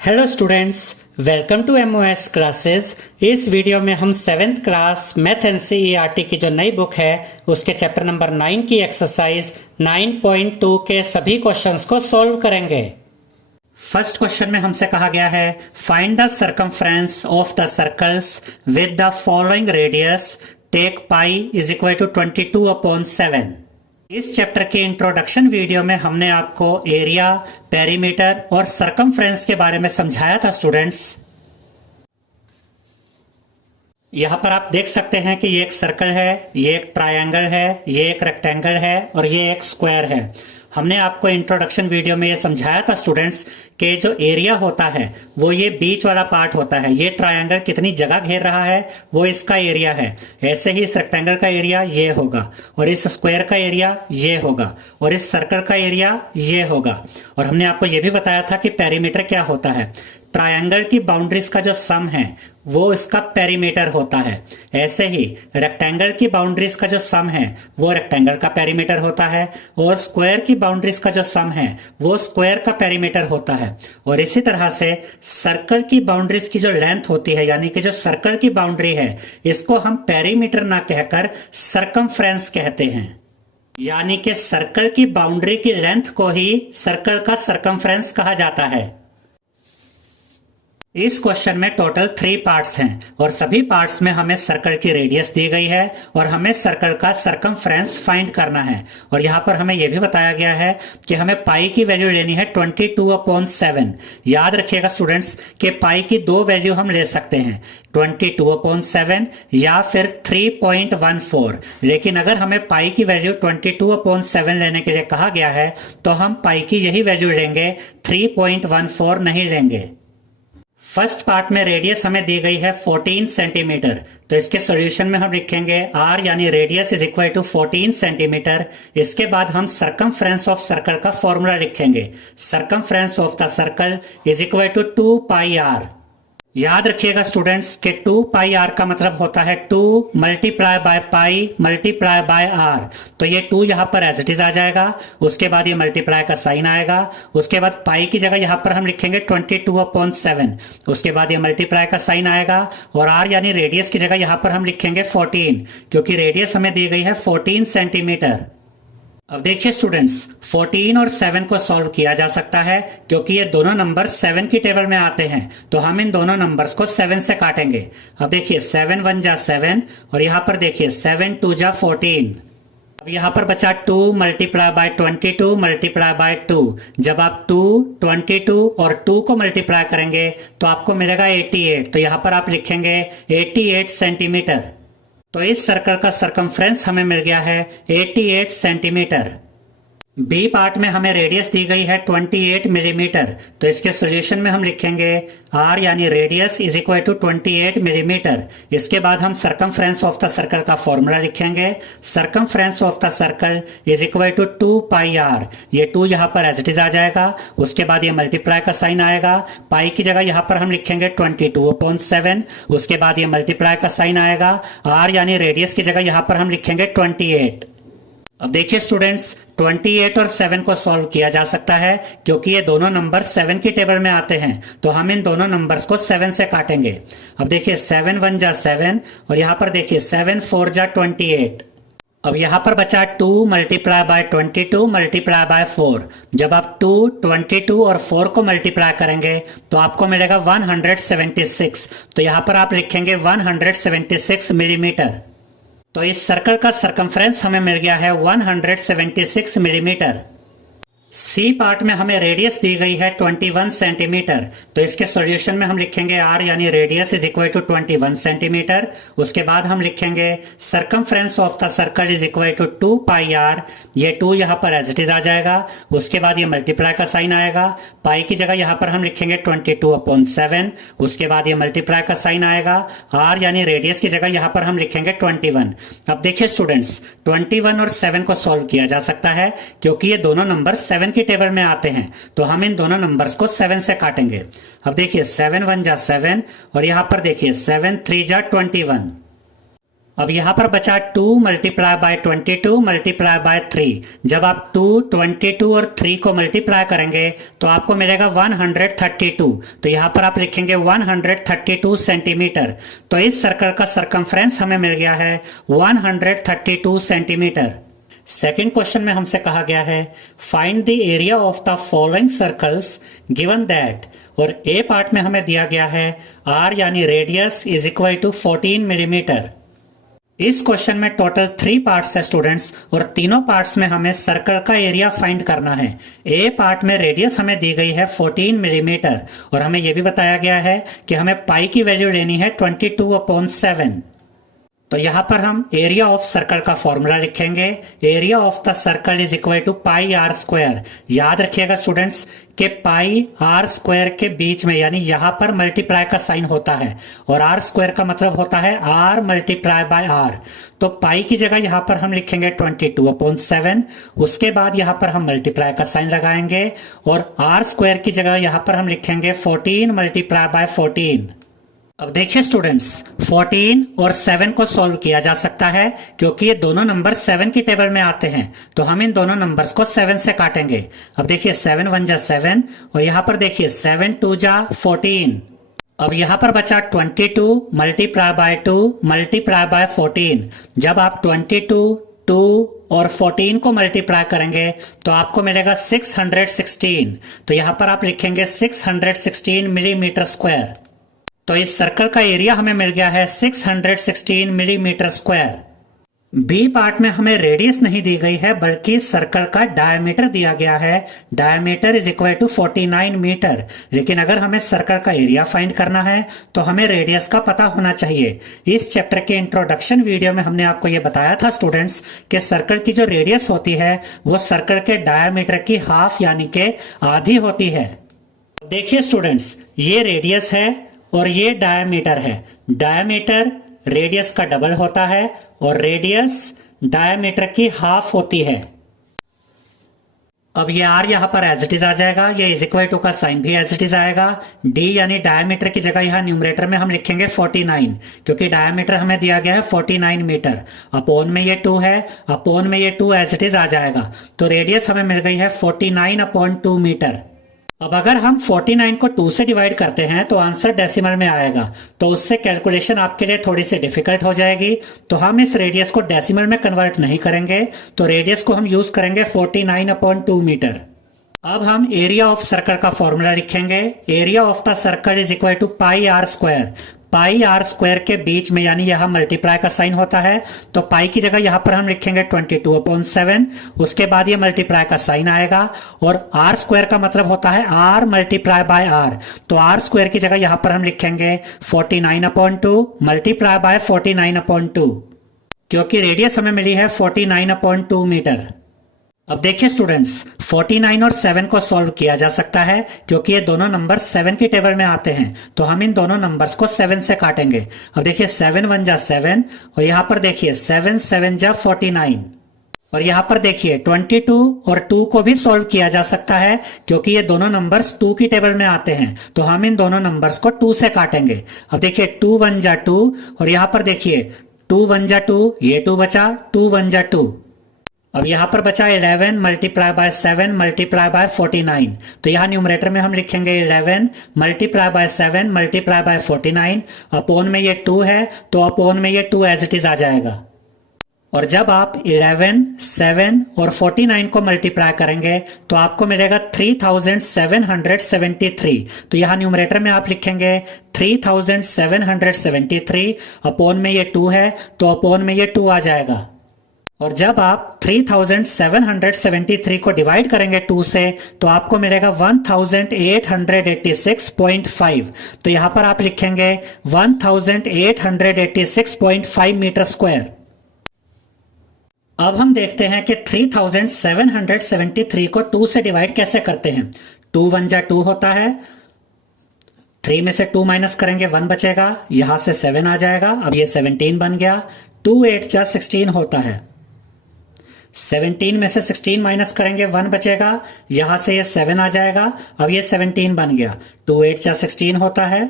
Hello students, welcome to MOS classes. इस video में हम 7th क्लास मैथ एनसीईआरटी की जो नई बुक है उसके चैप्टर नंबर 9 की एक्सरसाइज 9.2 के सभी क्वेश्चंस को सॉल्व करेंगे। फर्स्ट क्वेश्चन में हमसे कहा गया है find the circumference of the circles with the following radius, take pi is equal to 22/7। इस चैप्टर के इंट्रोडक्शन वीडियो में हमने आपको एरिया, पेरीमीटर और सरकमफ्रेंस के बारे में समझाया था स्टूडेंट्स। यहां पर आप देख सकते हैं कि ये एक सर्कल है, ये एक ट्रायंगल है, ये एक रेक्टेंगल है और ये एक स्क्वायर है। हमने आपको इंट्रोडक्शन वीडियो में ये समझाया था स्टूडेंट्स कि जो एरिया होता है वो ये बीच वाला पार्ट होता है। ये ट्रायंगल कितनी जगह घेर रहा है वो इसका एरिया है। ऐसे ही इस रेक्टेंगल का एरिया ये होगा और इस स्क्वायर का एरिया ये होगा और इस सर्कल का एरिया ये होगा। और हमने आपको ये भी बताया था कि पेरीमीटर क्या होता है। ट्रायंगल की बाउंड्रीज का जो सम है वो इसका पेरीमीटर होता है। ऐसे ही रेक्टेंगल की बाउंड्रीज का जो सम है वो रेक्टेंगल का पेरीमीटर होता है और स्क्वायर की बाउंड्रीज का जो सम है वो स्क्वायर का पेरीमीटर होता है। और इसी तरह से सर्कल की बाउंड्रीज की जो लेंथ होती है, यानी कि जो सर्कल की बाउंड्री है, इसको हम पेरीमीटर ना कहकर सरकमफ्रेंस कहते हैं। यानी कि सर्कल की बाउंड्री की लेंथ को ही सर्कल का सरकमफ्रेंस कहा जाता है। इस क्वेश्चन में टोटल 3 पार्ट्स हैं और सभी पार्ट्स में हमें सर्कल की रेडियस दी गई है और हमें सर्कल का सरकमफ्रेंस फाइंड करना है। और यहाँ पर हमें यह भी बताया गया है कि हमें पाई की वैल्यू लेनी है 22/7। याद रखिएगा स्टूडेंट्स कि पाई की 2 वैल्यू हम ले सकते हैं, 22/7 या फिर 3.14। लेकिन अगर हमें पाई की वैल्यू 22/7 लेने के लिए कहा गया है तो हम पाई की यही वैल्यू लेंगे, 3.14 नहीं लेंगे। फर्स्ट पार्ट में रेडियस हमें दी गई है 14 सेंटीमीटर, तो इसके सॉल्यूशन में हम लिखेंगे r यानी radius is equal to 14 centimetre. इसके बाद हम सरकमफ्रेंस ऑफ सर्कल का फॉर्मूला लिखेंगे, circumference of the circle is equal to 2 pi r। याद रखिएगा स्टूडेंट्स कि 2 पाई r का मतलब होता है 2 multiply by pi multiply by r। तो ये 2 यहाँ पर एज इट इज आ जाएगा, उसके बाद ये मल्टीप्लाई का साइन आएगा, उसके बाद पाई की जगह यहाँ पर हम लिखेंगे 22/7, उसके बाद ये मल्टीप्लाई का साइन आएगा और r यानी रेडियस की जगह यहाँ पर हम लिखेंगे 14, क्योंकि रेडियस हमें दी गई है 14 सेंटीमीटर। अब देखिए स्टूडेंट्स, 14 और 7 को सॉल्व किया जा सकता है क्योंकि ये दोनों नंबर 7 की टेबल में आते हैं, तो हम इन दोनों नंबर्स को 7 से काटेंगे। अब देखिए 7 1 जा 7 और यहाँ पर देखिए 7 2 जा 14। अब यहाँ पर बचा 2 मल्टीप्लाई बाय 22 मल्टीप्लाई बाय 2। जब आप 2, 22 और 2 को मल्टीप्लाई करेंगे तो आपको मिलेगा 88। तो यहाँ पर आप लिखेंगे 88 सेंटीमीटर। तो इस सर्कल का सरकमफ्रेंस हमें मिल गया है 88 सेंटीमीटर। बी पार्ट में हमें रेडियस दी गई है 28 मिलीमीटर, तो इसके सॉल्यूशन में हम लिखेंगे r यानी radius is equal to 28 millimetre. इसके बाद हम सरकमफ्रेंस ऑफ द सर्कल का फॉर्मूला लिखेंगे, circumference of the circle is equal to 2 pi r। ये 2 यहाँ पर एज इट इज आ जाएगा, उसके बाद ये मल्टीप्लाई का साइन आएगा, पाई की जगह यहाँ पर हम लिखेंगे 22/7, उसके बाद ये मल्टीप्लाई का साइन आएगा, r यानी रेडियस की जगह यहाँ पर हम लिखेंगे 28। अब देखिए स्टूडेंट्स, 28 और 7 को सॉल्व किया जा सकता है क्योंकि ये दोनों नंबर 7 की टेबल में आते हैं, तो हम इन दोनों नंबर्स को 7 से काटेंगे। अब देखिए 7 1 जा 7 और यहाँ पर देखिए 7 4 जा 28। अब यहाँ पर बचा 2 मल्टीप्लाई बाय 22 मल्टीप्लाई बाय 4। जब आप 2, 22 और 4 को मल्टीप्लाई करेंगे तो आपको मिलेगा 176। तो यहाँ पर आप लिखेंगे 176 मिलीमीटर। तो इस सर्कल का सरकमफ्रेंस हमें मिल गया है 176 मिलीमीटर। सी पार्ट में हमें रेडियस दी गई है 21 सेंटीमीटर, तो इसके सॉल्यूशन में हम लिखेंगे r यानी radius is equal to 21 centimetre. उसके बाद हम लिखेंगे circumference of the circle is equal to 2 pi r। ये 2 यहाँ पर एज इट इज आ जाएगा, उसके बाद ये मल्टीप्लाई का साइन आएगा, पाई की जगह यहाँ पर हम लिखेंगे 22/7, उसके बाद ये मल्टीप्लाई का साइन आएगा, r यानी रेडियस की जगह यहाँ पर हम लिखेंगे 21। अब देखिए स्टूडेंट्स, 21 और 7 को सॉल्व किया जा सकता है क्योंकि ये दोनों नंबर 7 की टेबल में आते हैं, तो हम इन दोनों नंबर्स को 7 से काटेंगे। अब देखिए 7 1 जा 7 और यहां पर देखिए 7 3 जा 21। अब यहां पर बचा 2 मल्टीप्लाई बाय 22 मल्टीप्लाई बाय 3। जब आप 2, 22 और 3 को मल्टीप्लाई करेंगे तो आपको मिलेगा 132। तो यहां पर आप लिखेंगे 132 सेंटीमीटर। तो इस सर्कल का सरकमफ्रेंस हमें मिल गया है 132 सेंटीमीटर। सेकेंड क्वेश्चन में हमसे कहा गया है find the area of the following circles given that, और ए पार्ट में हमें दिया गया है आर यानी radius is equal to 14 millimetre. इस क्वेश्चन में टोटल 3 पार्ट्स है स्टूडेंट्स, और तीनों पार्ट्स में हमें सर्कल का एरिया फाइंड करना है। ए पार्ट में रेडियस हमें दी गई है 14 मिलीमीटर, और हमें यह भी बताया गया है कि हमें पाई की वैल्यू लेनी है 22/7। तो यहां पर हम एरिया ऑफ सर्कल का फॉर्मूला लिखेंगे। Area of the circle is equal to pi r square. याद रखिएगा स्टूडेंट्स कि पाई आर स्क्वायर के बीच में यानी यहां पर मल्टीप्लाई का साइन होता है, और आर स्क्वायर का मतलब होता है आर मल्टीप्लाई बाय आर। तो पाई की जगह यहां पर हम लिखेंगे 22/7। उसके बाद यहां पर हम मल्टीप्लाई का साइन लगाएंगे, और आर स्क्वायर की जगह यहां पर हम लिखेंगे 14 मल्टीप्लाई बाय 14। अब देखिए स्टूडेंट्स, 14 और 7 को सॉल्व किया जा सकता है क्योंकि ये दोनों नंबर 7 की टेबल में आते हैं। तो हम इन दोनों नंबर्स को 7 से काटेंगे। अब देखिए 7 1 जा 7, और यहां पर देखिए 7 2 जा 14। अब यहां पर बचा 22 मल्टीप्लाई बाय 2 मल्टीप्लाई बाय 14। जब आप 22, 2 और 14 को मल्टीप्लाई करेंगे तो आपको मिलेगा 616। तो यहां पर आप लिखेंगे 616 मिलीमीटर स्क्वायर। तो इस सर्कल का एरिया हमें मिल गया है 616 मिलीमीटर स्क्वायर। बी पार्ट में हमें रेडियस नहीं दी गई है बल्कि सर्कल का डायमीटर दिया गया है। Diameter is equal to 49 metre. लेकिन अगर हमें सर्कल का एरिया फाइंड करना है तो हमें रेडियस का पता होना चाहिए। इस चैप्टर के इंट्रोडक्शन वीडियो में हमने आपको यह बताया था स्टूडेंट्स कि सर्कल की जो रेडियस होती है वो सर्कल के डायमीटर की हाफ यानी कि आधी होती है। देखिए स्टूडेंट्स, ये रेडियस है और ये डायमीटर है। डायमीटर रेडियस का डबल होता है और रेडियस डायमीटर की हाफ होती है। अब ये आर यहां पर एज इट इज आ जाएगा, ये इज इक्वल टू का साइन भी एज इट इज आएगा। डी यानी डायमीटर की जगह यहां न्यूमरेटर में हम लिखेंगे 49 क्योंकि डायमीटर हमें दिया गया है 49 मीटर। अपोन में ये 2 है, अपोन में ये 2 एज इट इज आ जाएगा। तो रेडियस हमें मिल गई है 49/2 मीटर। अब अगर हम 49 को 2 से डिवाइड करते हैं तो आंसर डेसिमल में आएगा, तो उससे कैलकुलेशन आपके लिए थोड़ी सी डिफिकल्ट हो जाएगी। तो हम इस रेडियस को डेसिमल में कन्वर्ट नहीं करेंगे, तो रेडियस को हम यूज करेंगे 49/2 मीटर। अब हम एरिया ऑफ सर्कल का फॉर्मूला लिखेंगे। Area of the circle is equal to pi r square. Pi r square के बीच में यानी यहां मल्टीप्लाई का साइन होता है, तो पाई की जगह यहां पर हम लिखेंगे 22/7। उसके बाद ये मल्टीप्लाई का साइन आएगा, और आर स्क्वायर का मतलब होता है आर मल्टीप्लाई बाय आर। तो आर स्क्वायर की जगह यहां पर हम लिखेंगे 49/2 मल्टीप्लाई बाय 49/2 क्योंकि रेडियस हमें मिली है 49/2 मीटर। अब देखिए स्टूडेंट्स, 49 और 7 को सॉल्व किया जा सकता है क्योंकि ये दोनों नंबर 7 की टेबल में आते हैं। तो हम इन दोनों नंबर्स को 7 से काटेंगे। अब देखिए 7 1 जा 7, और यहां पर देखिए 7 7 जा 49, और यहां पर देखिए 22 और 2 को भी सॉल्व किया जा सकता है क्योंकि ये दोनों नंबर्स 2 की टेबल में आते हैं। तो हम इन दोनों नंबर्स को 2 से काटेंगे। अब देखिए 2 1 जा 2, और यहां पर देखिए 2 1 जा 2, ये 2 बचा, 2 1 जा 2। अब यहां पर बचा 11 मल्टीप्लाई बाय 7 मल्टीप्लाई बाय 49। तो यहां न्यूमरेटर में हम लिखेंगे 11 multiply by 7 multiply by 49। Upon में ये 2 है, तो अपोन में ये 2 एज इट इज आ जाएगा। और जब आप 11, 7 और 49 को मल्टीप्लाई करेंगे तो आपको मिलेगा 3773। तो यहां न्यूमरेटर में आप लिखेंगे 3773। अपोन में ये 2 है, तो अपोन में ये 2 आ जाएगा। और जब आप 3773 को डिवाइड करेंगे 2 से तो आपको मिलेगा 1886.5। तो यहां पर आप लिखेंगे 1886.5 मीटर स्क्वायर। अब हम देखते हैं कि 3773 को 2 से डिवाइड कैसे करते हैं। 2 1 जा 2 होता है, 3 में से 2 माइनस करेंगे 1 बचेगा, यहां से 7 आ जाएगा। अब ये 17 बन गया। 2 8 जा 16 होता है, 17 में से 16 माइनस करेंगे 1 बचेगा, यहां से ये 7 आ जाएगा। अब ये 17 बन गया। 2 8 जा 16 होता है,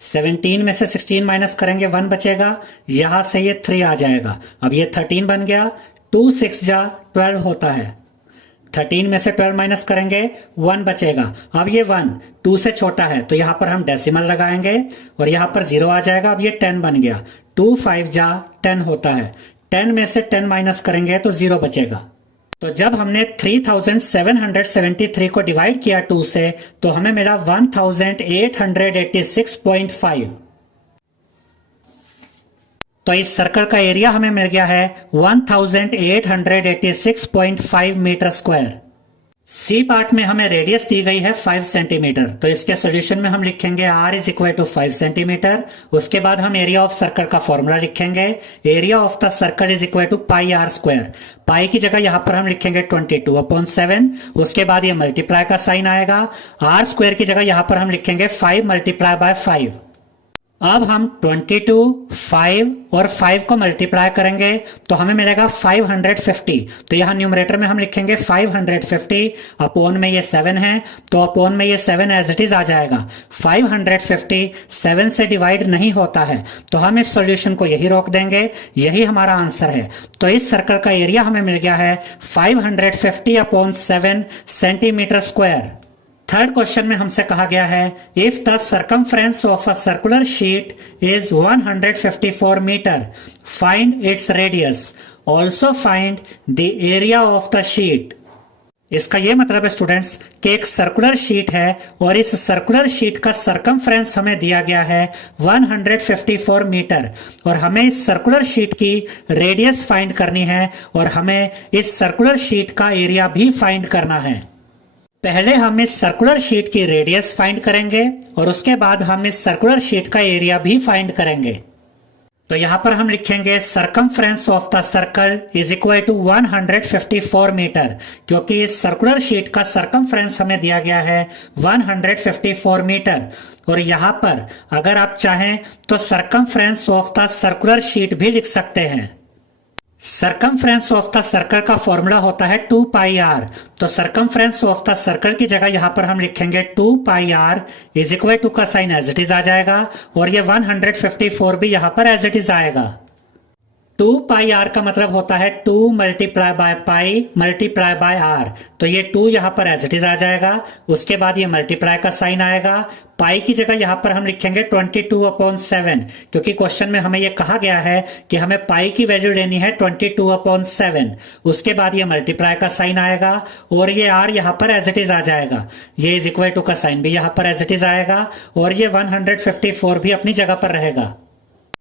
17 में से 16 माइनस करेंगे 1 बचेगा, यहां से ये 3 आ जाएगा। अब ये 13 बन गया, 2 6 जा 12 होता है। 13 में से 12 माइनस करेंगे 1 बचेगा। अब ये 1 2 से छोटा है तो यहां पर हम डेसिमल लगाएंगे और यहां पर 0 आ जाएगा। अब ये 10 बन गया, 2 5 जा 10 होता है। 10 में से 10 माइनस करेंगे तो 0 बचेगा। तो जब हमने 3773 को डिवाइड किया 2 से तो हमें मिला 1886.5। तो इस सर्कल का एरिया हमें मिल गया है 1886.5 मीटर स्क्वायर। सी पार्ट में हमें रेडियस दी गई है 5 सेंटीमीटर। तो इसके सोल्यूशन में हम लिखेंगे r is equal to 5 centimetre. उसके बाद हम एरिया ऑफ सर्कल का फॉर्मूला लिखेंगे, area of the circle is equal to pi r square. Pi की जगह यहां पर हम लिखेंगे 22/7। उसके बाद ये मल्टीप्लाई का साइन आएगा। r स्क्वायर की जगह यहां पर हम लिखेंगे 5 मल्टीप्लाई बाय 5। अब हम 22, 5 और 5 को मल्टीप्लाई करेंगे तो हमें मिलेगा 550। तो यहां न्यूमरेटर में हम लिखेंगे 550, अपोन में ये 7 है तो अपोन में ये 7 एज इट इज आ जाएगा। 550 7 से डिवाइड नहीं होता है तो हम इस सॉल्यूशन को यही रोक देंगे, यही हमारा आंसर है। तो इस सर्कल का एरिया हमें मिल गया है 550/7 सेंटीमीटर स्क्वायर। थर्ड क्वेश्चन में हमसे कहा गया है if the circumference of a circular sheet is 154 metre, find its radius, also find the area of the sheet. इसका यह मतलब है स्टूडेंट्स कि एक सर्कुलर शीट है और इस सर्कुलर शीट का सर्कमफ्रेंस हमें दिया गया है 154 मीटर और हमें इस सर्कुलर शीट की रेडियस फाइंड करनी है और हमें इस सर्कुलर शीट का एरिया भी फाइंड करना है। पहले हम इस सर्कुलर शीट की रेडियस फाइंड करेंगे और उसके बाद हम इस सर्कुलर शीट का एरिया भी फाइंड करेंगे। तो यहां पर हम लिखेंगे circumference of the circle is equal to 154 metre, क्योंकि इस सर्कुलर शीट का सर्कमफ्रेंस हमें दिया गया है 154 मीटर। और यहां पर अगर आप चाहें तो circumference of the circular sheet भी लिख सकते हैं। सर्कमफ्रेंस ऑफ द सर्कल का फॉर्मूला होता है 2 पाई r। तो सर्कमफ्रेंस ऑफ द सर्कल की जगह यहां पर हम लिखेंगे 2 pi r is equal to का साइन एज इट इज आ जाएगा और ये 154 भी यहां पर एज इट इज आएगा। 2 पाई r का मतलब होता है 2 multiply by pi multiply by r। तो ये 2 यहां पर एज इट इज आ जाएगा, उसके बाद ये मल्टीप्लाई का साइन आएगा। पाई की जगह यहां पर हम लिखेंगे 22/7, क्योंकि क्वेश्चन में हमें यह कहा गया है कि हमें पाई की वैल्यू लेनी है 22/7। उसके बाद ये मल्टीप्लाई का साइन आएगा और ये r यहां पर एज इट इज आ जाएगा। ये इज इक्वल टू का साइन भी यहां पर एज इट इज आएगा और ये 154 भी अपनी जगह पर रहेगा।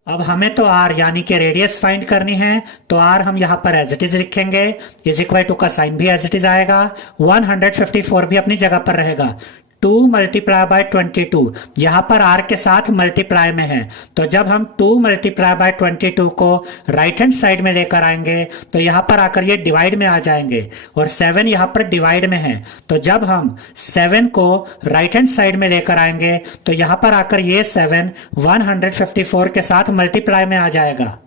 अब हमें तो r यानी कि रेडियस फाइंड करनी है, तो r हम यहां पर एज इट इज लिखेंगे, इज इक्वल टू का साइन भी एज इट इज आएगा, 154 भी अपनी जगह पर रहेगा। 2 मल्टीप्लाई बाय 22 यहां पर r के साथ मल्टीप्लाई में है, तो जब हम 2 मल्टीप्लाई बाय 22 को राइट हैंड साइड में लेकर आएंगे तो यहां पर आकर ये डिवाइड में आ जाएंगे और 7 यहां पर डिवाइड में है। तो जब हम 7 को राइट हैंड साइड में लेकर आएंगे तो यहां पर आकर ये 7 154 के साथ मल्टीप्लाई में आ जाएगा,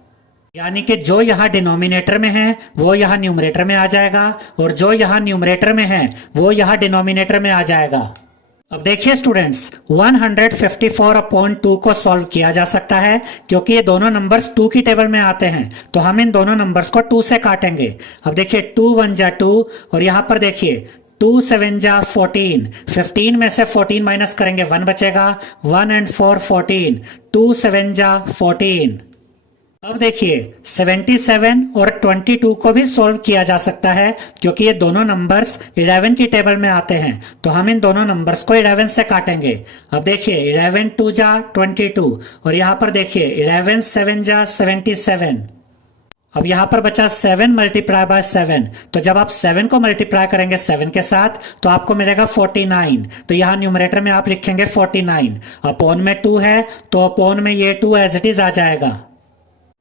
यानी कि जो यहां डिनोमिनेटर में है वो यहां न्यूमरेटर में आ जाएगा और जो यहां न्यूमरेटर में है वो यहां डिनोमिनेटर में आ जाएगा। अब देखिए स्टूडेंट्स, 154/2 को सॉल्व किया जा सकता है क्योंकि ये दोनों नंबर्स 2 की टेबल में आते हैं, तो हम इन दोनों नंबर्स को 2 से काटेंगे। अब देखिए 2 1 जा 2 और यहां पर देखिए 2 7 जा 14, 15 में से 14 माइनस करेंगे 1 बचेगा, 1 and 4 14, 2 7 जा 14। अब देखिए 77 और 22 को भी सॉल्व किया जा सकता है क्योंकि ये दोनों नंबर्स 11 की टेबल में आते हैं, तो हम इन दोनों नंबर्स को 11 से काटेंगे। अब देखिए 11 2 जा 22 और यहाँ पर देखिए 11 7 जा 77। अब यहाँ पर बचा 7 मल्टीप्लाई बाय 7, तो जब आप 7 को मल्टीप्लाई करेंगे 7 के साथ तो आपको मिलेगा 49। तो यहाँ न्यूमरेटर में आप लिखेंगे 49, अपोन में 2 है तो अपोन में ये 2 एज इट इज आ जाएगा।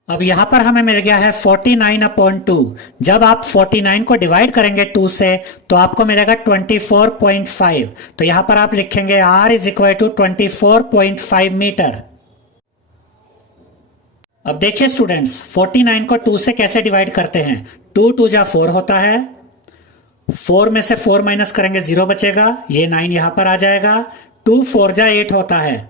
अब यहां पर हमें मिल गया है 49/2। जब आप 49 को डिवाइड करेंगे 2 से तो आपको मिलेगा 24.5। तो यहां पर आप लिखेंगे r is equal to 24.5 metre. अब देखिए स्टूडेंट्स, 49 को 2 से कैसे डिवाइड करते हैं। 2 2 जा 4 होता है, 4 में से 4 माइनस करेंगे 0 बचेगा, ये 9 यहां पर आ जाएगा। 2 4 जा 8 होता है,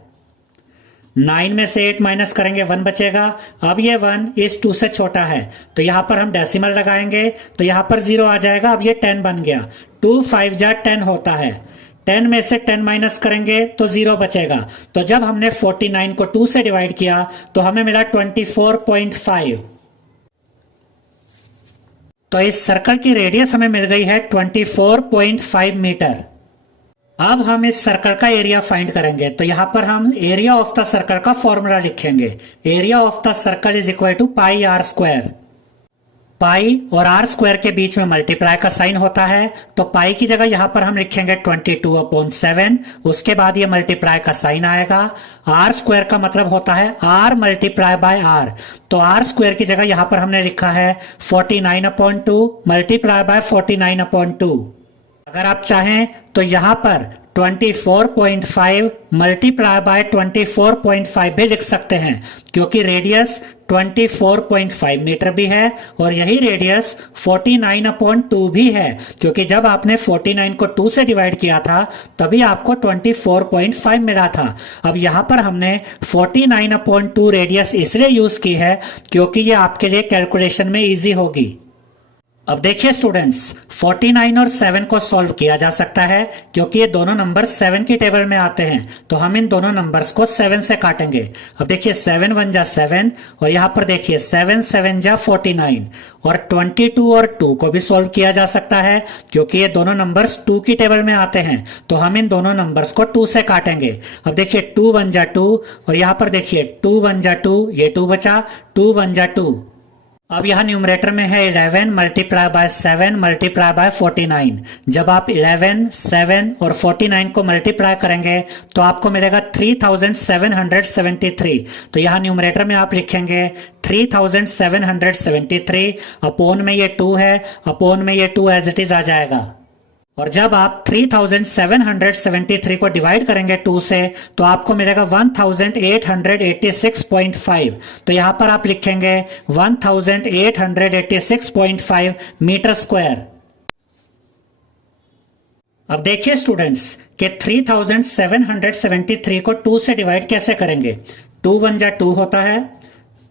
9 में से 8 माइनस करेंगे 1 बचेगा। अब ये 1 इस 2 से छोटा है तो यहां पर हम डेसिमल लगाएंगे तो यहां पर 0 आ जाएगा। अब ये 10 बन गया। 2 5 जा 10 होता है। 10 में से 10 माइनस करेंगे तो 0 बचेगा। तो जब हमने 49 को 2 से डिवाइड किया तो हमें मिला 24.5। तो इस सर्कल की रेडियस हमें मिल गई है 24.5 मीटर। अब हम इस सर्कल का एरिया फाइंड करेंगे तो यहां पर हम एरिया ऑफ द सर्कल का फॉर्मूला लिखेंगे। Area of the circle is equal to pi r square. Pi और आर स्क्वायर के बीच में मल्टीप्लाई का साइन होता है तो पाई की जगह यहां पर हम लिखेंगे 22/7। उसके बाद ये मल्टीप्लाई का साइन आएगा। आर स्क्वायर का मतलब होता है आर मल्टीप्लाई बाय आर। तो आर स्क्वायर की जगह यहां पर हमने लिखा है 49/2 मल्टीप्लाई बाय 49/2। अगर आप चाहें तो यहां पर 24.5 मल्टीप्लाई बाय 24.5 भी लिख सकते हैं क्योंकि रेडियस 24.5 मीटर भी है और यही रेडियस 49/2 भी है क्योंकि जब आपने 49 को 2 से डिवाइड किया था तभी आपको 24.5 मिला था। अब यहां पर हमने 49/2 रेडियस इसलिए यूज की है क्योंकि ये आपके लिए कैलकुलेशन में इजी होगी। अब देखिए स्टूडेंट्स, 49 और 7 को सॉल्व किया जा सकता है क्योंकि ये दोनों नंबर 7 की टेबल में आते हैं तो हम इन दोनों नंबर्स को 7 से काटेंगे। अब देखिए 7 1 जा 7 और यहां पर देखिए 7 7 जा 49 और 22 और 2 को भी सॉल्व किया जा सकता है क्योंकि ये दोनों नंबर्स 2 की टेबल में आते हैं तो हम इन दोनों नंबर्स को 2 से काटेंगे। अब देखिए 2 1 जा 2 और यहां पर देखिए 2 1 जा 2, ये 2 बचा, 2 1 जा 2। अब यहां न्यूमरेटर में है 11 मल्टीप्लाई बाय 7 मल्टीप्लाई बाय 49। जब आप 11, 7 और 49 को मल्टीप्लाई करेंगे तो आपको मिलेगा 3773। तो यहां न्यूमरेटर में आप लिखेंगे 3773, अपोन में ये 2 है, अपोन में ये 2 एज इट इज आ जाएगा। और जब आप 3773 को डिवाइड करेंगे 2 से तो आपको मिलेगा 1886.5। तो यहां पर आप लिखेंगे 1886.5 मीटर स्क्वायर। अब देखिए स्टूडेंट्स कि 3773 को 2 से डिवाइड कैसे करेंगे। 2 1 जा 2 होता है,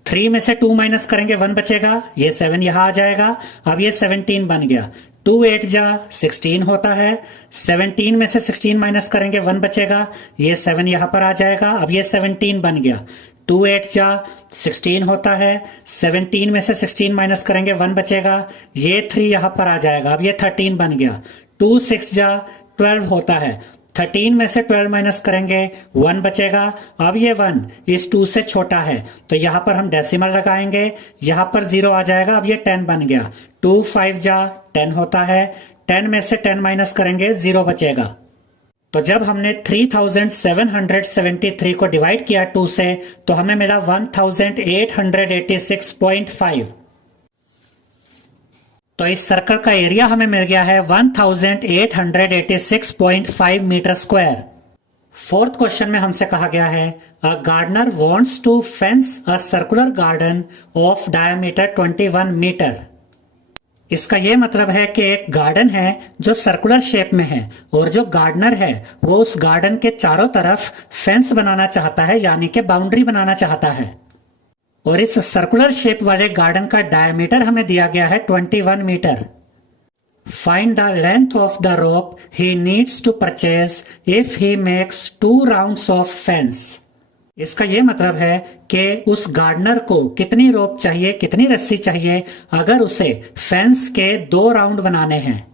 3 में से 2 माइनस करेंगे 1 बचेगा, ये 7 यहां आ जाएगा। अब ये 17 बन गया। 2 8 जा 16 होता है, 17 में से 16 माइनस करेंगे 1 बचेगा, ये 7 यहां पर आ जाएगा। अब ये 17 बन गया। 2 8 जा 16 होता है, 17 में से 16 माइनस करेंगे 1 बचेगा, ये 3 यहां पर आ जाएगा। अब ये 13 बन गया। 2 6 जा 12 होता है, 13 में से 12 माइनस करेंगे 1 बचेगा। अब ये 1 इस 2 से छोटा है तो यहां पर हम डेसिमल लगाएंगे, यहां पर 0 आ जाएगा। अब ये 10 बन गया। 2 5 जा 10 होता है, 10 में से 10 माइनस करेंगे 0 बचेगा। तो जब हमने 3773 को डिवाइड किया 2 से तो हमें मिला 1886.5। तो इस सर्कल का एरिया हमें मिल गया है 1886.5 मीटर स्क्वायर। फोर्थ क्वेश्चन में हमसे कहा गया है a gardener wants to fence a circular garden of diameter 21 metre. इसका यह मतलब है कि एक गार्डन है जो सर्कुलर शेप में है और जो गार्डनर है वो उस गार्डन के चारों तरफ फेंस बनाना चाहता है यानी कि बाउंड्री बनाना चाहता है। और इस सर्कुलर शेप वाले गार्डन का डायमीटर हमें दिया गया है 21 metre. Find the length of the rope he needs to purchase if he makes 2 rounds of fence. इसका यह मतलब है कि उस गार्डनर को कितनी रोप चाहिए, कितनी रस्सी चाहिए अगर उसे फेंस के 2 राउंड बनाने हैं।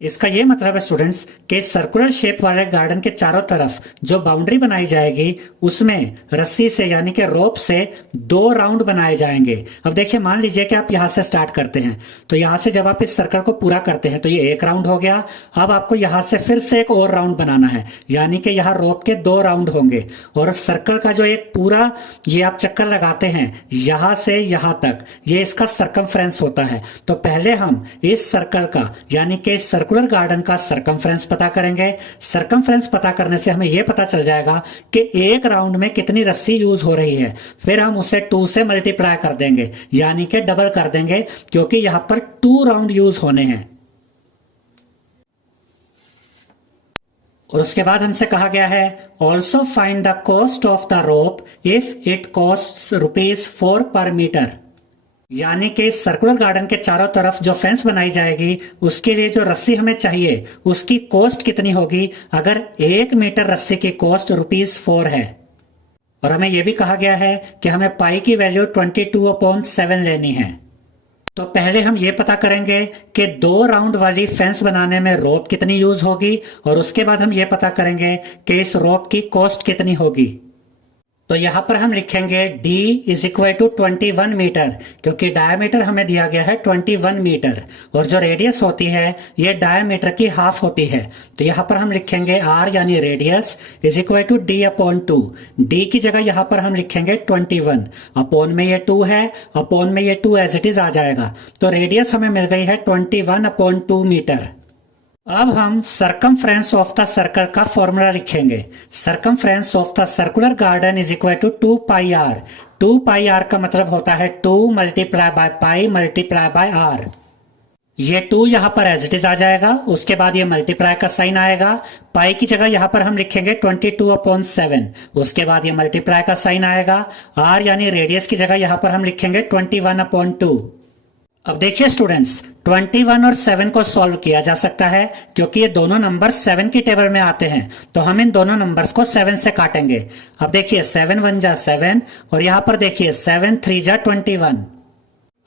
इसका यह मतलब है स्टूडेंट्स कि सर्कुलर शेप वाले गार्डन के चारों तरफ जो बाउंड्री बनाई जाएगी उसमें रस्सी से यानी कि रोप से 2 राउंड बनाए जाएंगे। अब देखिए मान लीजिए कि आप यहां से स्टार्ट करते हैं तो यहां से जब आप इस सर्कल को पूरा करते हैं तो ये 1 राउंड हो गया। अब आपको यहां से फिर से एक और राउंड बनाना है यानी कि यहां रोप के 2 राउंड होंगे और सर्कल का जो एक पूरा ये आप चक्कर लगाते हैं यहां से यहां तक, ये इसका सर्कमफ्रेंस होता है। तो पहले हम इस सर्कल का यानी कि सर्कुलर गार्डन का सर्कमफ्रेंस पता करेंगे। सर्कमफ्रेंस पता करने से हमें यह पता चल जाएगा कि 1 राउंड में कितनी रस्सी यूज हो रही है। फिर हम उसे 2 से मल्टीप्लाई कर देंगे यानी कि डबल कर देंगे क्योंकि यहां पर 2 राउंड यूज होने हैं। और उसके बाद हमसे कहा गया है also find the cost of the rope if it cost ₹4 पर मीटर। यानी कि सर्कुलर गार्डन के चारों तरफ जो फेंस बनाई जाएगी उसके लिए जो रस्सी हमें चाहिए उसकी कॉस्ट कितनी होगी अगर 1 मीटर रस्सी की कॉस्ट ₹4 है। और हमें यह भी कहा गया है कि हमें पाई की वैल्यू 22/7 लेनी है। तो पहले हम ये पता करेंगे कि 2 राउंड वाली फेंस बनाने में रोप कितनी यूज होगी और उसके बाद हम ये पता करेंगे कि इस रोप की कॉस्ट कितनी होगी। तो यहां पर हम लिखेंगे D is equal to 21 metre, क्योंकि डायमीटर हमें दिया गया है 21 मीटर और जो रेडियस होती है ये डायमीटर की हाफ होती है। तो यहां पर हम लिखेंगे R यानी radius is equal to D/2। D की जगह यहां पर हम लिखेंगे 21, अपॉन में ये 2 है, अपॉन में ये 2 एज इट इज आ जाएगा। तो रेडियस हमें मिल गई है 21/2 मीटर। अब हम सरकमफ्रेंस ऑफ द सर्कल का फॉर्मूला लिखेंगे। Circumference of the circular garden is equal to 2πr। 2πr का मतलब होता है 2 multiply by pi multiply by r। ये 2 यहां पर एज इट इज आ जाएगा, उसके बाद ये मल्टीप्लाई का साइन आएगा। पाई की जगह यहां पर हम लिखेंगे 22/7, उसके बाद ये मल्टीप्लाई का साइन आएगा। r यानी रेडियस की जगह यहां पर हम लिखेंगे 21/2। अब देखिए स्टूडेंट्स, 21 और 7 को सॉल्व किया जा सकता है क्योंकि ये दोनों नंबर 7 की टेबल में आते हैं। तो हम इन दोनों नंबर्स को 7 से काटेंगे। अब देखिए 7 1 जा 7 और यहां पर देखिए 7 3 जा 21।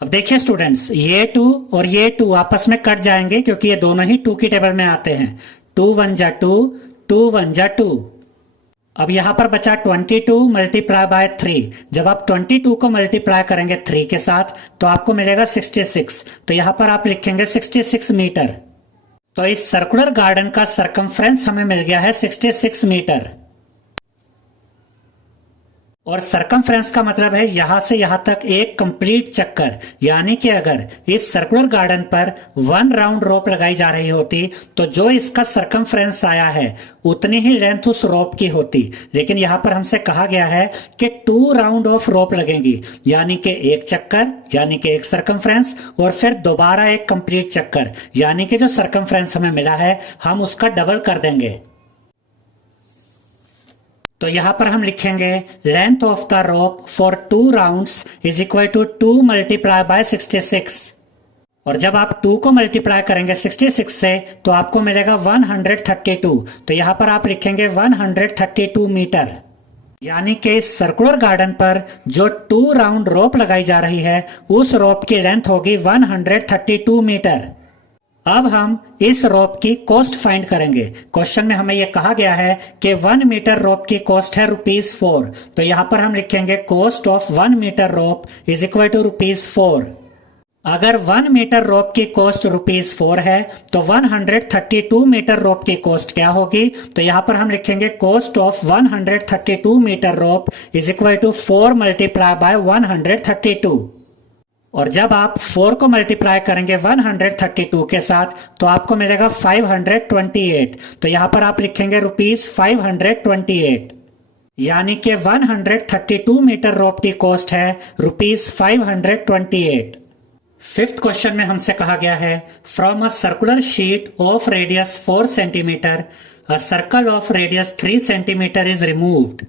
अब देखिए स्टूडेंट्स, ये 2 और ये 2 आपस में कट जाएंगे क्योंकि ये दोनों ही 2 की टेबल में आते हैं। 2 1 जा 2, 2 1 जा 2। अब यहां पर बचा 22 मल्टीप्लाई बाय 3। जब आप 22 को मल्टीप्लाई करेंगे 3 के साथ तो आपको मिलेगा 66। तो यहां पर आप लिखेंगे 66 मीटर। तो इस सर्कुलर गार्डन का सरकमफ्रेंस हमें मिल गया है 66 मीटर। और सरकमफ्रेंस का मतलब है यहां से यहां तक एक कंप्लीट चक्कर। यानी कि अगर इस सर्कुलर गार्डन पर 1 राउंड रोप लगाई जा रही होती तो जो इसका सरकमफ्रेंस आया है उतनी ही लेंथ उस रोप की होती। लेकिन यहां पर हमसे कहा गया है कि 2 राउंड ऑफ रोप लगेंगी, यानी कि एक चक्कर यानी कि एक सरकमफ्रेंस और फिर दोबारा एक कंप्लीट चक्कर, यानी कि जो सरकमफ्रेंस हमें मिला है हम उसका डबल कर देंगे। तो यहां पर हम लिखेंगे length of the rope for 2 rounds is equal to 2 multiply by 66। और जब आप 2 को मल्टीप्लाई करेंगे 66 से तो आपको मिलेगा 132। तो यहां पर आप लिखेंगे 132 मीटर। यानी कि इस सर्कुलर गार्डन पर जो 2 राउंड रोप लगाई जा रही है उस रोप की लेंथ होगी 132 मीटर। अब हम इस रोप की कॉस्ट फाइंड करेंगे। क्वेश्चन में हमें यह कहा गया है कि 1 मीटर रोप की कॉस्ट है ₹4। तो यहां पर हम लिखेंगे cost of 1 metre rope is equal to ₹4। अगर 1 मीटर रोप की कॉस्ट ₹4 है तो 132 मीटर रोप की कॉस्ट क्या होगी? तो यहां पर हम लिखेंगे cost of 132 metre rope is equal to 4 multiply by 132। और जब आप 4 को मल्टीप्लाई करेंगे 132 के साथ तो आपको मिलेगा 528। तो यहां पर आप लिखेंगे ₹528। यानी कि 132 मीटर रोप की कॉस्ट है ₹528। 5th क्वेश्चन में हमसे कहा गया है from a circular sheet of radius 4 centimetre a circle of radius 3 centimetre is removed.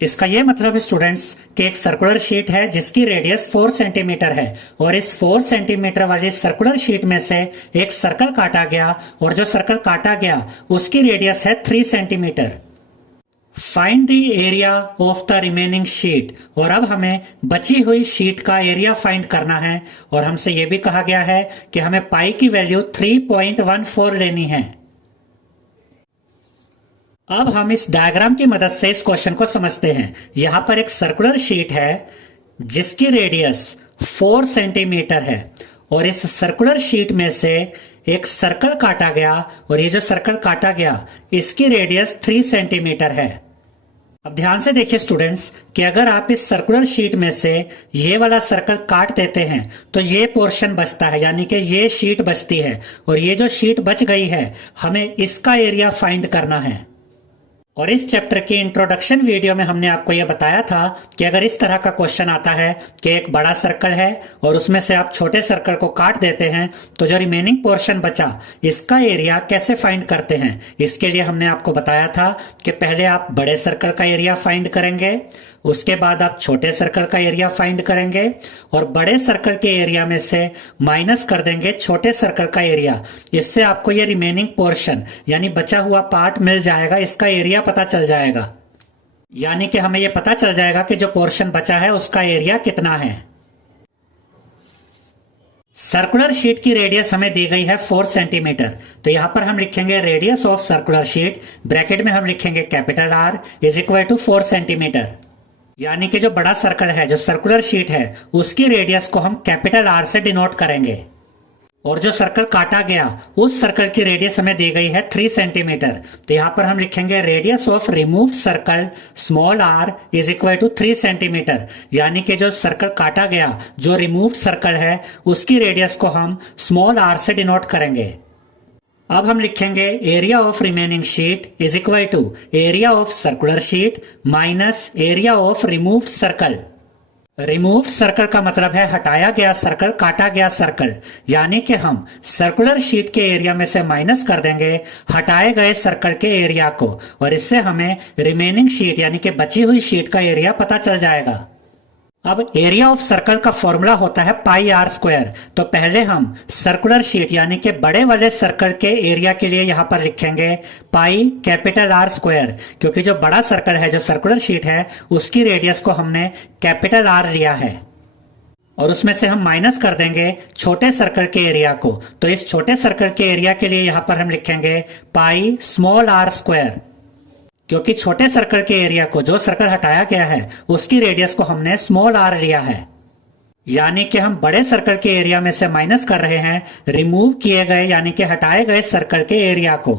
इसका यह मतलब है स्टूडेंट्स कि एक सर्कुलर शीट है जिसकी रेडियस 4 सेंटीमीटर है और इस 4 सेंटीमीटर वाली सर्कुलर शीट में से एक सर्कल काटा गया और जो सर्कल काटा गया उसकी रेडियस है 3 centimetre. Find the area of the remaining sheet. और अब हमें बची हुई शीट का एरिया फाइंड करना है और हमसे यह भी कहा गया है कि हमें पाई की वैल्यू 3.14 लेनी है। अब हम इस डायग्राम की मदद से इस क्वेश्चन को समझते हैं। यहां पर एक सर्कुलर शीट है जिसकी रेडियस 4 सेंटीमीटर है और इस सर्कुलर शीट में से एक सर्कल काटा गया और ये जो सर्कल काटा गया इसकी रेडियस 3 सेंटीमीटर है। अब ध्यान से देखिए स्टूडेंट्स कि अगर आप इस सर्कुलर शीट में से ये वाला सर्कल काट देते हैं तो ये पोर्शन बचता है, यानी कि ये शीट बचती है और ये जो शीट बच गई है हमें इसका एरिया फाइंड करना है। और इस चैप्टर की इंट्रोडक्शन वीडियो में हमने आपको यह बताया था कि अगर इस तरह का क्वेश्चन आता है कि एक बड़ा सर्कल है और उसमें से आप छोटे सर्कल को काट देते हैं तो जो रिमेनिंग पोर्शन बचा इसका एरिया कैसे फाइंड करते हैं। इसके लिए हमने आपको बताया था कि पहले आप बड़े सर्कल का एरिया फाइंड करेंगे, उसके बाद आप छोटे सर्कल का एरिया फाइंड करेंगे और बड़े सर्कल के एरिया में से माइनस कर देंगे छोटे सर्कल का एरिया। इससे आपको ये रिमेनिंग पोर्शन यानी बचा हुआ पार्ट मिल जाएगा, इसका एरिया पता चल जाएगा। यानी कि हमें यह पता चल जाएगा कि जो पोर्शन बचा है उसका एरिया कितना है। सर्कुलर शीट की रेडियस हमें दी गई है 4 सेंटीमीटर। तो यहां पर हम लिखेंगे radius of circular sheet, bracket में हम लिखेंगे capital are is equal to 4 centimetre. यानी कि जो बड़ा सर्कल है, जो सर्कुलर शीट है, उसकी रेडियस को हम कैपिटल आर से डिनोट करेंगे। और जो सर्कल काटा गया उस सर्कल की रेडियस हमें दी गई है 3 सेंटीमीटर। तो यहां पर हम लिखेंगे radius of removed circle small r is equal to 3 centimetre. यानी कि जो सर्कल काटा गया, जो रिमूव्ड सर्कल है, उसकी रेडियस को हम स्मॉल आर से डिनोट करेंगे। अब हम लिखेंगे area of remaining sheet is equal to area of circular sheet minus area of removed circle. Removed circle का मतलब है हटाया गया सर्कल, काटा गया सर्कल। यानी कि हम सर्कुलर शीट के एरिया में से माइनस कर देंगे हटाए गए सर्कल के एरिया को और इससे हमें रिमेनिंग शीट यानी कि बची हुई शीट का एरिया पता चल जाएगा। अब एरिया ऑफ सर्कल का फॉर्मूला होता है पाई आर स्क्वायर। तो पहले हम सर्कुलर शीट यानी कि बड़े वाले सर्कल के एरिया के लिए यहां पर लिखेंगे पाई कैपिटल आर स्क्वायर, क्योंकि जो बड़ा सर्कल है, जो सर्कुलर शीट है, उसकी रेडियस को हमने कैपिटल आर लिया है और उसमें से हम माइनस कर देंगे छोटे सर्कल के एरिया को। तो इस छोटे सर्कल के एरिया के लिए यहां पर हम लिखेंगे पाई स्मॉल आर स्क्वायर, क्योंकि छोटे सर्कल के एरिया को, जो सर्कल हटाया गया है, उसकी रेडियस को हमने स्मॉल आर लिया है। यानी कि हम बड़े सर्कल के एरिया में से माइनस कर रहे हैं रिमूव किए गए यानी कि हटाए गए सर्कल के एरिया को।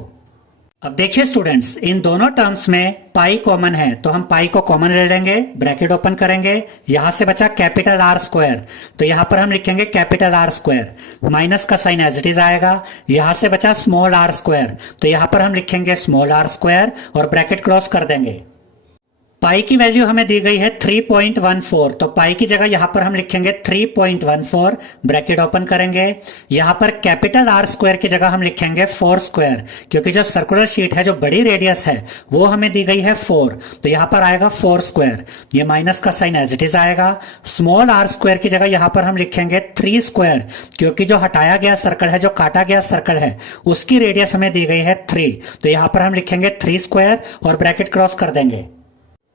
अब देखिए स्टूडेंट्स, इन दोनों टर्म्स में पाई कॉमन है, तो हम पाई को कॉमन ले लेंगे, ब्रैकेट ओपन करेंगे, यहां से बचा कैपिटल आर स्क्वायर। तो यहां पर हम लिखेंगे कैपिटल आर स्क्वायर, माइनस का साइन एज इट इज आएगा। यहां से बचा स्मॉल आर स्क्वायर, तो यहां पर हम लिखेंगे स्मॉल आर स्क्वायर और ब्रैकेट क्लोज कर देंगे। पाई की वैल्यू हमें दी गई है 3.14, तो पाई की जगह यहां पर हम लिखेंगे 3.14, ब्रैकेट ओपन करेंगे। यहां पर कैपिटल आर स्क्वायर की जगह हम लिखेंगे 4 स्क्वायर, क्योंकि जो सर्कुलर शीट है, जो बड़ी रेडियस है, वो हमें दी गई है 4, तो यहां पर आएगा 4 स्क्वायर। ये माइनस का साइन एज इट इज आएगा। स्मॉल आर स्क्वायर की जगह यहां पर हम लिखेंगे 3 स्क्वायर, क्योंकि जो हटाया गया सर्कल है, जो काटा गया सर्कल है, उसकी रेडियस हमें दी गई है 3, तो यहां पर हम लिखेंगे 3 स्क्वायर और ब्रैकेट क्रॉस कर देंगे।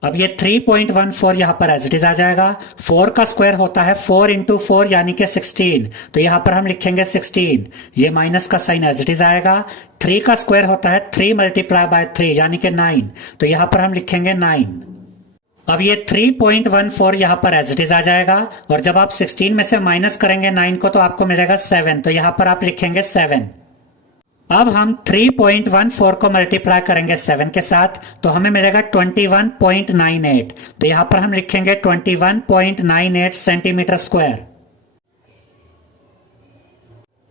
अब ये 3.14 यहां पर एज इट इज आ जाएगा। 4 का स्क्वायर होता है 4 इंटू 4 यानी कि 16, तो यहां पर हम लिखेंगे 16। ये माइनस का साइन एज इट इज आएगा। 3 का स्क्वायर होता है 3 मल्टीप्लाई बाय 3 यानी कि 9, तो यहां पर हम लिखेंगे 9। अब ये 3.14 यहां पर एज इट इज आ जाएगा और जब आप 16 में से माइनस करेंगे 9 को तो आपको मिलेगा 7, तो यहां पर आप लिखेंगे 7। अब हम 3.14 को मल्टीप्लाई करेंगे 7 के साथ, तो हमें मिलेगा 21.98, तो यहां पर हम लिखेंगे 21.98 सेंटीमीटर स्क्वायर।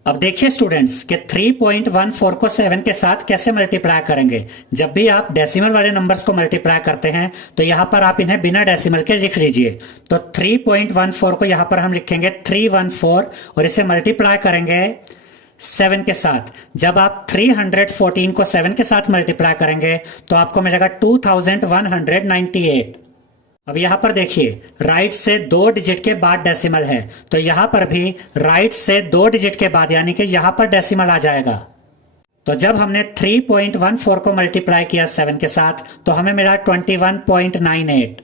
अब देखिए स्टूडेंट्स कि 3.14 को 7 के साथ कैसे मल्टीप्लाई करेंगे। जब भी आप डेसिमल वाले नंबर्स को मल्टीप्लाई करते हैं तो यहां पर आप इन्हें बिना डेसिमल के लिख लीजिए। तो 3.14 को यहां पर हम लिखेंगे 314 और इसे मल्टीप्लाई करेंगे 7 के साथ। जब आप 314 को 7 के साथ मल्टीप्लाई करेंगे तो आपको मिलेगा 2198। अब यहां पर देखिए राइट से 2 डिजिट के बाद डेसिमल है, तो यहां पर भी राइट से 2 डिजिट के बाद यानी कि यहां पर डेसिमल आ जाएगा। तो जब हमने 3.14 को मल्टीप्लाई किया 7 के साथ तो हमें मिला 21.98।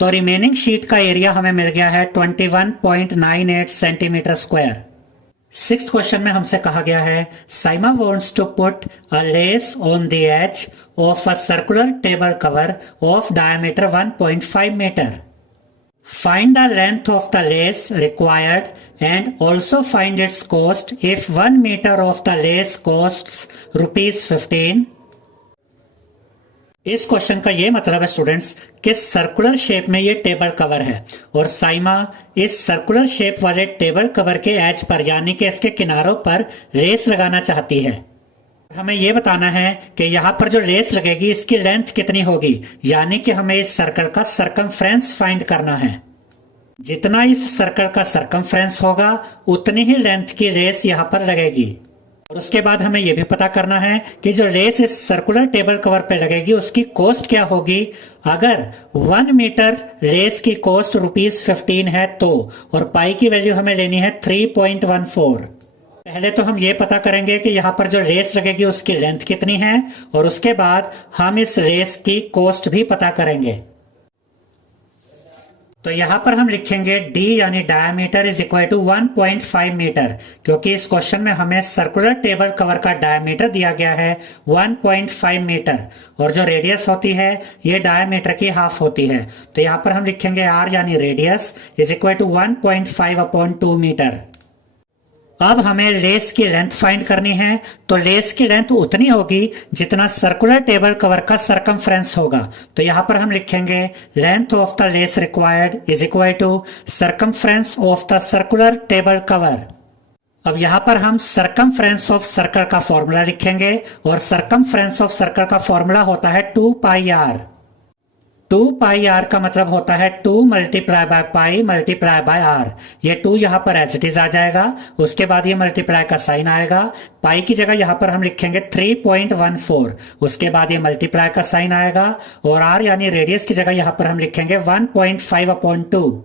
तो रिमेनिंग शीट का एरिया हमें मिल गया है 21.98 सेंटीमीटर स्क्वायर। 6th क्वेश्चन में हमसे कहा गया है Saima wants to put a lace on the edge of a circular table cover of diameter 1.5 metre. Find the length of the lace required and also find its cost if 1 metre of the lace costs ₹15। इस question का ये मतलब है students कि circular shape में ये table cover है और साइमा इस सर्कुलर शेप वाले टेबल कवर के एज पर यानी कि इसके किनारों पर लेस लगाना चाहती है। हमें ये बताना है कि यहाँ पर जो रेस लगेगी इसकी लेंथ कितनी होगी, यानी कि हमें इस सर्कल का सरकमफ्रेंस फाइंड करना है। जितना इस सर्कल का सरकमफ्रेंस होगा उतनी ही लेंथ की रेस यहाँ पर लगेगी। और उसके बाद हमें यह भी पता करना है कि जो रेस इस सर्कुलर टेबल कवर पे लगेगी उसकी कॉस्ट क्या होगी। अगर 1 मीटर रेस की कॉस्ट ₹15 है तो, और पाई की वैल्यू हमें लेनी है 3.14। पहले तो हम ये पता करेंगे कि यहाँ पर जो रेस लगेगी उसकी लेंथ कितनी है, और उसके बाद हम इस रेस की कॉस्ट भी पता करेंगे। तो यहाँ पर हम लिखेंगे d यानी diameter is equal to 1.5 metre, क्योंकि इस क्वेश्चन में हमें सर्कुलर टेबल कवर का डायमीटर दिया गया है 1.5 मीटर, और जो रेडियस होती है ये डायमीटर की हाफ होती है। तो यहाँ पर हम लिखेंगे r यानी radius is equal to 1.5/2 metre. अब हमें लेस की लेंथ फाइंड करनी है, तो लेस की लेंथ उतनी होगी जितना सर्कुलर टेबल कवर का सरकमफ्रेंस होगा। तो यहाँ पर हम लिखेंगे length of the lace required is equal to circumference of the circular table cover. अब यहाँ पर हम सरकमफ्रेंस ऑफ सर्कल का फॉर्मूला लिखेंगे, और सरकमफ्रेंस ऑफ सर्कल का फॉर्मूला होता है 2πr। 2πr का मतलब होता है 2 multiply by pi multiply by r. ये 2 यहाँ पर एज इट इज आ जाएगा, उसके बाद ये मल्टीप्लाई का साइन आएगा। पाई की जगह यहाँ पर हम लिखेंगे 3.14, उसके बाद ये मल्टीप्लाई का साइन आएगा, और आर यानी रेडियस की जगह यहाँ पर हम लिखेंगे 1.5/2।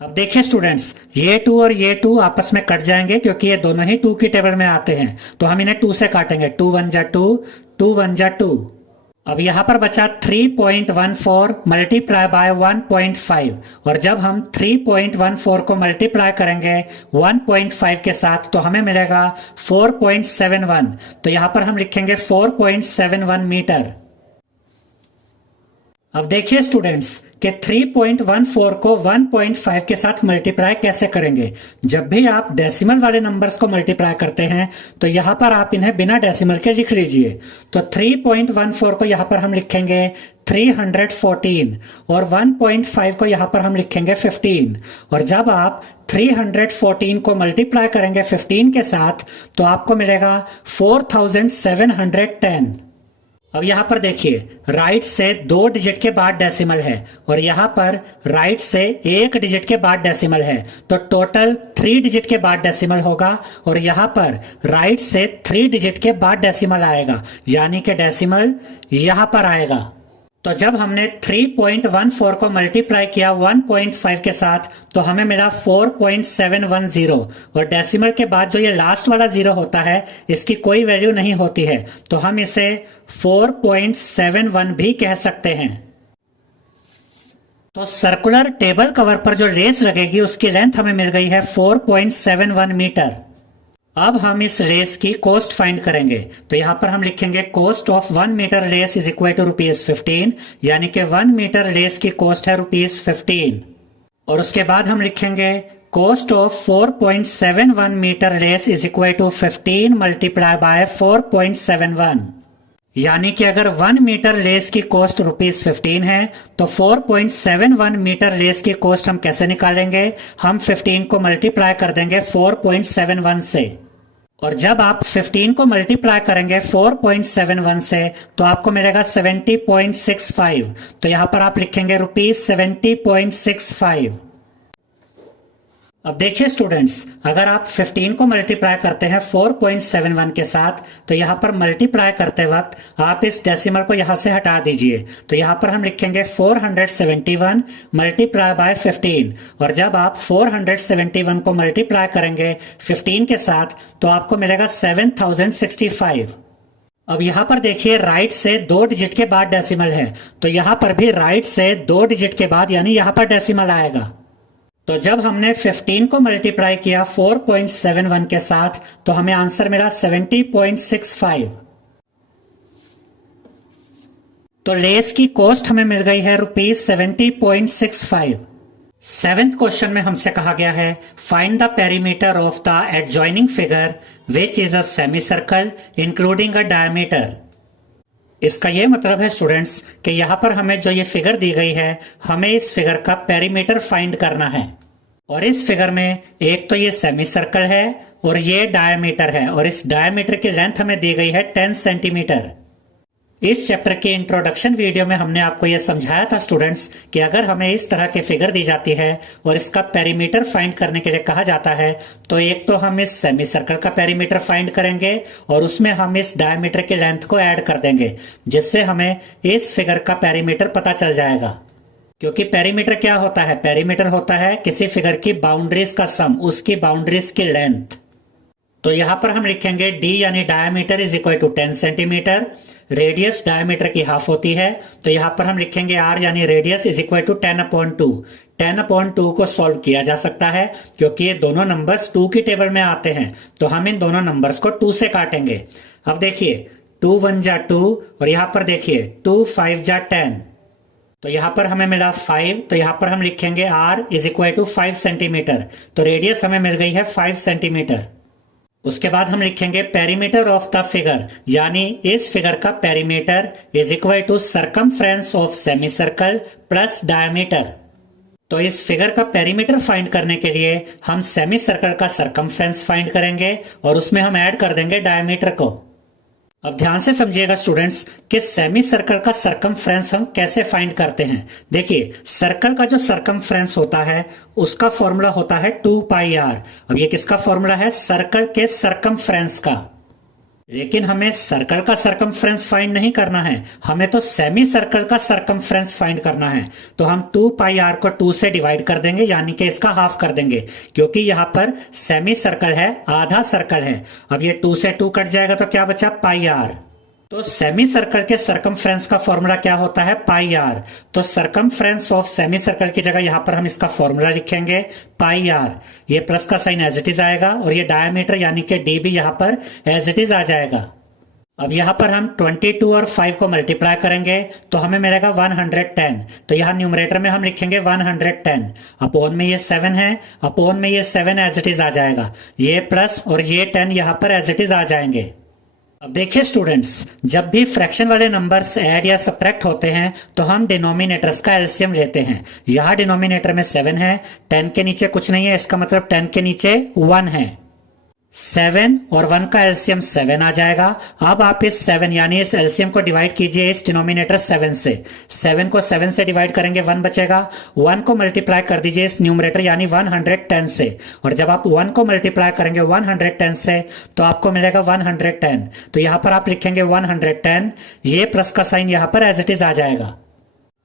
अब देखिए स्टूडेंट्स, ये 2 और ये 2 आपस में कट जाएंगे क्योंकि ये दोनों ही 2 की टेबल में आते हैं, तो हम इन्हें 2 से काटेंगे। 2 1 जा 2, 2 1 जा 2। अब यहां पर बचा 3.14 मल्टीप्लाई बाय 1.5, और जब हम 3.14 को मल्टीप्लाई करेंगे 1.5 के साथ तो हमें मिलेगा 4.71। तो यहां पर हम लिखेंगे 4.71 मीटर। अब देखिए स्टूडेंट्स कि 3.14 को 1.5 के साथ मल्टीप्लाई कैसे करेंगे। जब भी आप डेसिमल वाले नंबर्स को मल्टीप्लाई करते हैं तो यहाँ पर आप इन्हें बिना डेसिमल के लिख लीजिए। तो 3.14 को यहाँ पर हम लिखेंगे 314, और 1.5 को यहाँ पर हम लिखेंगे 15। और जब आप 314 को मल्टीप्लाई करेंगे 15 के साथ तो आपको मिलेगा 4710। अब यहां पर देखिए, राइट से 2 डिजिट के बाद डेसिमल है, और यहां पर राइट से 1 डिजिट के बाद डेसिमल है, तो टोटल 3 डिजिट के बाद डेसिमल होगा, और यहां पर राइट से 3 डिजिट के बाद डेसिमल आएगा, यानी कि डेसिमल यहां पर आएगा। तो जब हमने 3.14 को मल्टीप्लाई किया 1.5 के साथ तो हमें मिला 4.710, और डेसिमल के बाद जो ये लास्ट वाला 0 होता है इसकी कोई वैल्यू नहीं होती है, तो हम इसे 4.71 भी कह सकते हैं। तो सर्कुलर टेबल कवर पर जो रेस लगेगी उसकी लेंथ हमें मिल गई है 4.71 मीटर। अब हम इस रेस की कॉस्ट फाइंड करेंगे, तो यहां पर हम लिखेंगे cost of 1 metre lace is equal to ₹15, यानी कि 1 मीटर रेस की कॉस्ट है ₹15। और उसके बाद हम लिखेंगे cost of 4.71 metre lace is equal to 15 multiply by 4.71, यानी कि अगर 1 मीटर रेस की कॉस्ट ₹15 है तो 4.71 मीटर रेस की कॉस्ट हम कैसे निकालेंगे। हम 15 को मल्टीप्लाई कर देंगे 4.71 से, और जब आप 15 को मल्टीप्लाई करेंगे 4.71 से तो आपको मिलेगा 70.65। तो यहां पर आप लिखेंगे ₹70.65। अब देखिए स्टूडेंट्स, अगर आप 15 को मल्टीप्लाई करते हैं 4.71 के साथ तो यहां पर मल्टीप्लाई करते वक्त आप इस डेसिमल को यहां से हटा दीजिए। तो यहां पर हम लिखेंगे 471 मल्टीप्लाई बाय 15, और जब आप 471 को मल्टीप्लाई करेंगे 15 के साथ तो आपको मिलेगा 7065। अब यहां पर देखिए, राइट से 2 डिजिट के बाद डेसिमल है, तो यहां पर भी राइट से 2 डिजिट के बाद यानी यहां पर डेसिमल आएगा। तो जब हमने 15 को मल्टीप्लाई किया 4.71 के साथ तो हमें आंसर मिला 70.65। तो लेस की कॉस्ट हमें मिल गई है ₹70.65। 7th क्वेश्चन में हमसे कहा गया है find the perimeter of the adjoining figure which is a semi circle including a diameter. इसका यह मतलब है स्टूडेंट्स कि यहां पर हमें जो ये फिगर दी गई है हमें इस फिगर का पेरीमीटर फाइंड करना है। और इस फिगर में एक तो ये सेमी सर्कल है और ये डायमीटर है, और इस डायमीटर की लेंथ हमें दी गई है 10 सेंटीमीटर। इस चैप्टर के इंट्रोडक्शन वीडियो में हमने आपको यह समझाया था स्टूडेंट्स कि अगर हमें इस तरह की फिगर दी जाती है और इसका पेरीमीटर फाइंड करने के लिए कहा जाता है, तो एक तो हम इस सेमी सर्कल का पेरीमीटर फाइंड करेंगे और उसमें हम इस डायमीटर की लेंथ को ऐड कर देंगे, जिससे हमें इस फिगर का पेरीमीटर पता चल जाएगा। क्योंकि पेरीमीटर क्या होता है? पेरीमीटर होता है किसी फिगर की बाउंड्रीज का सम, उसकी बाउंड्रीज की लेंथ। तो यहां पर हम लिखेंगे d यानी diameter is equal to 10 centimetre, radius diameter की हाफ होती है, तो यहां पर हम लिखेंगे r यानी रेडियस इज इक्वल टू 10/2। 10/2 को सॉल्व किया जा सकता है क्योंकि ये दोनों नंबर्स 2 की टेबल में आते हैं, तो हम इन दोनों नंबर्स को 2 से काटेंगे। अब देखिए 2 1 जा 2 और यहां पर देखिए 2 5 जा 10, तो यहां पर हमें मिला 5, तो यहां पर हम लिखेंगे r is equal to 5 centimetre, तो रेडियस हमें मिल गई है 5 सेंटीमीटर। उसके बाद हम लिखेंगे पेरीमीटर ऑफ द फिगर, यानी इस फिगर का perimeter is equal to circumference of semi circle plus diameter. तो इस फिगर का पेरीमीटर फाइंड करने के लिए हम सेमी सर्कल का सरकमफ्रेंस फाइंड करेंगे और उसमें हम ऐड कर देंगे डायमीटर को। अब ध्यान से समझिएगा स्टूडेंट्स कि सेमी सर्कल का सरकमफ्रेंस हम कैसे फाइंड करते हैं। देखिए सर्कल का जो सरकमफ्रेंस होता है उसका फॉर्मूला होता है 2πr। अब ये किसका फॉर्मूला है? सर्कल के सरकमफ्रेंस का। लेकिन हमें सर्कल का सरकमफ्रेंस फाइंड नहीं करना है, हमें तो सेमी सर्कल का सरकमफ्रेंस फाइंड करना है। तो हम 2πr को 2 से डिवाइड कर देंगे, यानी कि इसका हाफ कर देंगे, क्योंकि यहाँ पर सेमी सर्कल है, आधा सर्कल है। अब ये 2 से 2 कट जाएगा तो क्या बचा? πr। तो सेमी सर्कल के सरकमफ्रेंस का फॉर्मूला क्या होता है? πr। तो सरकमफ्रेंस ऑफ सेमी सर्कल की जगह यहां पर हम इसका फॉर्मूला लिखेंगे πr। ये प्लस का साइन एज इट इज आएगा और ये डायमीटर यानी कि d भी यहां पर एज इट इज आ जाएगा। अब यहां पर हम 22 और 5 को मल्टीप्लाई करेंगे तो हमें मिलेगा 110। तो यहां न्यूमरेटर में हम लिखेंगे 110, अपोन में ये 7 है, अपोन में ये 7 एज इट इज आ जाएगा, ये प्लस और ये 10 यहां पर एज इट इज आ जाएंगे। अब देखिए स्टूडेंट्स, जब भी फ्रैक्शन वाले नंबर्स ऐड या सब्ट्रैक्ट होते हैं तो हम डिनोमिनेटर्स का एलसीएम लेते हैं। यहाँ डिनोमिनेटर में 7 है, 10 के नीचे कुछ नहीं है, इसका मतलब 10 के नीचे 1 है। 7 और 1 का एलसीएम 7 आ जाएगा। अब आप इस 7 यानी इस एलसीएम को डिवाइड कीजिए इस डिनोमिनेटर 7 से। 7 को 7 से डिवाइड करेंगे 1 बचेगा, 1 को मल्टीप्लाई कर दीजिए इस न्यूमरेटर यानी 110 से, और जब आप 1 को मल्टीप्लाई करेंगे 110 से तो आपको मिलेगा 110। तो यहां पर आप लिखेंगे 110, ये प्लस का साइन यहां पर एज इट इज आ जाएगा।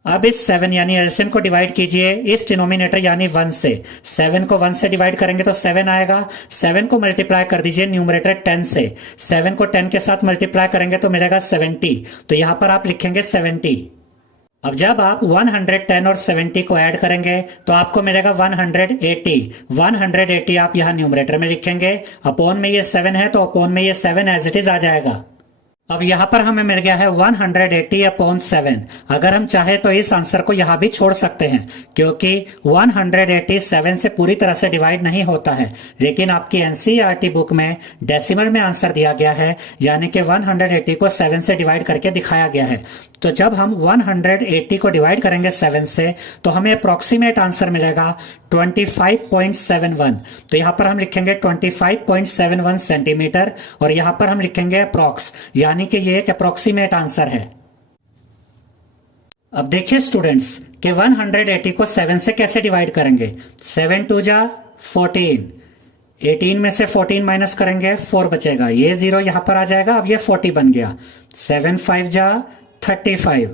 अब इस 7 यानी एलसीएम को डिवाइड कीजिए इस डिनोमिनेटर यानी 1 से। 7 को 1 से डिवाइड करेंगे तो 7 आएगा, 7 को मल्टीप्लाई कर दीजिए न्यूमरेटर 10 से। 7 को 10 के साथ मल्टीप्लाई करेंगे तो मिलेगा 70, तो यहां पर आप लिखेंगे 70। अब जब आप 110 और 70 को ऐड करेंगे तो आपको मिलेगा 180। 180 आप यहां न्यूमरेटर में लिखेंगे, अपोन में ये 7 है तो अपोन में ये 7 एज इट इज आ जाएगा। अब यहां पर हमें मिल गया है 180/7। अगर हम चाहे तो इस आंसर को यहां भी छोड़ सकते हैं, क्योंकि 187 से पूरी तरह से डिवाइड नहीं होता है, लेकिन आपकी एनसीईआरटी बुक में डेसिमल में आंसर दिया गया है, यानी कि 180 को 7 से डिवाइड करके दिखाया गया है। तो जब हम 180 को डिवाइड करेंगे 7 से तो हमें अप्रोक्सीमेट आंसर मिलेगा 25.71। तो यहां पर हम लिखेंगे 25.71 सेंटीमीटर और यहां पर हम लिखेंगे अप्रोक्स, यानी कि ये एक अप्रोक्सीमेट आंसर है। अब देखिए स्टूडेंट्स कि 180 को 7 से कैसे डिवाइड करेंगे। 7 2 जा 14, 18 में से 14 माइनस करेंगे 4 बचेगा, ये 0 यहां पर आ जाएगा, अब ये 40 बन गया। 7 5 जा 35,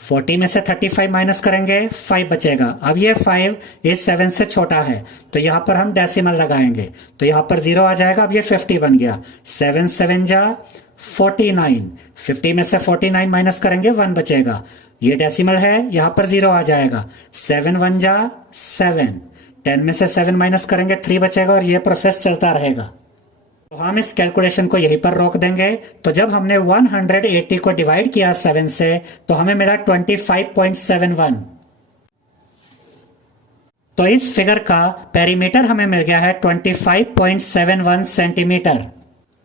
40 में से 35 माइनस करेंगे 5 बचेगा, अब ये 5 इस 7 से छोटा है तो यहां पर हम डेसिमल लगाएंगे, तो यहां पर 0 आ जाएगा, अब ये 50 बन गया। 7 7 जा 49, 50 में से 49 माइनस करेंगे 1 बचेगा, ये डेसिमल है यहां पर 0 आ जाएगा। 7 1 जा 7, 10 में से 7 माइनस करेंगे 3 बचेगा और ये प्रोसेस चलता रहेगा। तो हम इस कैलकुलेशन को यहीं पर रोक देंगे। तो जब हमने 180 को डिवाइड किया 7 से तो हमें मिला 25.71। तो इस फिगर का पेरीमीटर हमें मिल गया है 25.71 सेंटीमीटर।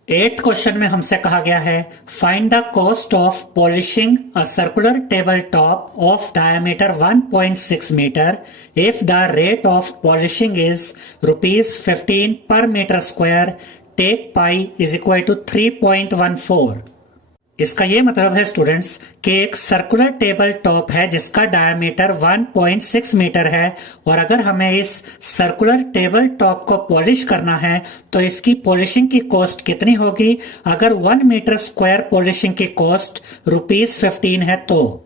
एट्थ क्वेश्चन में हमसे कहा गया है find the cost of polishing a circular table top of diameter 1.6 metre if the rate of polishing is ₹15 per metre square take pi is equal to 3.14। इसका ये मतलब है स्टूडेंट्स कि एक सर्कुलर टेबल टॉप है जिसका डायमीटर 1.6 मीटर है और अगर हमें इस सर्कुलर टेबल टॉप को पॉलिश करना है तो इसकी पॉलिशिंग की कॉस्ट कितनी होगी। अगर 1 मीटर स्क्वायर पॉलिशिंग की कॉस्ट ₹15 है तो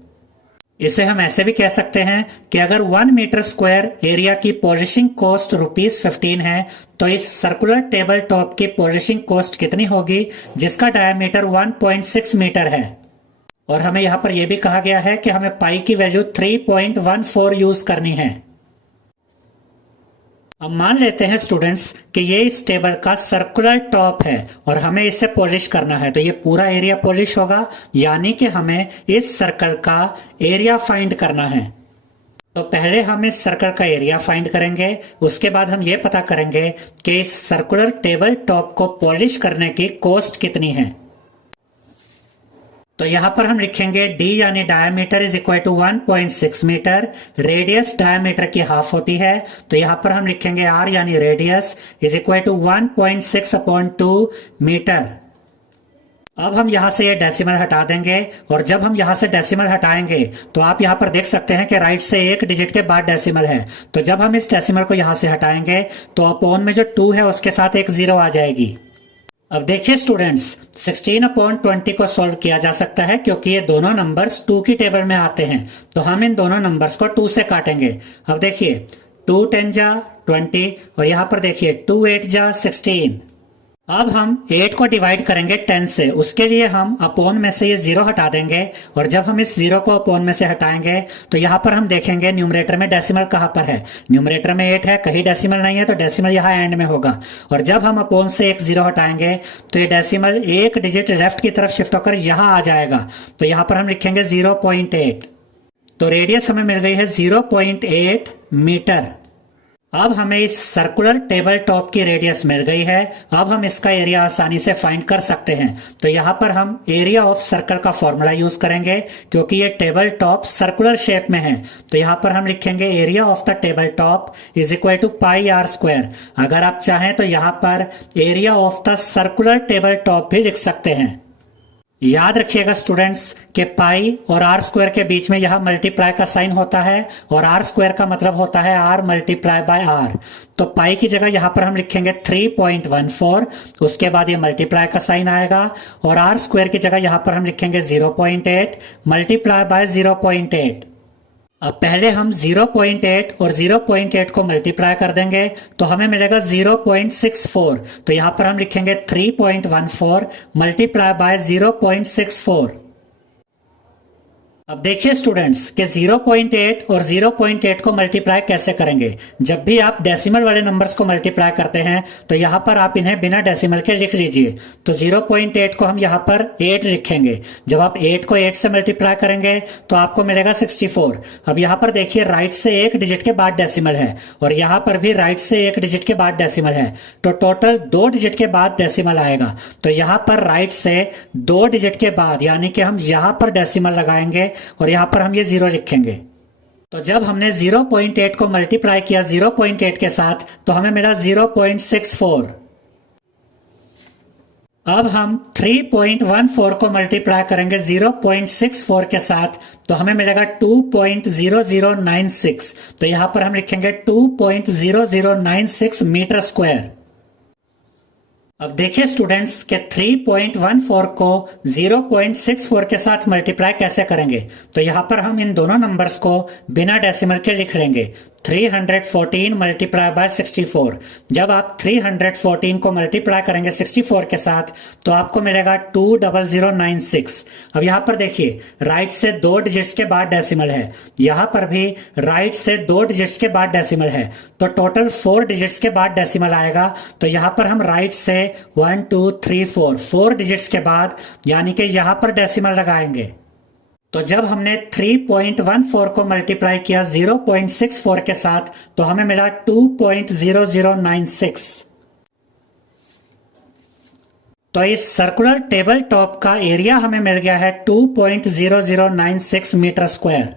इसे हम ऐसे भी कह सकते हैं कि अगर 1 मीटर स्क्वायर एरिया की पॉलिशिंग कॉस्ट ₹15 है तो इस सर्कुलर टेबल टॉप की पॉलिशिंग कॉस्ट कितनी होगी जिसका डायमीटर 1.6 मीटर है। और हमें यहां पर यह भी कहा गया है कि हमें पाई की वैल्यू 3.14 यूज करनी है। अब मान लेते हैं स्टूडेंट्स कि ये इस टेबल का सर्कुलर टॉप है और हमें इसे पॉलिश करना है तो ये पूरा एरिया पॉलिश होगा, यानी कि हमें इस सर्कल का एरिया फाइंड करना है। तो पहले हम इस सर्कल का एरिया फाइंड करेंगे, उसके बाद हम ये पता करेंगे कि इस सर्कुलर टेबल टॉप को पॉलिश करने की कॉस्ट कितनी है। तो यहां पर हम लिखेंगे d यानी diameter is equal to 1.6 metre, radius diameter की हाफ होती है तो यहां पर हम लिखेंगे r यानी radius is equal to 1.6/2 metre. अब हम यहां से ये डेसिमल हटा देंगे और जब हम यहां से डेसिमल हटाएंगे तो आप यहां पर देख सकते हैं कि राइट से एक डिजिट के बाद डेसिमल है, तो जब हम इस डेसिमल को यहां से हटाएंगे तो अपॉन में जो 2 है उसके साथ एक 0 आ जाएगी। अब देखिए स्टूडेंट्स 16/20 को सॉल्व किया जा सकता है क्योंकि ये दोनों नंबर्स 2 की टेबल में आते हैं तो हम इन दोनों नंबर्स को 2 से काटेंगे। अब देखिए 2 10 जा 20 और यहां पर देखिए 2 8 जा 16। अब हम 8 को डिवाइड करेंगे 10 से, उसके लिए हम अपॉन में से ये 0 हटा देंगे और जब हम इस 0 को अपॉन में से हटाएंगे तो यहाँ पर हम देखेंगे न्यूमरेटर में डेसिमल कहाँ पर है। न्यूमरेटर में 8 है, कहीं डेसिमल नहीं है तो डेसिमल यहाँ एंड में होगा। और जब हम अपॉन से एक 0 हटाएंगे तो ये डेसिमल एक डिजिट लेफ्ट की तरफ शिफ्ट होकर यहाँ आ जाएगा, तो यहाँ पर हम लिखेंगे 0.8। तो रेडियस हमें मिल गई है 0.8 मीटर। अब हमें इस सर्कुलर टेबल टॉप की रेडियस मिल गई है, अब हम इसका एरिया आसानी से फाइंड कर सकते हैं। तो यहाँ पर हम एरिया ऑफ सर्कल का फॉर्मूला यूज करेंगे क्योंकि ये टेबल टॉप सर्कुलर शेप में है, तो यहाँ पर हम लिखेंगे area of the table top is equal to πr²। अगर आप चाहें तो यहाँ पर area of the circular table top भी लिख सकते हैं। याद रखिएगा स्टूडेंट्स कि पाई और आर स्क्वायर के बीच में यह मल्टीप्लाई का साइन होता है और आर स्क्वायर का मतलब होता है आर मल्टीप्लाई बाय आर। तो पाई की जगह यहां पर हम लिखेंगे 3.14, उसके बाद ये मल्टीप्लाई का साइन आएगा और आर स्क्वायर की जगह यहां पर हम लिखेंगे 0.8 मल्टीप्लाई बाय 0.8। अब पहले हम 0.8 और 0.8 को मल्टीप्लाई कर देंगे तो हमें मिलेगा 0.64, तो यहां पर हम लिखेंगे 3.14 मल्टीप्लाई बाय 0.64। अब देखिए स्टूडेंट्स कि 0.8 और 0.8 को मल्टीप्लाई कैसे करेंगे। जब भी आप डेसिमल वाले नंबर्स को मल्टीप्लाई करते हैं तो यहां पर आप इन्हें बिना डेसिमल के लिख लीजिए। तो 0.8 को हम यहां पर 8 लिखेंगे, जब आप 8 को 8 से मल्टीप्लाई करेंगे तो आपको मिलेगा 64। अब यहां पर देखिए राइट से एक डिजिट के बाद डेसिमल है और यहां पर भी राइट से एक डिजिट के बाद डेसिमल है, तो टोटल 2 डिजिट के बाद डेसिमल आएगा। तो यहां पर राइट से 2 डिजिट के बाद यानी कि हम यहां पर डेसिमल लगाएंगे और यहां पर हम ये 0 लिखेंगे। तो जब हमने 0.8 को मल्टीप्लाई किया 0.8 के साथ तो हमें मिला 0.64। अब हम 3.14 को मल्टीप्लाई करेंगे 0.64 के साथ तो हमें मिलेगा 2.0096। तो यहां पर हम लिखेंगे 2.0096 मीटर स्क्वायर। अब देखिए स्टूडेंट्स के 3.14 को 0.64 के साथ मल्टीप्लाई कैसे करेंगे। तो यहां पर हम इन दोनों नंबर्स को बिना डेसिमल के लिख लेंगे। 314 मल्टीप्लाई बाय 64। जब आप 314 को मल्टीप्लाई करेंगे 64 के साथ तो आपको मिलेगा 20096। अब यहां पर देखिए राइट से 2 डिजिट्स के बाद डेसिमल है, यहां पर भी राइट से 2 डिजिट्स के बाद डेसिमल है, तो टोटल 4 डिजिट्स के बाद डेसिमल आएगा। तो यहां पर हम राइट से 1 2 3 4 डिजिट्स के बाद यानी कि यहां पर डेसिमल लगाएंगे। तो जब हमने 3.14 को मल्टीप्लाई किया 0.64 के साथ तो हमें मिला 2.0096। तो इस सर्कुलर टेबल टॉप का एरिया हमें मिल गया है 2.0096 मीटर स्क्वायर।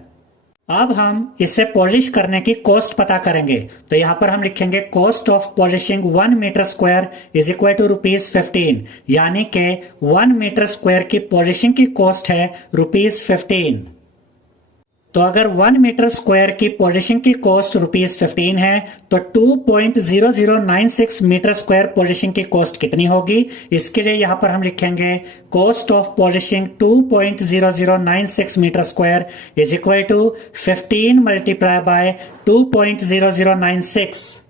अब हम इसे पॉलिश करने की कॉस्ट पता करेंगे। तो यहां पर हम लिखेंगे cost of polishing 1 metre square is equal to ₹15, यानी कि 1 मीटर स्क्वायर की पॉलिशिंग की कॉस्ट है ₹15। तो अगर 1 मीटर स्क्वायर की पॉलिशिंग की कॉस्ट ₹15 है तो 2.0096 मीटर स्क्वायर पॉलिशिंग की कॉस्ट कितनी होगी? इसके लिए यहां पर हम लिखेंगे cost of polishing 2.0096 metre square is equal to 15 multiply by 2.0096।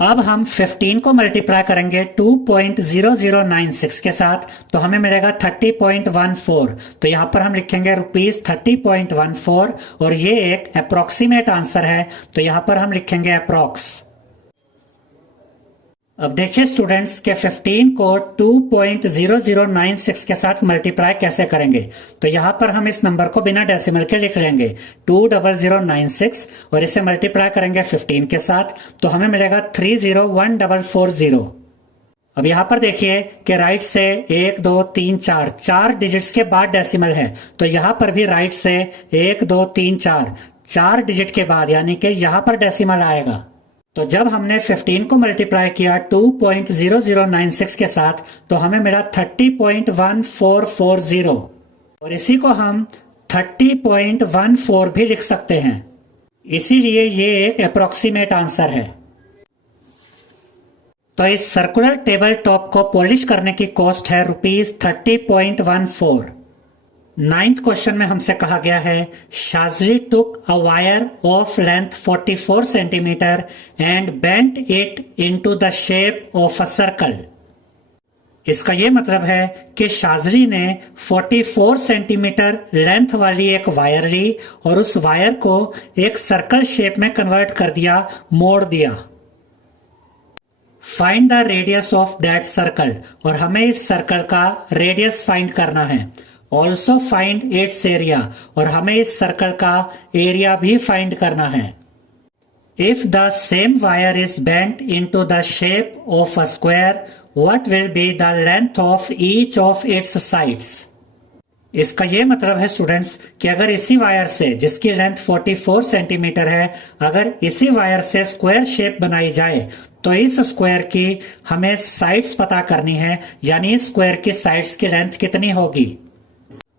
अब हम 15 को मल्टीप्लाई करेंगे 2.0096 के साथ तो हमें मिलेगा 30.14। तो यहां पर हम लिखेंगे ₹30.14 और ये एक अप्रोक्सीमेट आंसर है तो यहां पर हम लिखेंगे अप्रोक्स। अब देखिए स्टूडेंट्स के 15 को 2.0096 के साथ मल्टीप्लाई कैसे करेंगे। तो यहां पर हम इस नंबर को बिना डेसिमल के लिख लेंगे 20096 और इसे मल्टीप्लाई करेंगे 15 के साथ तो हमें मिलेगा 301440। अब यहां पर देखिए कि राइट से 1 2 3 4 डिजिट्स के बाद डेसिमल है तो यहां पर भी राइट से 1 2 3 4 डिजिट के बाद यानी कि यहां पर डेसिमल आएगा। तो जब हमने 15 को मल्टीप्लाई किया 2.0096 के साथ तो हमें मिला 30.1440 और इसी को हम 30.14 भी लिख सकते हैं, इसीलिए ये एक अप्रोक्सीमेट आंसर है। तो इस सर्कुलर टेबल टॉप को पॉलिश करने की कॉस्ट है ₹30.14। 9th क्वेश्चन में हमसे कहा गया है Shazli took a wire of length 44 centimetre and bent it into the shape of a circle. इसका यह मतलब है कि शाजरी ने 44 सेंटीमीटर लेंथ वाली एक वायर ली और उस वायर को एक सर्कल शेप में कन्वर्ट कर दिया, मोड़ दिया। Find the radius of that circle, और हमें इस सर्कल का रेडियस फाइंड करना है। ऑल्सो फाइंड इट्स एरिया, और हमें इस सर्कल का एरिया भी फाइंड करना है। If the same wire is bent into the shape of a square, what will be the length of each of its sides. इसका यह मतलब है स्टूडेंट्स कि अगर इसी वायर से, जिसकी लेंथ 44 सेंटीमीटर है, अगर इसी वायर से स्क्वायर शेप बनाई जाए तो इस स्क्वायर की हमें साइड्स पता करनी है, यानी इस स्क्वायर की साइड्स की लेंथ कितनी होगी।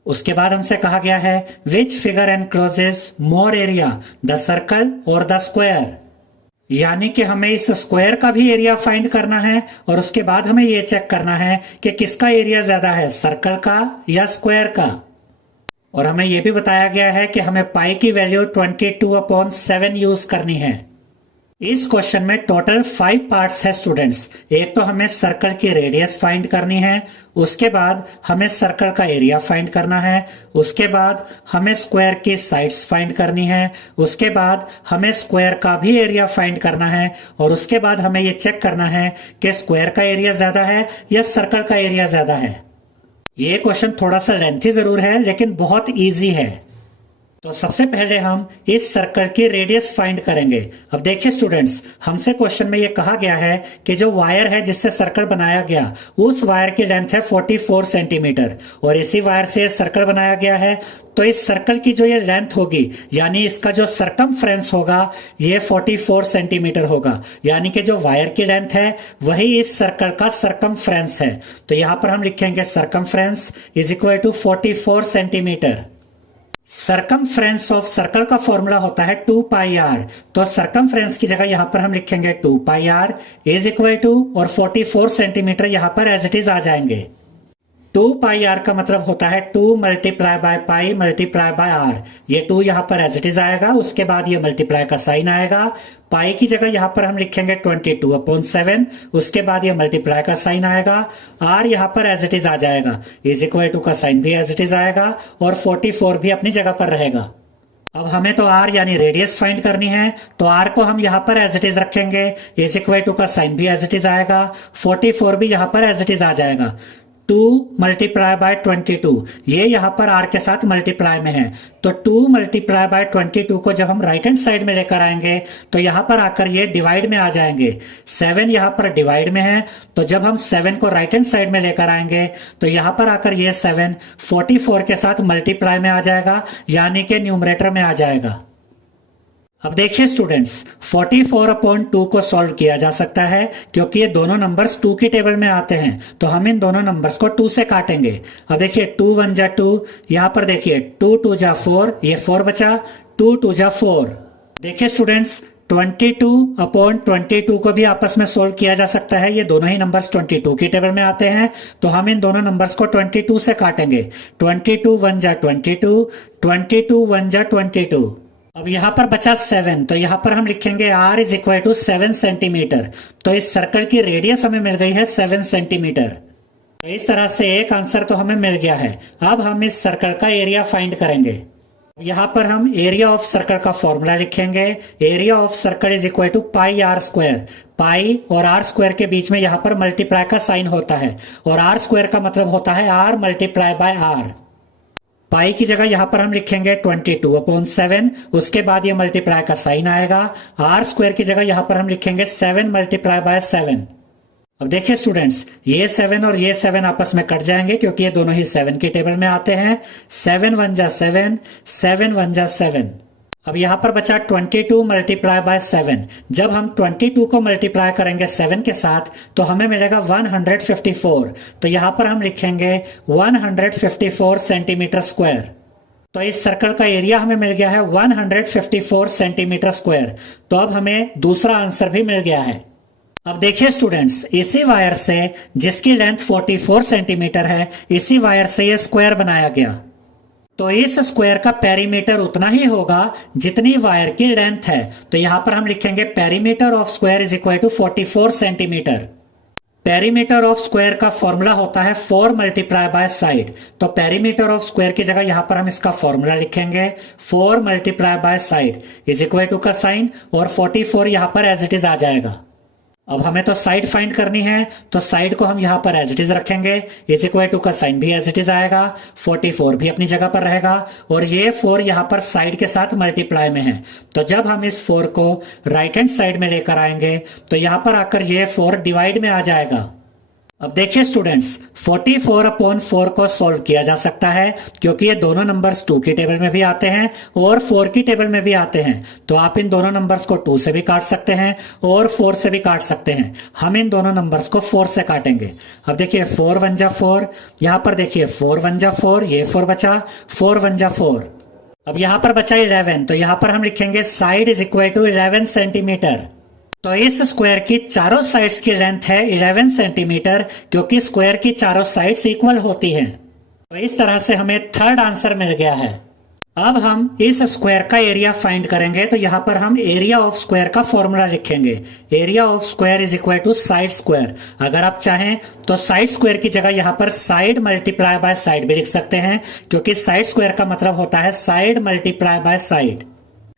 उसके बाद हमसे कहा गया है which figure encloses more area, the circle और द स्क्वायर, यानी कि हमें इस स्क्वायर का भी एरिया फाइंड करना है और उसके बाद हमें यह चेक करना है कि किसका एरिया ज्यादा है, सर्कल का या स्क्वायर का। और हमें यह भी बताया गया है कि हमें पाई की वैल्यू 22/7 यूज करनी है। इस क्वेश्चन में टोटल 5 पार्ट्स है स्टूडेंट्स। एक तो हमें सर्कल की रेडियस फाइंड करनी है, उसके बाद हमें सर्कल का एरिया फाइंड करना है, उसके बाद हमें स्क्वायर की साइड्स फाइंड करनी है, उसके बाद हमें स्क्वायर का भी एरिया फाइंड करना है और उसके बाद हमें यह चेक करना है कि स्क्वायर का एरिया ज्यादा है या सर्कल का एरिया ज्यादा है। ये क्वेश्चन थोड़ा सा लेंथी जरूर है लेकिन बहुत ईजी है। तो सबसे पहले हम इस सर्कल की रेडियस फाइंड करेंगे। अब देखिए स्टूडेंट्स, हमसे क्वेश्चन में ये कहा गया है कि जो वायर है जिससे सर्कल बनाया गया, उस वायर की लेंथ है 44 सेंटीमीटर और इसी वायर से सर्कल बनाया गया है। तो इस सर्कल की जो ये लेंथ होगी, यानी इसका जो सरकमफ्रेंस होगा, ये 44 सेंटीमीटर होगा, यानी कि जो वायर की लेंथ है वही इस सर्कल का सरकमफ्रेंस है। तो यहां पर हम लिखेंगे circumference is equal to 44 centimetre. Circumference of circle का फॉर्मूला होता है 2πr, तो सरकमफ्रेंस की जगह यहां पर हम लिखेंगे 2πr इज इक्वल टू, और 44 सेंटीमीटर यहां पर एज इट इज आ जाएंगे। 2πr का मतलब होता है 2 multiply by pi multiply by r. ये 2 यहां पर एज इट इज आएगा, उसके बाद ये मल्टीप्लाई का साइन आएगा। पाई की जगह यहां पर हम लिखेंगे 22/7, उसके बाद ये मल्टीप्लाई का साइन आएगा। आर यहां पर एज इट इज आ जाएगा, इज इक्वल टू का साइन भी एज इट इज आएगा और 44 भी अपनी जगह पर रहेगा। अब हमें तो आर यानी रेडियस फाइंड करनी है, तो आर को हम यहां पर एज इट इज रखेंगे, इज इक्वल टू का साइन भी एज इट इज आएगा, 44 भी यहां पर एज इट इज आ जाएगा। 2 मल्टीप्लाई बाय 22, ये यहाँ पर r के साथ मल्टीप्लाई में है, तो 2 मल्टीप्लाई बाय 22 को जब हम राइट हैंड साइड में लेकर आएंगे तो यहाँ पर आकर ये डिवाइड में आ जाएंगे। 7 यहाँ पर डिवाइड में है, तो जब हम 7 को राइट हैंड साइड में लेकर आएंगे तो यहाँ पर आकर ये 7 44 के साथ मल्टीप्लाई में आ जाएगा, यानी कि न्यूमरेटर में आ जाएगा। अब देखिए स्टूडेंट्स, 44/2 को सॉल्व किया जा सकता है क्योंकि ये दोनों नंबर्स 2 की टेबल में आते हैं, तो हम इन दोनों नंबर्स को 2 से काटेंगे। अब देखिए 2 1 जा 2, यहाँ पर देखिए 2 2 जा 4, ये 4 बचा, 2 2 जा 4। देखिए स्टूडेंट्स, 22/22 को भी आपस में सोल्व किया जा सकता है, ये दोनों ही नंबर्स 22 की टेबल में आते हैं, तो हम इन दोनों नंबर्स को 22 से काटेंगे। 22 1 जा 22, 22 1 जा 22। अब यहाँ पर बचा 7, तो यहाँ पर हम लिखेंगे r is equal to 7 centimetre. तो इस सर्कल की रेडियस हमें मिल गई है 7 सेंटीमीटर। तो इस तरह से एक आंसर तो हमें मिल गया है। अब हम इस सर्कल का एरिया फाइंड करेंगे। यहाँ पर हम एरिया ऑफ सर्कल का फॉर्मूला लिखेंगे। Area of circle is equal to pi r square. Pi और r स्क्वायर के बीच में यहाँ पर मल्टीप्लाई का साइन होता है, और r स्क्वायर का मतलब होता है r मल्टीप्लाई बाय r। पाई की जगह यहाँ पर हम लिखेंगे 22/7, उसके बाद ये मल्टीप्लाई का साइन आएगा। r स्क्वायर की जगह यहाँ पर हम लिखेंगे 7 मल्टीप्लाई बाय 7। अब देखिए स्टूडेंट्स, ये 7 और ये 7 आपस में कट जाएंगे क्योंकि ये दोनों ही 7 की टेबल में आते हैं। 7 1 जा 7, 7 1 जा 7। अब यहाँ पर बचा 22 मल्टीप्लाई बाय 7। जब हम 22 को मल्टीप्लाई करेंगे 7 के साथ तो हमें मिलेगा 154। तो यहाँ पर हम लिखेंगे 154 सेंटीमीटर स्क्वायर। तो इस सर्कल का एरिया हमें मिल गया है 154 सेंटीमीटर स्क्वायर। तो अब हमें दूसरा आंसर भी मिल गया है। अब देखिए स्टूडेंट्स, इसी वायर से जिसकी लेंथ 44 सेंटीमीटर है, इसी वायर से ये स्क्वायर बनाया गया। तो इस स्क्वायर का पेरीमीटर उतना ही होगा जितनी वायर की लेंथ है। तो यहां पर हम लिखेंगे perimeter of square is equal to 44 centimetre. Perimeter of square का फॉर्मूला होता है 4 मल्टीप्लाई बाय साइड। तो पेरीमीटर ऑफ स्क्वायर की जगह यहां पर हम इसका फॉर्मूला लिखेंगे 4 multiply by side is equal to का साइन, और 44 यहां पर एज इट इज आ जाएगा। अब हमें तो साइड फाइंड करनी है, तो साइड को हम यहाँ पर एज इट इज रखेंगे। इज इक्वल टू का साइन भी एज इट इज आएगा, 44 भी अपनी जगह पर रहेगा, और ये 4 यहाँ पर साइड के साथ मल्टीप्लाई में है। तो जब हम इस 4 को राइट हैंड साइड में लेकर आएंगे तो यहाँ पर आकर ये 4 डिवाइड में आ जाएगा। अब देखिए स्टूडेंट्स, 44/4 को सॉल्व किया जा सकता है क्योंकि ये दोनों नंबर्स 2 की टेबल में भी आते हैं और 4 की टेबल में भी आते हैं। तो आप इन दोनों नंबर्स को 2 से भी काट सकते हैं और 4 से भी काट सकते हैं। हम इन दोनों नंबर्स को 4 से काटेंगे। अब देखिए 4 1 जा 4, यहाँ पर देखिए 4 1 जा 4, ये 4 बचा, 4 1 जा 4। अब यहाँ पर बचा 11, तो यहाँ पर हम लिखेंगे side is equal to 11 centimetre. तो इस स्क्वायर की चारों साइड्स की लेंथ है 11 सेंटीमीटर, क्योंकि स्क्वायर की चारों साइड्स इक्वल होती हैं। तो इस तरह से हमें थर्ड आंसर मिल गया है। अब हम इस स्क्वायर का एरिया फाइंड करेंगे, तो यहाँ पर हम एरिया ऑफ स्क्वायर का फॉर्मूला लिखेंगे। Area of square is equal to side square. अगर आप चाहें तो साइड स्क्वायर की जगह यहाँ पर साइड मल्टीप्लाई बाय साइड भी लिख सकते हैं, क्योंकि साइड स्क्वायर का मतलब होता है side multiply by side.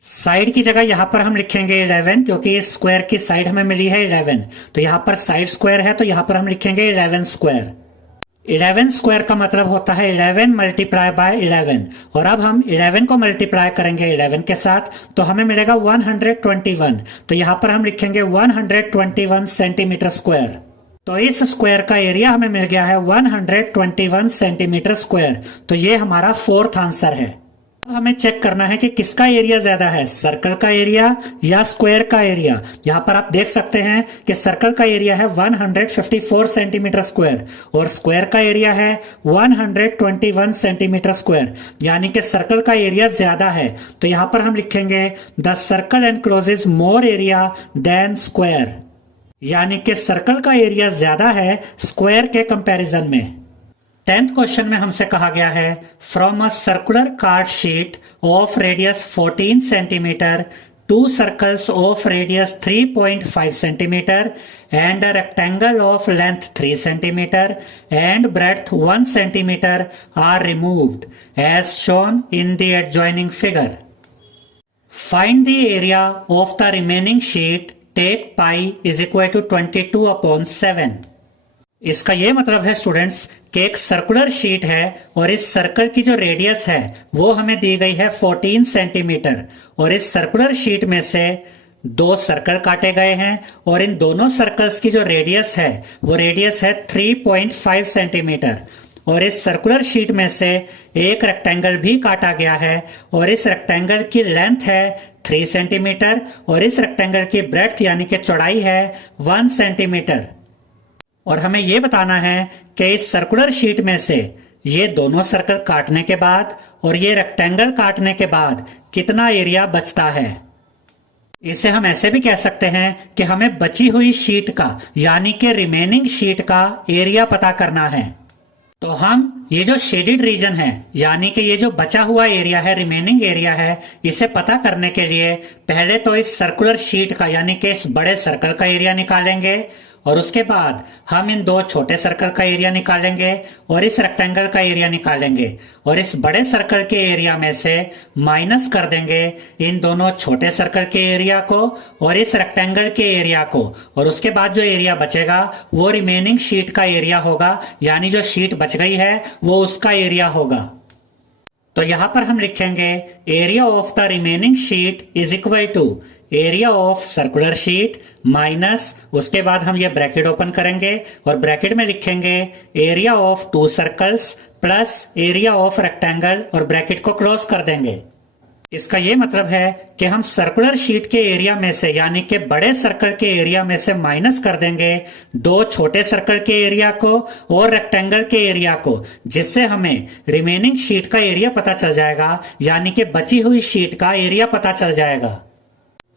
Side की जगह यहाँ पर हम लिखेंगे 11, क्योंकि इस स्क्वायर की साइड हमें मिली है 11। तो यहाँ पर साइड स्क्वायर है, तो यहाँ पर हम लिखेंगे 11 स्क्वायर। 11 स्क्वायर का मतलब होता है 11 मल्टीप्लाई बाय 11। और अब हम 11 को मल्टीप्लाई करेंगे 11 के साथ, तो हमें मिलेगा 121। तो यहाँ पर हम लिखेंगे 121 सेंटीमीटर स्क्वायर। तो इस स्क्वायर का एरिया हमें मिल गया है 121 सेंटीमीटर स्क्वायर। तो ये हमारा फोर्थ आंसर है। अब हमें चेक करना है कि किसका एरिया ज्यादा है, सर्कल का एरिया या स्क्वायर का एरिया। यहाँ पर आप देख सकते हैं कि सर्कल का एरिया है 154 सेंटीमीटर स्क्वायर और स्क्वायर का एरिया है 121 सेंटीमीटर स्क्वायर, यानी कि सर्कल का एरिया ज्यादा है। तो यहाँ पर हम लिखेंगे the circle encloses more area than square, यानी कि सर्कल का एरिया ज्यादा है स्क्वायर के कंपैरिजन में। 10th क्वेश्चन में हमसे कहा गया है from a circular card sheet of radius 14 centimetre, 2 circles of radius 3.5 centimetre and a rectangle of length 3 centimeter and breadth 1 centimeter are removed as shown in the adjoining figure. Find the area of the remaining sheet. Take pi is equal to 22/7. इसका ये मतलब है students कि एक circular sheet है और इस circle की जो रेडियस है वो हमें दी गई है 14 सेंटीमीटर और इस सर्कुलर शीट में से दो सर्कल काटे गए हैं और इन दोनों सर्कल्स की जो रेडियस है वो रेडियस है 3.5 सेंटीमीटर और इस सर्कुलर शीट में से एक रेक्टेंगल भी काटा गया है और इस रेक्टेंगल की लेंथ है 3 सेंटीमीटर और इस रेक्टेंगल की ब्रेड्थ यानी कि चौड़ाई है 1 सेंटीमीटर। और हमें यह बताना है कि इस सर्कुलर शीट में से ये दोनों सर्कल काटने के बाद और ये रेक्टेंगल काटने के बाद कितना एरिया बचता है। इसे हम ऐसे भी कह सकते हैं कि हमें बची हुई शीट का यानी कि रिमेनिंग शीट का एरिया पता करना है। तो हम ये जो शेडेड रीजन है यानी कि ये जो बचा हुआ एरिया है, रिमेनिंग एरिया है, इसे पता करने के लिए पहले तो इस सर्कुलर शीट का यानी कि इस बड़े सर्कल का एरिया निकालेंगे और उसके बाद हम इन दो छोटे सर्कल का एरिया निकालेंगे और इस रेक्टेंगल का एरिया निकालेंगे और इस बड़े सर्कल के एरिया में से माइनस कर देंगे इन दोनों छोटे सर्कल के एरिया को और इस रेक्टेंगल के एरिया को और उसके बाद जो एरिया बचेगा वो रिमेनिंग शीट का एरिया होगा यानी जो शीट बच गई है वो उसका एरिया होगा। तो यहां पर हम लिखेंगे area of the remaining sheet is equal to area of circular sheet minus उसके बाद हम ये ब्रैकेट ओपन करेंगे और ब्रैकेट में लिखेंगे area of to circles plus area of rectangle और ब्रैकेट को क्लोज कर देंगे। इसका ये मतलब है कि हम सर्कुलर शीट के एरिया में से यानी कि बड़े सर्कल के एरिया में से माइनस कर देंगे दो छोटे सर्कल के एरिया को और रेक्टेंगल के एरिया को, जिससे हमें रिमेनिंग शीट का एरिया पता चल जाएगा यानी कि बची हुई शीट का एरिया पता चल जाएगा।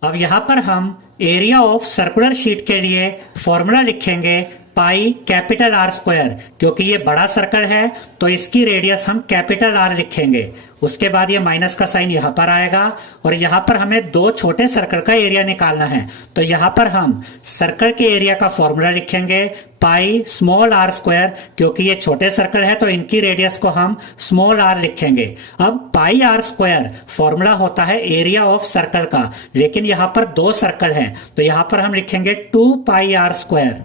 अब यहां पर हम एरिया ऑफ सर्कुलर शीट के लिए फॉर्मूला लिखेंगे पाई कैपिटल आर स्क्वायर, क्योंकि ये बड़ा सर्कल है तो इसकी रेडियस हम कैपिटल आर लिखेंगे। उसके बाद ये माइनस का साइन यहां पर आएगा और यहां पर हमें दो छोटे सर्कल का एरिया निकालना है। तो यहां पर हम सर्कल के एरिया का फॉर्मूला लिखेंगे पाई स्मॉल आर स्क्वायर, क्योंकि ये छोटे सर्कल है तो इनकी रेडियस को हम स्मॉल आर लिखेंगे। अब पाई आर स्क्वायर फॉर्मूला होता है एरिया ऑफ सर्कल का, लेकिन यहां पर दो सर्कल है तो यहां पर हम लिखेंगे 2 पाई आर स्क्वायर।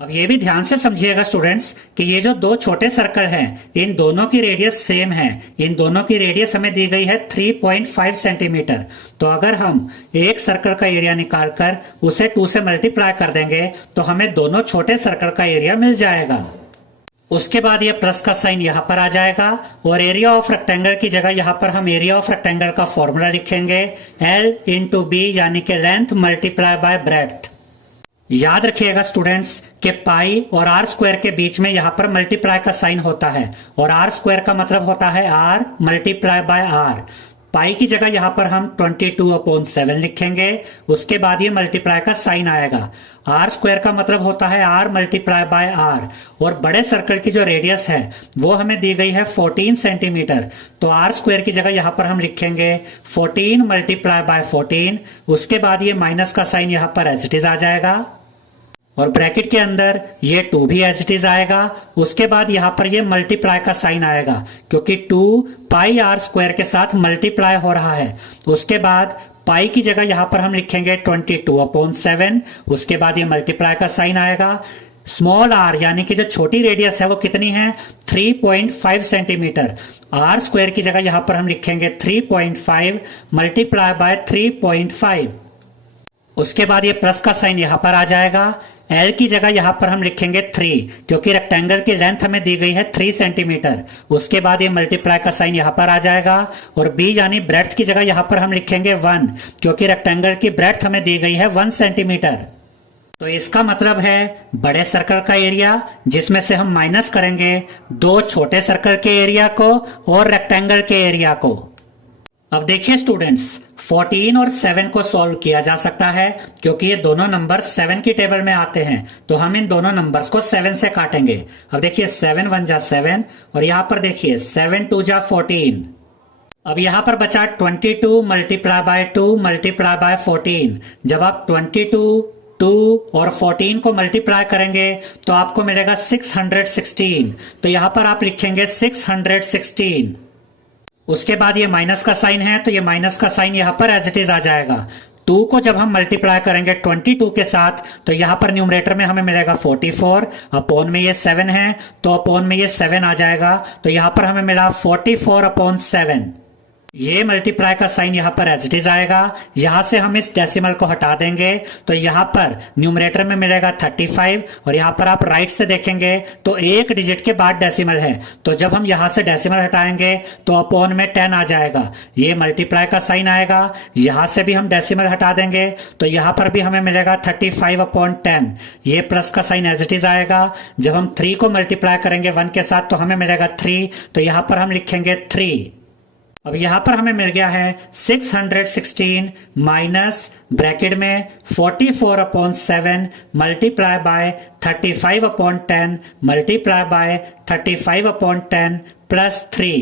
अब ये भी ध्यान से समझिएगा स्टूडेंट्स कि ये जो दो छोटे सर्कल हैं इन दोनों की रेडियस सेम है। इन दोनों की रेडियस हमें दी गई है 3.5 सेंटीमीटर। तो अगर हम एक सर्कल का एरिया निकालकर उसे 2 से मल्टीप्लाई कर देंगे तो हमें दोनों छोटे सर्कल का एरिया मिल जाएगा। उसके बाद ये प्लस का साइन यहां पर आ जाएगा और एरिया ऑफ रेक्टेंगल की जगह यहां पर हम एरिया ऑफ रेक्टेंगल का फॉर्मूला लिखेंगे L इंटू बी यानी कि लेंथ मल्टीप्लाई बाय ब्रेड्थ। याद रखिएगा स्टूडेंट्स कि पाई और आर स्क्वायर के बीच में यहां पर मल्टीप्लाई का साइन होता है और आर स्क्वायर का मतलब होता है आर मल्टीप्लाई बाय आर। पाई की जगह यहां पर हम 22/7 लिखेंगे, उसके बाद ये मल्टीप्लाई का साइन आएगा। आर स्क्वायर का मतलब होता है आर मल्टीप्लाई बाय आर और बड़े सर्कल की जो रेडियस है वो हमें दी गई है 14 सेंटीमीटर। तो आर स्क्वायर की जगह यहां पर हम लिखेंगे 14 मल्टीप्लाई बाय 14। उसके बाद ये माइनस का साइन यहां पर एज इट इज आ जाएगा और ब्रैकेट के अंदर ये 2 भी एज इट इज आएगा। उसके बाद यहां पर ये मल्टीप्लाई का साइन आएगा क्योंकि 2 पाई आर स्क्वायर के साथ मल्टीप्लाई हो रहा है। उसके बाद पाई की जगह यहां पर हम लिखेंगे 22/7। उसके बाद ये मल्टीप्लाई का साइन आएगा। स्मॉल आर यानी कि जो छोटी रेडियस है वो कितनी है 3.5 सेंटीमीटर। आर स्क्वायर की जगह यहां पर हम लिखेंगे 3.5 मल्टीप्लाई बाय 3.5। उसके बाद ये प्लस का साइन यहां पर आ जाएगा। L की जगह यहां पर हम लिखेंगे 3 क्योंकि रेक्टेंगल की लेंथ हमें दी गई है 3 सेंटीमीटर। उसके बाद ये मल्टीप्लाई का साइन यहां पर आ जाएगा और B यानी ब्रेड्थ की जगह यहां पर हम लिखेंगे 1 क्योंकि रेक्टेंगल की ब्रेड्थ हमें दी गई है 1 सेंटीमीटर। तो इसका मतलब है बड़े सर्कल का एरिया जिसमें से हम माइनस करेंगे दो छोटे सर्कल के एरिया को और रेक्टेंगल के एरिया को। अब देखिए स्टूडेंट्स 14 और 7 को सॉल्व किया जा सकता है क्योंकि ये दोनों नंबर 7 की टेबल में आते हैं। तो हम इन दोनों नंबर्स को 7 से काटेंगे। अब देखिए 7 1 जा 7 और यहां पर देखिए 7 2 जा 14। अब यहां पर बचा 22 मल्टीप्लाई बाय 2 मल्टीप्लाई बाय 14। जब आप 22 2 और 14 को मल्टीप्लाई करेंगे तो आपको मिलेगा 616। तो यहां पर आप लिखेंगे 616। उसके बाद ये माइनस का साइन है तो ये माइनस का साइन यहां पर एज इट इज आ जाएगा। 2 को जब हम मल्टीप्लाई करेंगे 22 के साथ तो यहां पर न्यूमरेटर में हमें मिलेगा 44, अपॉन में ये 7 है तो अपॉन में ये 7 आ जाएगा, तो यहां पर हमें मिला 44/7। ये मल्टीप्लाई का साइन यहां पर एज इट इज आएगा। यहां से हम इस डेसिमल को हटा देंगे तो यहां पर न्यूमरेटर में मिलेगा 35 और यहां पर आप राइट से देखेंगे तो एक डिजिट के बाद डेसिमल है, तो जब हम यहां से डेसिमल हटाएंगे तो अपॉन में 10 आ जाएगा, ये मल्टीप्लाई का साइन आएगा। यहां से भी हम डेसिमल हटा देंगे तो यहां पर भी हमें मिलेगा 35/10, ये प्लस का साइन एज इट इज आएगा। जब हम 3 को मल्टीप्लाई करेंगे 1 के साथ तो हमें मिलेगा 3, तो यहां पर हम लिखेंगे 3। अब यहां पर हमें मिल गया है 616 माइनस ब्रैकेट में 44/7 multiply by 35/10 multiply by 35/10 plus 3।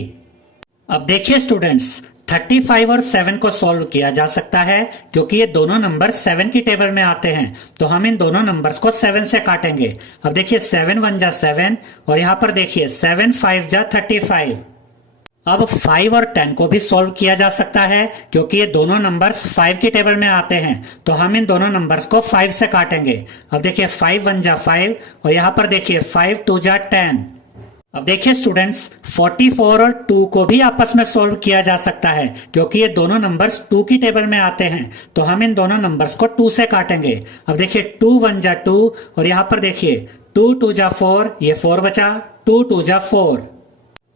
अब देखिए स्टूडेंट्स, 35 और 7 को सॉल्व किया जा सकता है क्योंकि ये दोनों नंबर 7 की टेबल में आते हैं, तो हम इन दोनों नंबर्स को 7 से काटेंगे। अब देखिए 7 1 जा 7 और यहां पर देखिए 7 5 जा 35। अब 5 और 10 को भी सॉल्व किया जा सकता है क्योंकि ये दोनों नंबर्स 5 की टेबल में आते हैं, तो हम इन दोनों नंबर्स को 5 से काटेंगे। अब देखिए 5 1 जा 5 और यहां पर देखिए 5 2 जा 10। अब देखिए स्टूडेंट्स, 44 और 2 को भी आपस में सॉल्व किया जा सकता है क्योंकि ये दोनों नंबर्स 2 की टेबल में आते हैं, तो हम इन दोनों नंबर्स को 2 से काटेंगे। अब देखिए 2 1 जा 2 और यहां पर देखिए 2 2 जा 4, ये 4 बचा, 2 2 जा 4।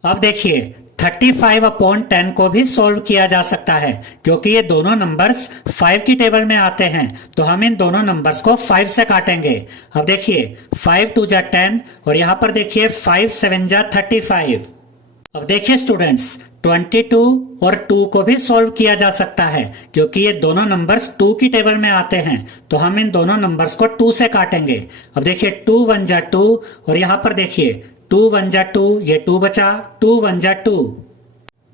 अब देखिए 35/10 को भी सॉल्व किया जा सकता है क्योंकि ये दोनों नंबर्स 5 की टेबल में आते हैं, तो हम इन दोनों नंबर्स को 5 से काटेंगे। अब देखिए 5 2 जा 10 और यहां पर देखिए 5 7 जा 35। अब देखिए स्टूडेंट्स, 22 और 2 को भी सॉल्व किया जा सकता है क्योंकि ये दोनों नंबर्स 2 की टेबल में आते हैं, तो हम इन दोनों नंबर्स को 2 से काटेंगे। अब देखिए 2 1 जा 2 और यहां पर देखिए 2 1 जा 2, ये 2 बचा, 2 1 जा 2।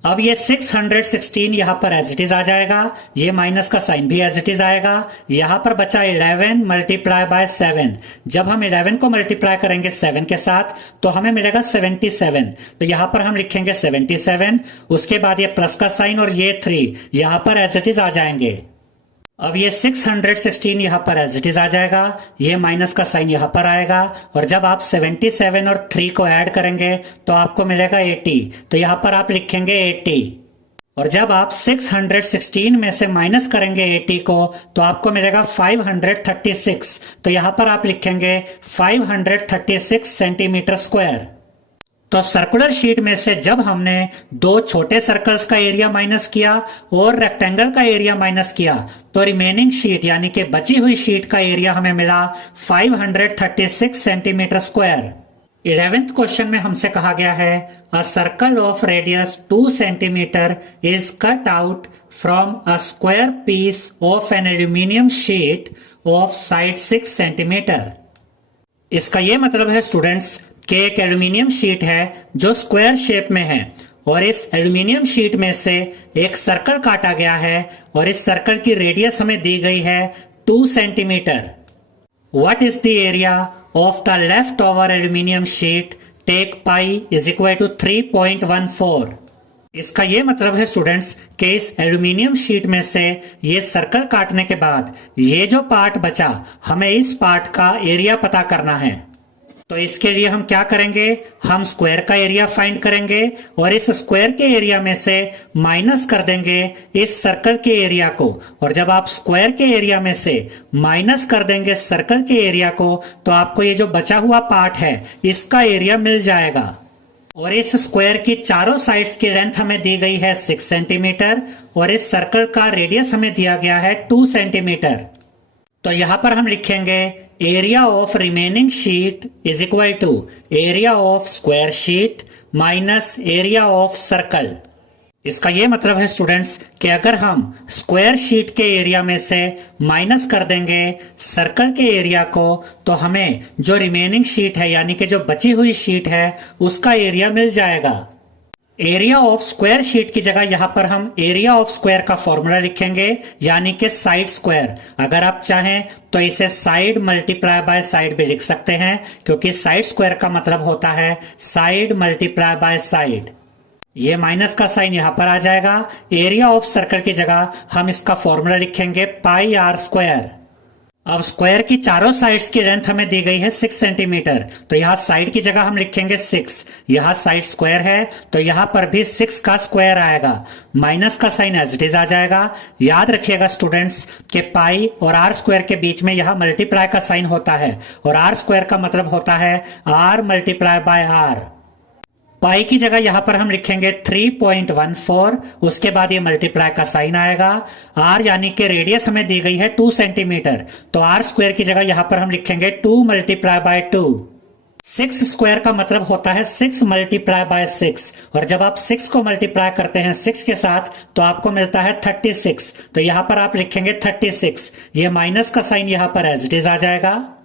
अब ये 616 यहां पर एज इट इज आ जाएगा, ये माइनस का साइन भी एज इट इज आएगा। यहां पर बचा 11 मल्टीप्लाई बाय 7। जब हम 11 को मल्टीप्लाई करेंगे 7 के साथ तो हमें मिलेगा 77, तो यहां पर हम लिखेंगे 77। उसके बाद ये प्लस का साइन और ये 3 यहां पर एज इट इज आ जाएंगे। अब ये 616 यहां पर एज इट इज आ जाएगा, ये माइनस का साइन यहां पर आएगा और जब आप 77 और 3 को ऐड करेंगे तो आपको मिलेगा 80, तो यहां पर आप लिखेंगे 80। और जब आप 616 में से माइनस करेंगे 80 को तो आपको मिलेगा 536, तो यहां पर आप लिखेंगे 536 सेंटीमीटर स्क्वायर। तो सर्कुलर शीट में से जब हमने दो छोटे सर्कल्स का एरिया माइनस किया और रेक्टेंगल का एरिया माइनस किया तो रिमेनिंग शीट यानी कि बची हुई शीट का एरिया हमें मिला 536 सेंटीमीटर स्क्वायर। 11th क्वेश्चन में हमसे कहा गया है a circle of radius 2 centimetre is cut out from a square piece of an aluminium sheet of side 6 centimetre. इसका यह मतलब है स्टूडेंट्स कि एक एल्यूमिनियम शीट है जो स्क्वायर शेप में है और इस एल्यूमिनियम शीट में से एक सर्कल काटा गया है और इस सर्कल की रेडियस हमें दी गई है 2 centimetre. What is the area of the left over aluminium sheet, take pi is equal to 3.14। इसका यह मतलब है स्टूडेंट्स कि इस एल्यूमिनियम शीट में से ये सर्कल काटने के बाद ये जो पार्ट बचा हमें इस पार्ट का एरिया पता करना है। तो इसके लिए हम क्या करेंगे, हम स्क्वायर का एरिया फाइंड करेंगे और इस स्क्वायर के एरिया में से माइनस कर देंगे इस सर्कल के एरिया को, और जब आप स्क्वायर के एरिया में से माइनस कर देंगे सर्कल के एरिया को तो आपको ये जो बचा हुआ पार्ट है इसका एरिया मिल जाएगा। और इस स्क्वायर की चारों साइड्स की लेंथ हमें दी गई है 6 सेंटीमीटर और इस सर्कल का रेडियस हमें दिया गया है 2 सेंटीमीटर। तो यहां पर हम लिखेंगे area of remaining sheet is equal to area of square sheet minus area of circle. इसका यह मतलब है स्टूडेंट्स कि अगर हम स्क्वायर शीट के एरिया में से माइनस कर देंगे सर्कल के एरिया को तो हमें जो रिमेनिंग शीट है यानी कि जो बची हुई शीट है उसका एरिया मिल जाएगा। एरिया ऑफ स्क्वायर शीट की जगह यहां पर हम एरिया ऑफ स्क्वायर का फॉर्मूला लिखेंगे यानी कि साइड स्क्वायर। अगर आप चाहें तो इसे साइड मल्टीप्लाई बाय साइड भी लिख सकते हैं क्योंकि साइड स्क्वायर का मतलब होता है साइड मल्टीप्लाई बाय साइड। ये माइनस का साइन यहां पर आ जाएगा। एरिया ऑफ सर्कल की जगह हम इसका फॉर्मूला लिखेंगे पाई आर स्क्वायर। अब स्क्वायर की चारों साइड्स की लेंथ हमें दी गई है 6 सेंटीमीटर, तो यहाँ साइड की जगह हम लिखेंगे 6। यहाँ साइड स्क्वायर है तो यहाँ पर भी 6 का स्क्वायर आएगा। माइनस का साइन एज इट इज आ जाएगा। याद रखिएगा स्टूडेंट्स कि पाई और आर स्क्वायर के बीच में यहाँ मल्टीप्लाई का साइन होता है, और आर स्क्वायर का मतलब होता है आर मल्टीप्लाई बाय आर। पाई की जगह यहां पर हम लिखेंगे 3.14, उसके बाद ये मल्टीप्लाई का साइन आएगा। आर यानी कि रेडियस हमें दी गई है 2 सेंटीमीटर, तो आर स्क्वायर की जगह यहां पर हम लिखेंगे 2 मल्टीप्लाई बाय 2। 6 स्क्वायर का मतलब होता है 6 मल्टीप्लाई बाय 6, और जब आप 6 को मल्टीप्लाई करते हैं 6 के साथ तो आपको मिलता है 36, तो यहां पर आप लिखेंगे 36। ये माइनस का साइन यहां पर एज इट इज आ जाएगा।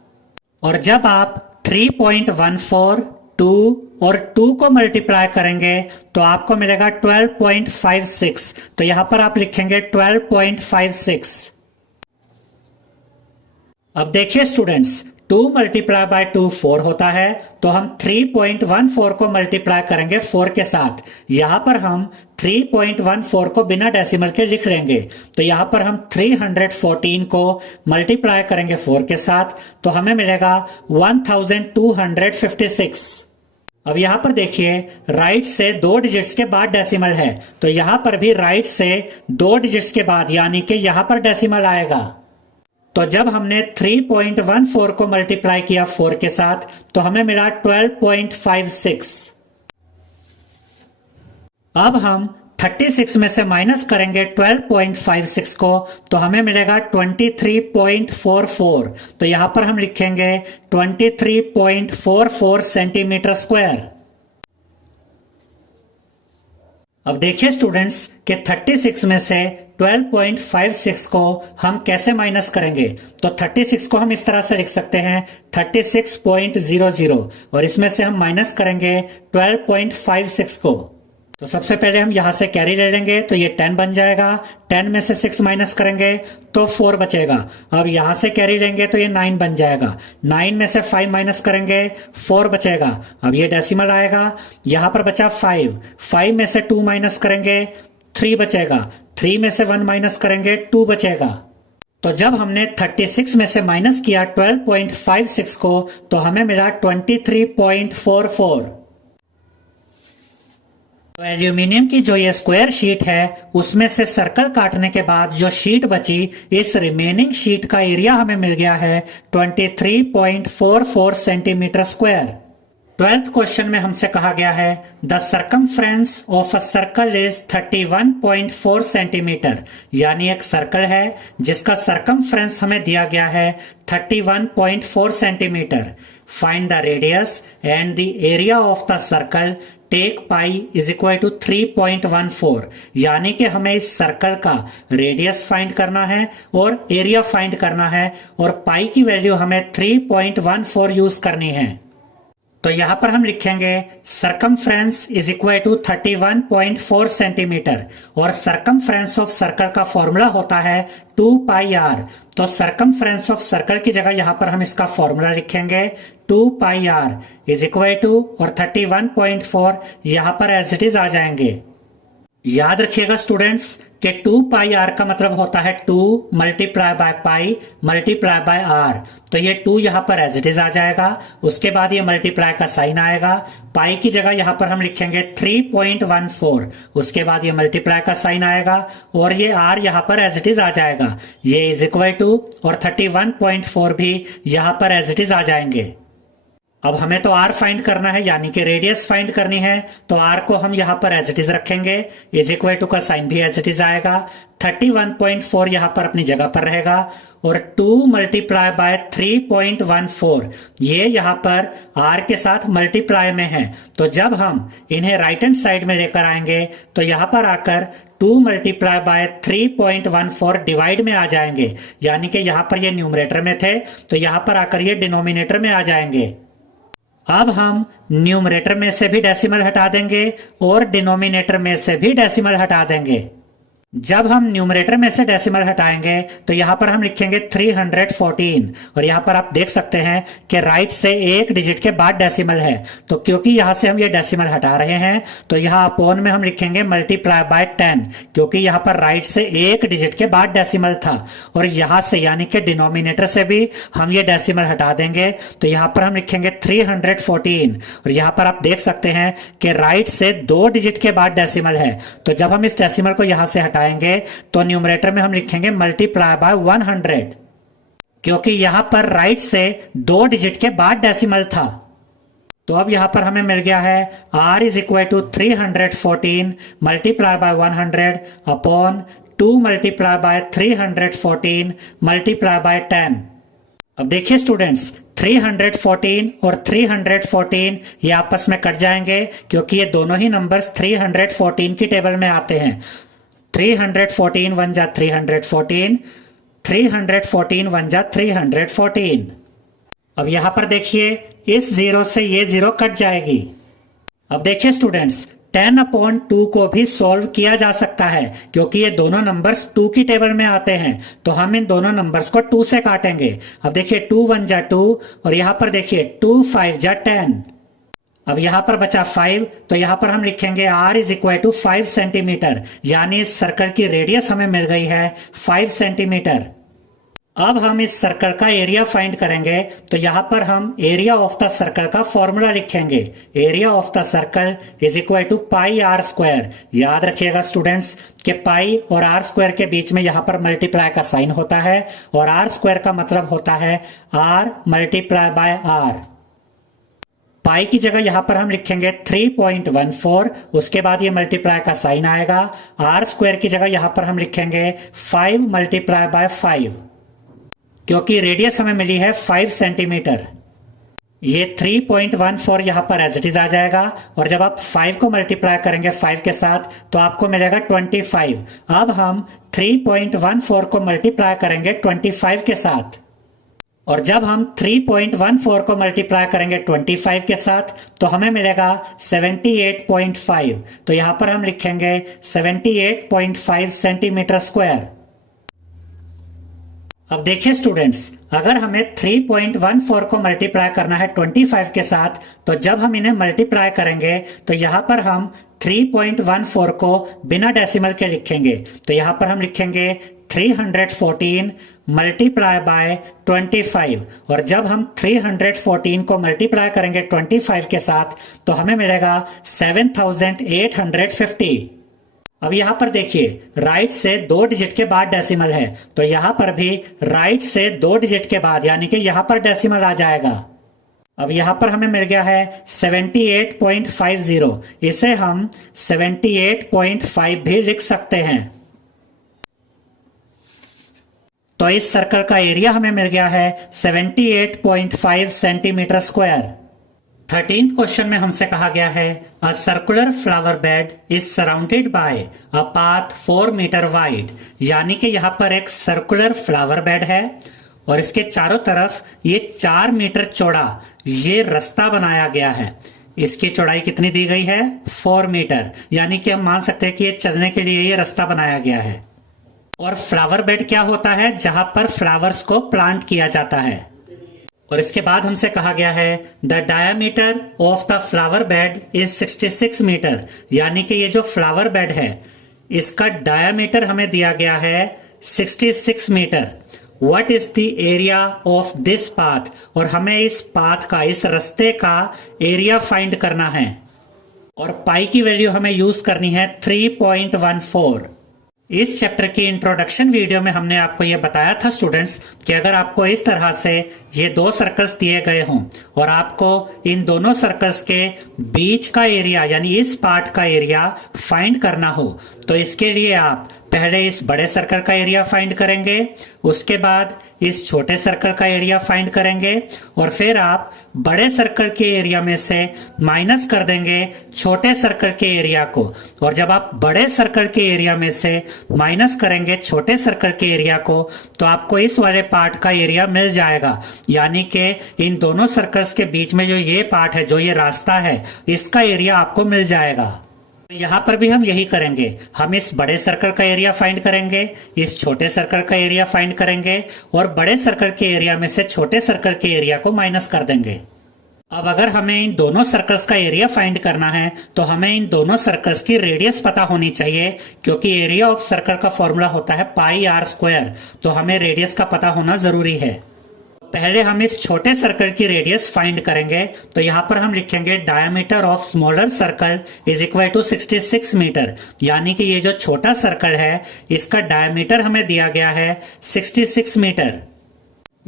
और जब आप 3.14, 2 और 2 को मल्टीप्लाई करेंगे तो आपको मिलेगा 12.56, तो यहां पर आप लिखेंगे 12.56। अब देखिए स्टूडेंट्स, 2 मल्टीप्लाई बाय 2 4 होता है, तो हम 3.14 को मल्टीप्लाई करेंगे 4 के साथ। यहां पर हम 3.14 को बिना डेसिमल के लिख लेंगे, तो यहां पर हम 314 को मल्टीप्लाई करेंगे 4 के साथ, तो हमें मिलेगा 1256। अब यहां पर देखिए, राइट से 2 डिजिट्स के बाद डेसिमल है, तो यहां पर भी राइट से 2 डिजिट्स के बाद यानी कि यहां पर डेसिमल आएगा। तो जब हमने 3.14 को मल्टीप्लाई किया 4 के साथ तो हमें मिला 12.56। अब हम 36 में से माइनस करेंगे 12.56 को, तो हमें मिलेगा 23.44, तो यहां पर हम लिखेंगे 23.44 सेंटीमीटर स्क्वायर। अब देखिए स्टूडेंट्स कि 36 में से 12.56 को हम कैसे माइनस करेंगे। तो 36 को हम इस तरह से लिख सकते हैं 36.00, और इसमें से हम माइनस करेंगे 12.56 को। तो सबसे पहले हम यहां से कैरी ले लेंगे, तो ये 10 बन जाएगा। 10 में से 6 माइनस करेंगे तो 4 बचेगा। अब यहां से कैरी लेंगे तो ये 9 बन जाएगा। 9 में से 5 माइनस करेंगे 4 बचेगा। अब ये डेसिमल आएगा। यहां पर बचा 5। 5 में से 2 माइनस करेंगे 3 बचेगा। 3 में से 1 माइनस करेंगे 2 बचेगा। तो जब हमने 36 में से माइनस किया 12.56 को तो हमें मिला 23.44। तो एल्यूमिनियम की जो ये स्क्वायर शीट है उसमें से सर्कल काटने के बाद जो शीट बची, इस रिमेनिंग शीट का एरिया हमें मिल गया है 23.44 सेंटीमीटर स्क्वायर। 12th क्वेश्चन में हमसे कहा गया है the circumference of a circle is 31.4 centimetre, यानी एक सर्कल है जिसका सर्कमफ्रेंस हमें दिया गया है 31.4 centimetre. Find the radius and the area of the circle, take pi is equal to 3.14, यानी कि हमें इस सर्कल का रेडियस फाइंड करना है और एरिया फाइंड करना है, और पाई की वैल्यू हमें 3.14 यूज करनी है। तो यहां पर हम लिखेंगे circumference is equal to 31.4 centimetre, और सर्कमफ्रेंस ऑफ सर्कल का फॉर्मूला होता है 2 पाई आर। तो सर्कमफ्रेंस ऑफ सर्कल की जगह यहां पर हम इसका फॉर्मूला लिखेंगे 2 pi r is equal to, और 31.4 यहां पर एज इट इज आ जाएंगे। याद रखिएगा स्टूडेंट्स कि 2 पाई आर का मतलब होता है 2 multiply by pi multiply by r, तो ये 2 यहां पर एज इट इज आ जाएगा। उसके बाद ये मल्टीप्लाई का साइन आएगा। पाई की जगह यहां पर हम लिखेंगे 3.14, उसके बाद ये मल्टीप्लाई का साइन आएगा, और ये आर यहां पर एज इट इज आ जाएगा। ये इज इक्वल टू, और 31.4 भी यहां पर एज इट इज आ जाएंगे। अब हमें तो आर फाइंड करना है, यानी कि रेडियस फाइंड करनी है, तो आर को हम यहां पर एज इट इज रखेंगे। इज इक्वल टू का साइन भी एज इट इज आएगा। 31.4 यहां पर अपनी जगह पर रहेगा, और 2 मल्टीप्लाई बाय 3.14 ये यहां पर आर के साथ मल्टीप्लाई में है। तो जब हम इन्हें राइट हैंड साइड में लेकर आएंगे तो यहां पर आकर 2 मल्टीप्लाई बाय 3.14 डिवाइड में आ जाएंगे, यानी कि यहां पर ये न्यूमरेटर में थे तो यहां पर आकर ये डिनोमिनेटर में आ जाएंगे। अब हम न्यूमरेटर में से भी डेसिमल हटा देंगे और डिनोमिनेटर में से भी डेसिमल हटा देंगे। जब हम न्यूमरेटर में से डेसिमल हटाएंगे तो यहाँ पर हम लिखेंगे 314 और यहाँ पर आप देख सकते हैं कि राइट से एक डिजिट के बाद डेसिमल है, तो क्योंकि यहाँ से हम ये डेसिमल हटा रहे हैं तो यहाँ अपोन में हम लिखेंगे मल्टीप्लाई बाय 10, क्योंकि यहाँ पर राइट से एक डिजिट के बाद डेसिमल था। और यहाँ से यानी कि डिनोमिनेटर से भी हम ये डेसिमल हटा देंगे तो यहाँ पर हम लिखेंगे 314 और यहाँ पर आप देख सकते हैं कि राइट से दो डिजिट के बाद डेसिमल है, तो जब हम इस डेसिमल को यहाँ से हटाएंगे तो न्यूमरेटर में हम लिखेंगे मल्टीप्लाई बाय 100, क्योंकि यहां पर राइट से दो डिजिट के बाद डेसिमल था। तो अब यहां पर हमें मिल गया है r is equal to 314 multiply by 100 upon 2 multiply by 314 multiply by 10। अब देखिए स्टूडेंट्स, 314 और 314 ये आपस में कट जाएंगे क्योंकि ये दोनों ही नंबर्स 314 की टेबल में आते हैं। 314 वन जा 314, 314 वन जा 314। अब यहां पर देखिए इस जीरो से ये जीरो कट जाएगी। अब देखिए स्टूडेंट्स, 10/2 को भी सॉल्व किया जा सकता है क्योंकि ये दोनों नंबर्स 2 की टेबल में आते हैं, तो हम इन दोनों नंबर्स को 2 से काटेंगे। अब देखिए 2 1 जा 2 और यहां पर देखिए 2 5 जा 10। अब यहां पर बचा 5, तो यहां पर हम लिखेंगे r is equal to 5 centimetre, यानी इस सर्कल की रेडियस हमें मिल गई है 5 सेंटीमीटर। अब हम इस सर्कल का एरिया फाइंड करेंगे, तो यहां पर हम एरिया ऑफ द सर्कल का फॉर्मूला लिखेंगे। Area of the circle is equal to pi r square. याद रखिएगा स्टूडेंट्स कि पाई और आर स्क्वायर के बीच में यहां पर मल्टीप्लाई का साइन होता है और आर स्क्वायर का मतलब होता है आर मल्टीप्लाई बाय आर। पाई की जगह यहां पर हम लिखेंगे 3.14, उसके बाद ये मल्टीप्लाई का साइन आएगा। आर स्क्वायर की जगह यहां पर हम लिखेंगे 5 मल्टीप्लाई बाय 5, क्योंकि रेडियस हमें मिली है 5 सेंटीमीटर। ये 3.14 यहां पर एज इट इज आ जाएगा और जब आप 5 को मल्टीप्लाई करेंगे 5 के साथ तो आपको मिलेगा 25। अब हम 3.14 को मल्टीप्लाई करेंगे 25 के साथ, और जब हम 3.14 को मल्टीप्लाई करेंगे 25 के साथ तो हमें मिलेगा 78.5। तो यहां पर हम लिखेंगे 78.5 सेंटीमीटर स्क्वायर। अब देखिए स्टूडेंट्स, अगर हमें 3.14 को मल्टीप्लाई करना है 25 के साथ, तो जब हम इन्हें मल्टीप्लाई करेंगे तो यहां पर हम 3.14 को बिना डेसिमल के लिखेंगे। तो यहां पर हम लिखेंगे 314 मल्टीप्लाई बाय 25, और जब हम 314 को मल्टीप्लाई करेंगे 25 के साथ तो हमें मिलेगा 7850। अब यहां पर देखिए राइट से दो डिजिट के बाद डेसिमल है, तो यहां पर भी राइट से दो डिजिट के बाद यानी कि यहां पर डेसिमल आ जाएगा। अब यहां पर हमें मिल गया है 78.50, इसे हम 78.5 भी लिख सकते हैं। तो इस सर्कल का एरिया हमें मिल गया है 78.5 सेंटीमीटर स्क्वायर। 13th क्वेश्चन में हमसे कहा गया है a circular flower bed is surrounded by a path 4 metre wide, यानी कि यहाँ पर एक सर्कुलर फ्लावर बेड है और इसके चारों तरफ ये 4 मीटर चौड़ा ये रास्ता बनाया गया है। इसकी चौड़ाई कितनी दी गई है? 4 मीटर, यानी कि हम मान सकते हैं कि ये चलने के लिए ये रास्ता बनाया गया है। और फ्लावर बेड क्या होता है? जहां पर फ्लावर्स को प्लांट किया जाता है। और इसके बाद हमसे कहा गया है the diameter of the flower bed is 66 metre, यानी कि ये जो फ्लावर बेड है इसका डायामीटर हमें दिया गया है 66 metre. What is the area of this path, और हमें इस पाथ का, इस रास्ते का एरिया फाइंड करना है और पाई की वैल्यू हमें यूज करनी है 3.14। इस चैप्टर की इंट्रोडक्शन वीडियो में हमने आपको यह बताया था स्टूडेंट्स कि अगर आपको इस तरह से ये दो सर्कल्स दिए गए हों और आपको इन दोनों सर्कल्स के बीच का एरिया यानी इस पार्ट का एरिया फाइंड करना हो, तो इसके लिए आप पहले इस बड़े सर्कल का एरिया फाइंड करेंगे, उसके बाद इस छोटे सर्कल का एरिया फाइंड करेंगे और फिर आप बड़े सर्कल के एरिया में से माइनस कर देंगे छोटे सर्कल के एरिया को। और जब आप बड़े सर्कल के एरिया में से माइनस करेंगे छोटे सर्कल के एरिया को तो आपको इस वाले पार्ट का एरिया मिल जाएगा, यानी कि इन दोनों सर्कल्स के बीच में जो ये पार्ट है, जो ये रास्ता है, इसका एरिया आपको मिल जाएगा। यहाँ पर भी हम यही करेंगे, हम इस बड़े सर्कल का एरिया फाइंड करेंगे, इस छोटे सर्कल का एरिया फाइंड करेंगे और बड़े सर्कल के एरिया में से छोटे सर्कल के एरिया को माइनस कर देंगे। अब अगर हमें इन दोनों सर्कल्स का एरिया फाइंड करना है तो हमें इन दोनों सर्कल्स की रेडियस पता होनी चाहिए, क्योंकि एरिया ऑफ सर्कल का फॉर्मूला होता है पाई आर स्क्वायर, तो हमें रेडियस का पता होना जरूरी है। पहले हम इस छोटे सर्कल की रेडियस फाइंड करेंगे, तो यहाँ पर हम लिखेंगे diameter of smaller circle is equal to 66 metre, यानी कि ये जो छोटा सर्कल है इसका डायमीटर हमें दिया गया है 66 मीटर।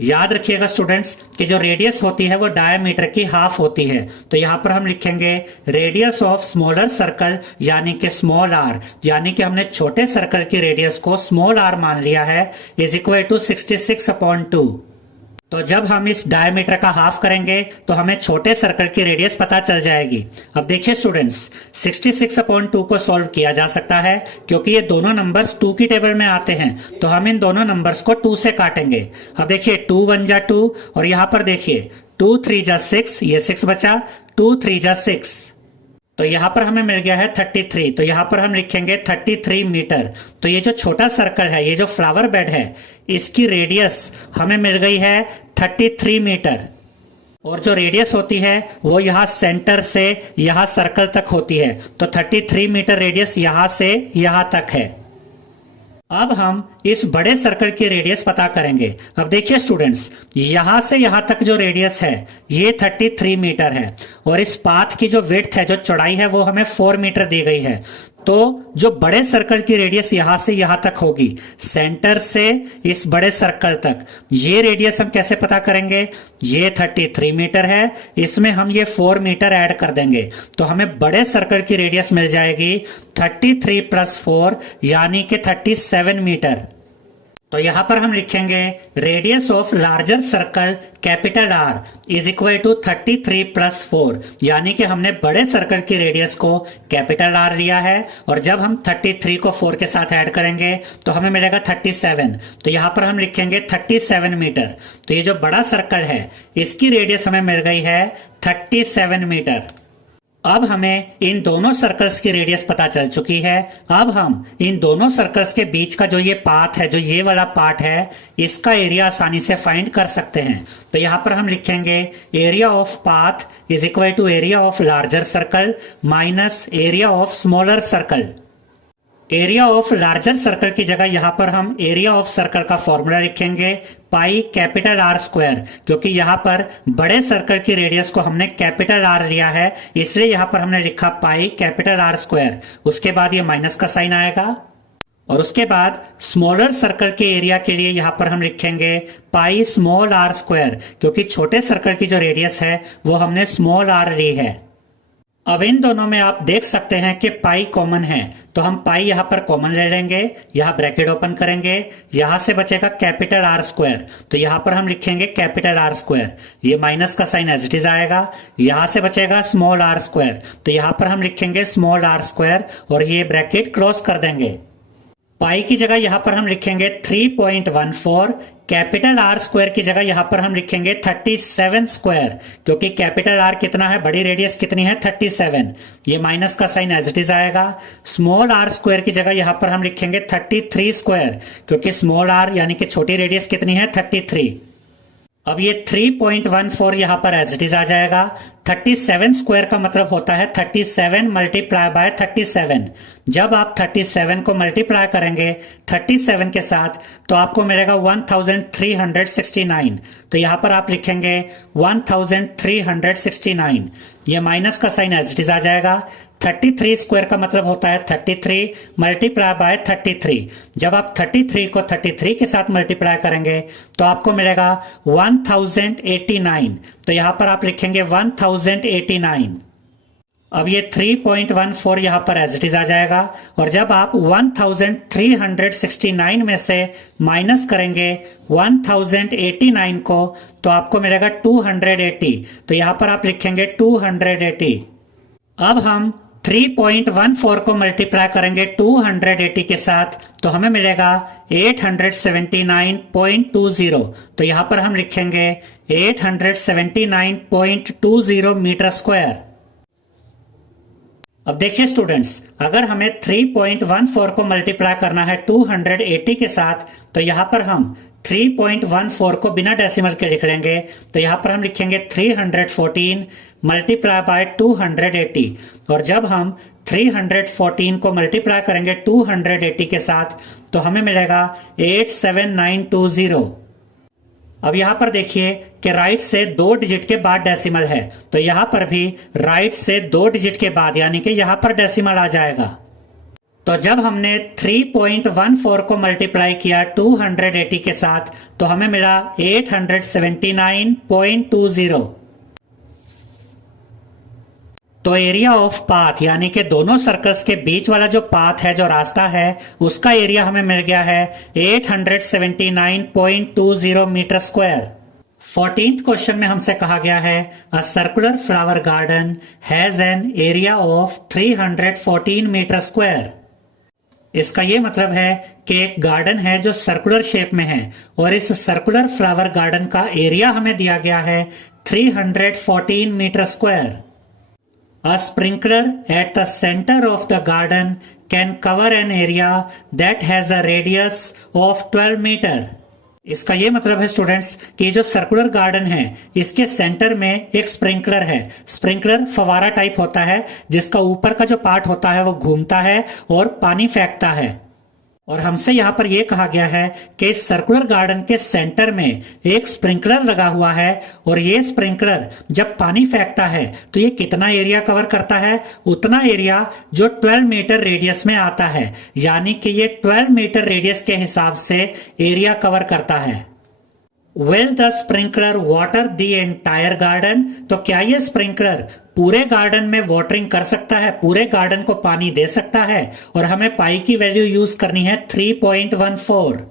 याद रखिएगा स्टूडेंट्स कि जो रेडियस होती है वो डायमीटर की हाफ होती है, तो यहाँ पर हम लिखेंगे रेडियस ऑफ स्मॉलर सर्कल यानी कि स्मॉल आर, यानी कि हमने छोटे सर्कल की रेडियस को स्मॉल आर मान लिया है, इज इक्वल टू 66/2। तो जब हम इस डायमीटर का हाफ करेंगे तो हमें छोटे सर्कल की रेडियस पता चल जाएगी। अब देखिए स्टूडेंट्स, 66/2 को सॉल्व किया जा सकता है क्योंकि ये दोनों नंबर्स 2 की टेबल में आते हैं, तो हम इन दोनों नंबर्स को 2 से काटेंगे। अब देखिए 2 1 जा 2 और यहाँ पर देखिए 2 3 जा 6, ये 6 बचा, 2 3 जा 6, तो यहाँ पर हमें मिल गया है 33, तो यहाँ पर हम लिखेंगे 33 मीटर। तो ये जो छोटा सर्कल है, ये जो फ्लावर बेड है, इसकी रेडियस हमें मिल गई है 33 मीटर, और जो रेडियस होती है वो यहाँ सेंटर से यहाँ सर्कल तक होती है, तो 33 मीटर रेडियस यहाँ से यहाँ तक है। अब हम इस बड़े सर्कल की रेडियस पता करेंगे। अब देखिए स्टूडेंट्स, यहां से यहां तक जो रेडियस है ये 33 मीटर है, और इस पाथ की जो विड्थ है, जो चौड़ाई है, वो हमें 4 मीटर दी गई है। तो जो बड़े सर्कल की रेडियस यहां से यहां तक होगी, सेंटर से इस बड़े सर्कल तक, ये रेडियस हम कैसे पता करेंगे? ये 33 मीटर है, इसमें हम ये 4 मीटर ऐड कर देंगे, तो हमें बड़े सर्कल की रेडियस मिल जाएगी 33 + 4 यानी कि 37 मीटर। तो यहां पर हम लिखेंगे radius of larger circle capital are is equal to 33 + 4, यानी कि हमने बड़े सर्कल की रेडियस को कैपिटल आर लिया है, और जब हम 33 को 4 के साथ ऐड करेंगे तो हमें मिलेगा 37। तो यहां पर हम लिखेंगे 37 मीटर। तो ये जो बड़ा सर्कल है इसकी रेडियस हमें मिल गई है 37 मीटर। अब हमें इन दोनों सर्कल्स की रेडियस पता चल चुकी है। अब हम इन दोनों सर्कल्स के बीच का जो ये पाथ है, जो ये वाला पार्ट है, इसका एरिया आसानी से फाइंड कर सकते हैं। तो यहां पर हम लिखेंगे area of path is equal to area of larger circle minus area of smaller circle. Area of larger circle की जगह यहां पर हम एरिया ऑफ सर्कल का फॉर्मूला लिखेंगे पाई कैपिटल आर स्क्वायर, क्योंकि यहां पर बड़े सर्कल की रेडियस को हमने कैपिटल आर लिया है, इसलिए यहां पर हमने लिखा पाई कैपिटल आर स्क्वायर। उसके बाद ये माइनस का साइन आएगा, और उसके बाद स्मॉलर सर्कल के एरिया के लिए यहां पर हम लिखेंगे पाई स्मॉल आर स्क्वायर, क्योंकि छोटे सर्कल की जो रेडियस है वो हमने स्मॉल आर ली है। अब इन दोनों में आप देख सकते हैं कि पाई कॉमन है, तो हम पाई यहां पर कॉमन ले लेंगे, यहां ब्रैकेट ओपन करेंगे, यहां से बचेगा कैपिटल आर स्क्वायर, तो यहां पर हम लिखेंगे कैपिटल आर स्क्वायर, ये माइनस का साइन एज इट इज आएगा। यहां से बचेगा स्मॉल आर स्क्वायर, तो यहां पर हम लिखेंगे स्मॉल आर स्क्वायर, और ये ब्रैकेट क्लोज कर देंगे। पाई की जगह यहां पर हम लिखेंगे 3.14, कैपिटल आर स्क्वायर की जगह यहां पर हम लिखेंगे 37 स्क्वायर, क्योंकि कैपिटल आर कितना है, बड़ी रेडियस कितनी है 37, ये माइनस का साइन एज इट इज आएगा। स्मॉल आर स्क्वायर की जगह यहां पर हम लिखेंगे 33 स्क्वायर, क्योंकि स्मॉल आर यानी कि छोटी रेडियस कितनी है 33। अब ये 3.14 यहां पर एज इट इज आ जाएगा। 37 स्क्वायर का मतलब होता है 37 मल्टीप्लाई बाय 37। जब आप 37 को मल्टीप्लाई करेंगे 37 के साथ तो आपको मिलेगा 1369। तो यहां पर आप लिखेंगे 1369, ये माइनस का साइन एज इट इज आ जाएगा। 33 स्क्वायर का मतलब होता है 33 मल्टीप्लाई बाय 33। जब आप 33 को 33 के साथ मल्टीप्लाई करेंगे तो आपको मिलेगा 1089। तो यहां पर आप लिखेंगे 1089। अब ये 3.14 यहां पर एज इट इज आ जाएगा, और जब आप 1369 में से माइनस करेंगे 1089 को तो आपको मिलेगा 280। तो यहां पर आप लिखेंगे 280। अब हम 3.14 को मल्टीप्लाई करेंगे 280 के साथ तो हमें मिलेगा 879.20। तो यहां पर हम लिखेंगे 879.20 मीटर स्क्वायर। अब देखिए स्टूडेंट्स, अगर हमें 3.14 को मल्टीप्लाई करना है 280 के साथ, तो यहाँ पर हम 3.14 को बिना डेसिमल के लिख लेंगे। तो यहाँ पर हम लिखेंगे 314 मल्टीप्लाई बाय 280, और जब हम 314 को मल्टीप्लाई करेंगे 280 के साथ तो हमें मिलेगा 87920। अब यहां पर देखिए कि राइट से 2 डिजिट के बाद डेसिमल है, तो यहां पर भी राइट से 2 डिजिट के बाद यानी कि यहां पर डेसिमल आ जाएगा। तो जब हमने 3.14 को मल्टीप्लाई किया 280 के साथ तो हमें मिला 879.20। तो एरिया ऑफ पाथ यानी कि दोनों सर्कल्स के बीच वाला जो पाथ है, जो रास्ता है, उसका एरिया हमें मिल गया है 879.20 मीटर स्क्वायर। 14th क्वेश्चन में हमसे कहा गया है a circular flower garden has an area of 314 metre square. इसका यह मतलब है कि एक गार्डन है जो सर्कुलर शेप में है और इस सर्कुलर फ्लावर गार्डन का एरिया हमें दिया गया है 314 metre square. A sprinkler at the center of the garden can cover an area that has a radius of 12 meter. इसका ये मतलब है स्टूडेंट्स कि जो सर्कुलर गार्डन है इसके सेंटर में एक स्प्रिंकलर है। स्प्रिंकलर फवारा टाइप होता है जिसका ऊपर का जो पार्ट होता है वो घूमता है और पानी फेंकता है। और हमसे यहाँ पर यह कहा गया है कि इस सर्कुलर गार्डन के सेंटर में एक स्प्रिंकलर लगा हुआ है और ये स्प्रिंकलर जब पानी फेंकता है तो ये कितना एरिया कवर करता है, उतना एरिया जो 12 मीटर रेडियस में आता है, यानी कि ये 12 मीटर रेडियस के हिसाब से एरिया कवर करता है। Will the sprinkler water the entire garden? तो क्या ये स्प्रिंकलर पूरे गार्डन में वाटरिंग कर सकता है, पूरे गार्डन को पानी दे सकता है? और हमें पाई की वैल्यू यूज करनी है 3.14।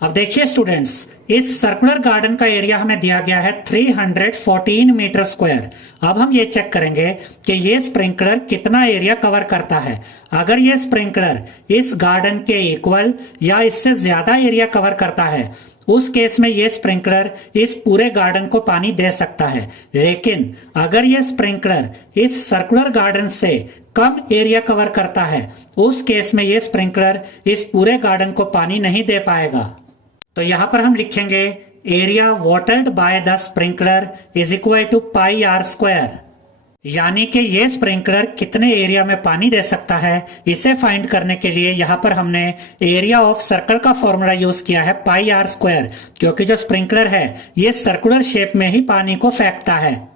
अब देखिए स्टूडेंट्स, इस सर्कुलर गार्डन का एरिया हमें दिया गया है 314 मीटर स्क्वायर। अब हम ये चेक करेंगे कि ये स्प्रिंकलर कितना एरिया कवर करता है। अगर ये स्प्रिंकलर इस गार्डन के इक्वल या इससे ज्यादा एरिया कवर करता है उस केस में ये स्प्रिंकलर इस पूरे गार्डन को पानी दे सकता है। लेकिन अगर ये स्प्रिंकलर इस सर्कुलर गार्डन से कम एरिया कवर करता है उस केस में ये स्प्रिंकलर इस पूरे गार्डन को पानी नहीं दे पाएगा। तो यहां पर हम लिखेंगे area watered by the sprinkler is equal to pi r square, यानी कि ये स्प्रिंकलर कितने एरिया में पानी दे सकता है इसे फाइंड करने के लिए यहाँ पर हमने एरिया ऑफ सर्कल का फॉर्मूला यूज किया है पाई आर स्क्वायर, क्योंकि जो स्प्रिंकलर है ये सर्कुलर शेप में ही पानी को फेंकता है।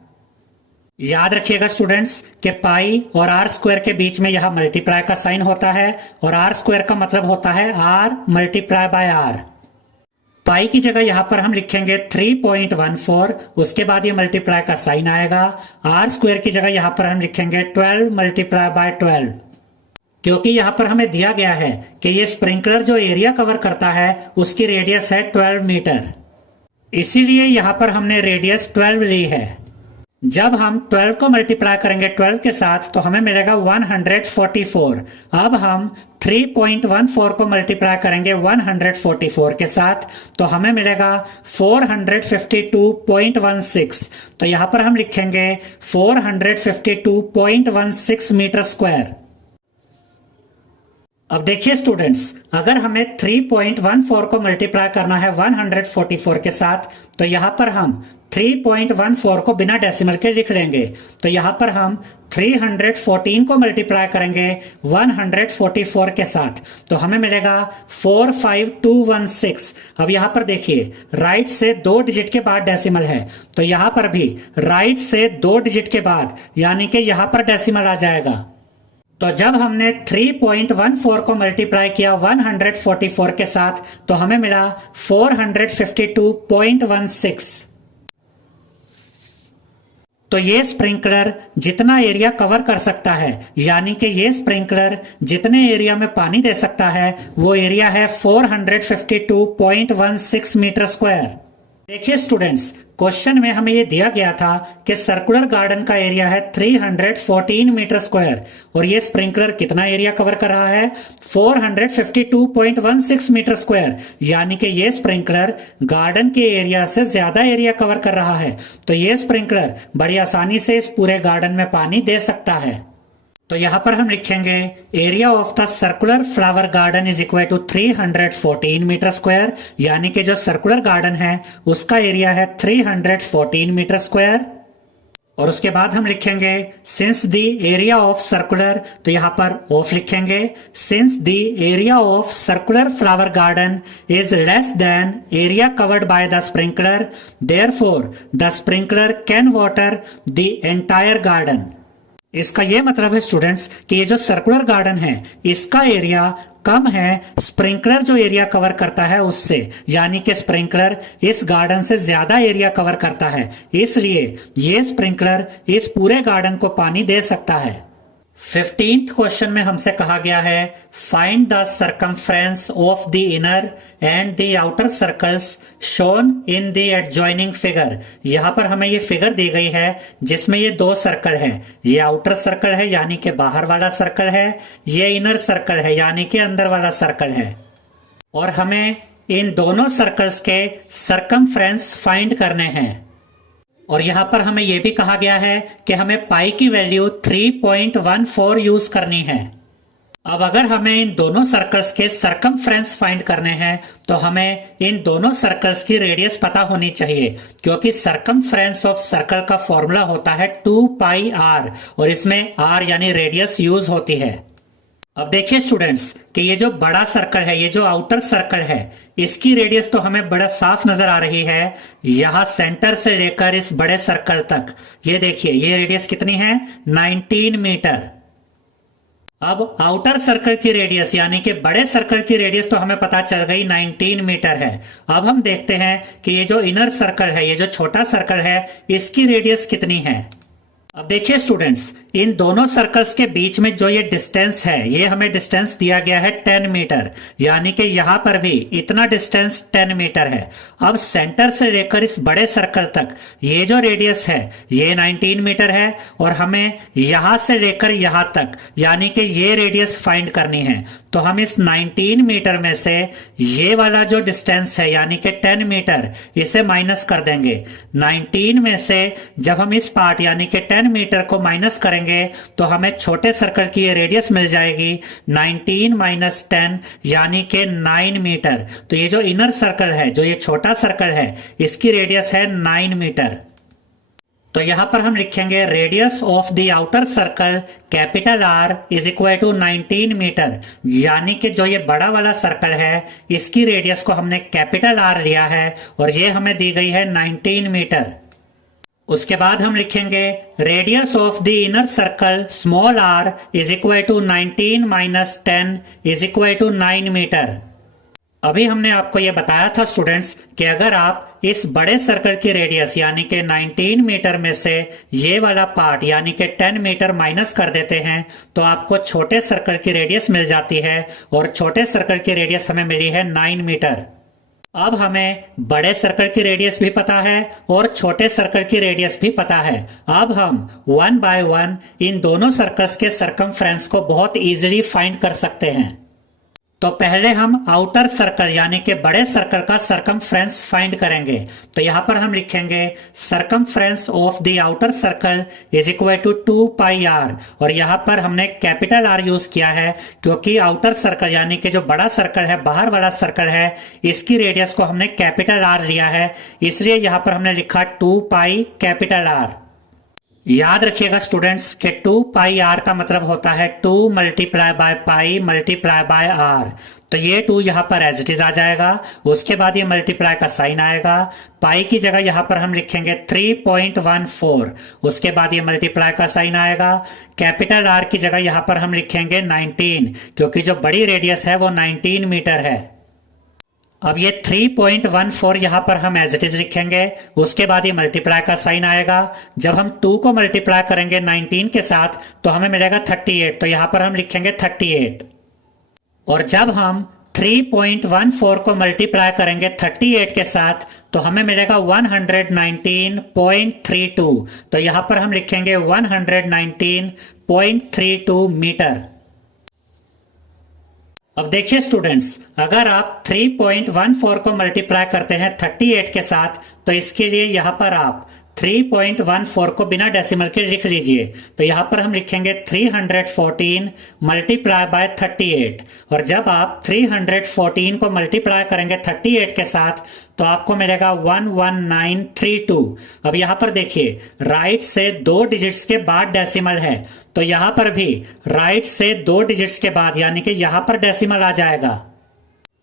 याद रखिएगा स्टूडेंट्स कि पाई और आर स्क्वायर के बीच में यहाँ मल्टीप्लाई का साइन होता है और आर स्क्वायर का मतलब होता है आर मल्टीप्लाई बाय आर। पाई की जगह यहां पर हम लिखेंगे 3.14, उसके बाद ये मल्टीप्लाई का साइन आएगा। आर स्क्वायर की जगह यहां पर हम लिखेंगे 12 मल्टीप्लाई बाय 12, क्योंकि यहां पर हमें दिया गया है कि ये स्प्रिंकलर जो एरिया कवर करता है उसकी रेडियस है 12 मीटर, इसीलिए यहां पर हमने रेडियस 12 ली है। जब हम 12 को मल्टीप्लाई करेंगे 12 के साथ तो हमें मिलेगा 144। अब हम 3.14 को मल्टीप्लाई करेंगे 144 के साथ तो हमें मिलेगा 452.16। तो यहां पर हम लिखेंगे 452.16 मीटर स्क्वायर। अब देखिए स्टूडेंट्स, अगर हमें 3.14 को मल्टीप्लाई करना है 144 के साथ तो यहां पर हम 3.14 को बिना डेसिमल के लिख लेंगे। तो यहां पर हम 314 को मल्टीप्लाई करेंगे 144 के साथ तो हमें मिलेगा 45216। अब यहां पर देखिए राइट से 2 डिजिट के बाद डेसिमल है, तो यहां पर भी राइट से 2 डिजिट के बाद यानी कि यहां पर डेसिमल आ जाएगा। तो जब हमने 3.14 को मल्टीप्लाई किया 144 के साथ तो हमें मिला 452.16। तो ये स्प्रिंकलर जितना एरिया कवर कर सकता है यानी कि ये स्प्रिंकलर जितने एरिया में पानी दे सकता है वो एरिया है 452.16 मीटर स्क्वायर। देखिए स्टूडेंट्स, क्वेश्चन में हमें ये दिया गया था कि सर्कुलर गार्डन का एरिया है 314 मीटर स्क्वायर और ये स्प्रिंकलर कितना एरिया कवर कर रहा है 452.16 मीटर स्क्वायर, यानी कि ये स्प्रिंकलर गार्डन के एरिया से ज्यादा एरिया कवर कर रहा है। तो ये स्प्रिंकलर बड़ी आसानी से इस पूरे गार्डन में पानी दे सकता है। तो यहां पर हम लिखेंगे area of the circular flower garden is equal to 314 metre square, यानी कि जो सर्कुलर गार्डन है उसका एरिया है 314 मीटर स्क्वायर। और उसके बाद हम लिखेंगे since the area of circular, तो यहां पर ऑफ लिखेंगे, since the area of circular flower garden is less than area covered by the sprinkler, therefore the sprinkler can water the entire garden. इसका यह मतलब है स्टूडेंट्स कि ये जो सर्कुलर गार्डन है इसका एरिया कम है स्प्रिंकलर जो एरिया कवर करता है उससे, यानी कि स्प्रिंकलर इस गार्डन से ज्यादा एरिया कवर करता है, इसलिए ये स्प्रिंकलर इस पूरे गार्डन को पानी दे सकता है। 15th क्वेश्चन में हमसे कहा गया है find the circumference of the inner and the outer circles shown in the adjoining figure. यहां पर हमें ये फिगर दी गई है जिसमें ये दो सर्कल है, ये आउटर सर्कल है यानी कि बाहर वाला सर्कल है, ये इनर सर्कल है यानी कि अंदर वाला सर्कल है, और हमें इन दोनों सर्कल्स के सरकमफ्रेंस फाइंड करने हैं। और यहां पर हमें यह भी कहा गया है कि हमें पाई की वैल्यू 3.14 यूज करनी है। अब अगर हमें इन दोनों सर्कल्स के सरकमफ्रेंस फाइंड करने हैं तो हमें इन दोनों सर्कल्स की रेडियस पता होनी चाहिए, क्योंकि सरकमफ्रेंस ऑफ सर्कल का फॉर्मूला होता है 2 पाई आर, और इसमें आर यानी रेडियस यूज होती है। अब देखिए स्टूडेंट्स कि ये जो बड़ा सर्कल है, ये जो आउटर सर्कल है, इसकी रेडियस तो हमें बड़ा साफ नजर आ रही है। यहां सेंटर से लेकर इस बड़े सर्कल तक ये देखिए ये रेडियस कितनी है 19 मीटर। अब आउटर सर्कल की रेडियस यानी कि बड़े सर्कल की रेडियस तो हमें पता चल गई 19 मीटर है। अब हम देखते हैं कि ये जो इनर सर्कल है, ये जो छोटा सर्कल है, इसकी रेडियस कितनी है। अब देखिए स्टूडेंट्स इन दोनों सर्कल्स के बीच में जो ये डिस्टेंस है, ये हमें डिस्टेंस दिया गया है 10 मीटर, यानी कि यहां पर भी इतना डिस्टेंस 10 मीटर है। अब सेंटर से लेकर इस बड़े सर्कल तक ये जो रेडियस है ये 19 मीटर है, और हमें यहां से लेकर यहां तक यानी कि ये रेडियस फाइंड करनी है। तो हम इस 19 मीटर में से ये वाला जो डिस्टेंस है यानी कि 10 मीटर इसे माइनस कर देंगे। 19 में से जब हम इस पार्ट यानी कि 10 मीटर को माइनस करेंगे तो हमें छोटे सर्कल की ये रेडियस मिल जाएगी 19 माइनस 10 यानी कि 9 मीटर। तो ये जो इनर सर्कल है, जो ये छोटा सर्कल है, इसकी रेडियस है 9 मीटर। तो यहां पर हम लिखेंगे radius of the outer circle capital are is equal to 19 metre, यानी कि जो ये बड़ा वाला सर्कल है इसकी रेडियस को हमने कैपिटल आर लिया है और ये हमें दी गई है 19 मीटर। उसके बाद हम लिखेंगे radius of the inner circle small r is equal to 19 minus 10 is equal to 9 metre. अभी हमने आपको यह बताया था स्टूडेंट्स कि अगर आप इस बड़े सर्कल की रेडियस यानी कि 19 मीटर में से ये वाला पार्ट यानी कि 10 मीटर माइनस कर देते हैं तो आपको छोटे सर्कल की रेडियस मिल जाती है, और छोटे सर्कल की रेडियस हमें मिली है 9 मीटर। अब हमें बड़े सर्कल की रेडियस भी पता है और छोटे सर्कल की रेडियस भी पता है। अब हम 1 बाय 1 इन दोनों सर्कल्स के सरकमफ्रेंस को बहुत इजीली फाइंड कर सकते हैं। तो पहले हम आउटर सर्कल यानी कि बड़े सर्कल का सरकमफ्रेंस फाइंड करेंगे। तो यहां पर हम लिखेंगे circumference of the outer circle is equal to 2 pi r, और यहां पर हमने कैपिटल आर यूज किया है क्योंकि आउटर सर्कल यानी कि जो बड़ा सर्कल है, बाहर वाला सर्कल है, इसकी रेडियस को हमने कैपिटल आर लिया है, इसलिए यहां पर हमने लिखा 2 पाई कैपिटल आर। याद रखिएगा स्टूडेंट्स कि 2 पाई आर का मतलब होता है 2 multiply by pi multiply by r. तो ये 2 यहाँ पर एज इट इज आ जाएगा, उसके बाद ये मल्टीप्लाई का साइन आएगा, पाई की जगह यहाँ पर हम लिखेंगे 3.14, उसके बाद ये मल्टीप्लाई का साइन आएगा, कैपिटल आर की जगह यहाँ पर हम लिखेंगे 19 क्योंकि जो बड़ी रेडियस है वो 19 मीटर है। अब ये 3.14 यहां पर हम एज इट इज लिखेंगे, उसके बाद ये मल्टीप्लाई का साइन आएगा। जब हम 2 को मल्टीप्लाई करेंगे 19 के साथ तो हमें मिलेगा 38, तो यहां पर हम लिखेंगे 38। और जब हम 3.14 को मल्टीप्लाई करेंगे 38 के साथ तो हमें मिलेगा 119.32, तो यहां पर हम लिखेंगे 119.32 मीटर। अब देखिए स्टूडेंट्स, अगर आप 3.14 को मल्टीप्लाई करते हैं 38 के साथ तो इसके लिए यहां पर आप 3.14 को बिना डेसिमल के लिख लीजिए। तो यहाँ पर हम लिखेंगे 314 मल्टीप्लाई बाय 38, और जब आप 314 को मल्टीप्लाई करेंगे 38 के साथ तो आपको मिलेगा 11932। अब यहाँ पर देखिए राइट से 2 डिजिट्स के बाद डेसिमल है, तो यहाँ पर भी राइट से 2 डिजिट्स के बाद यानी कि यहाँ पर डेसिमल आ जाएगा।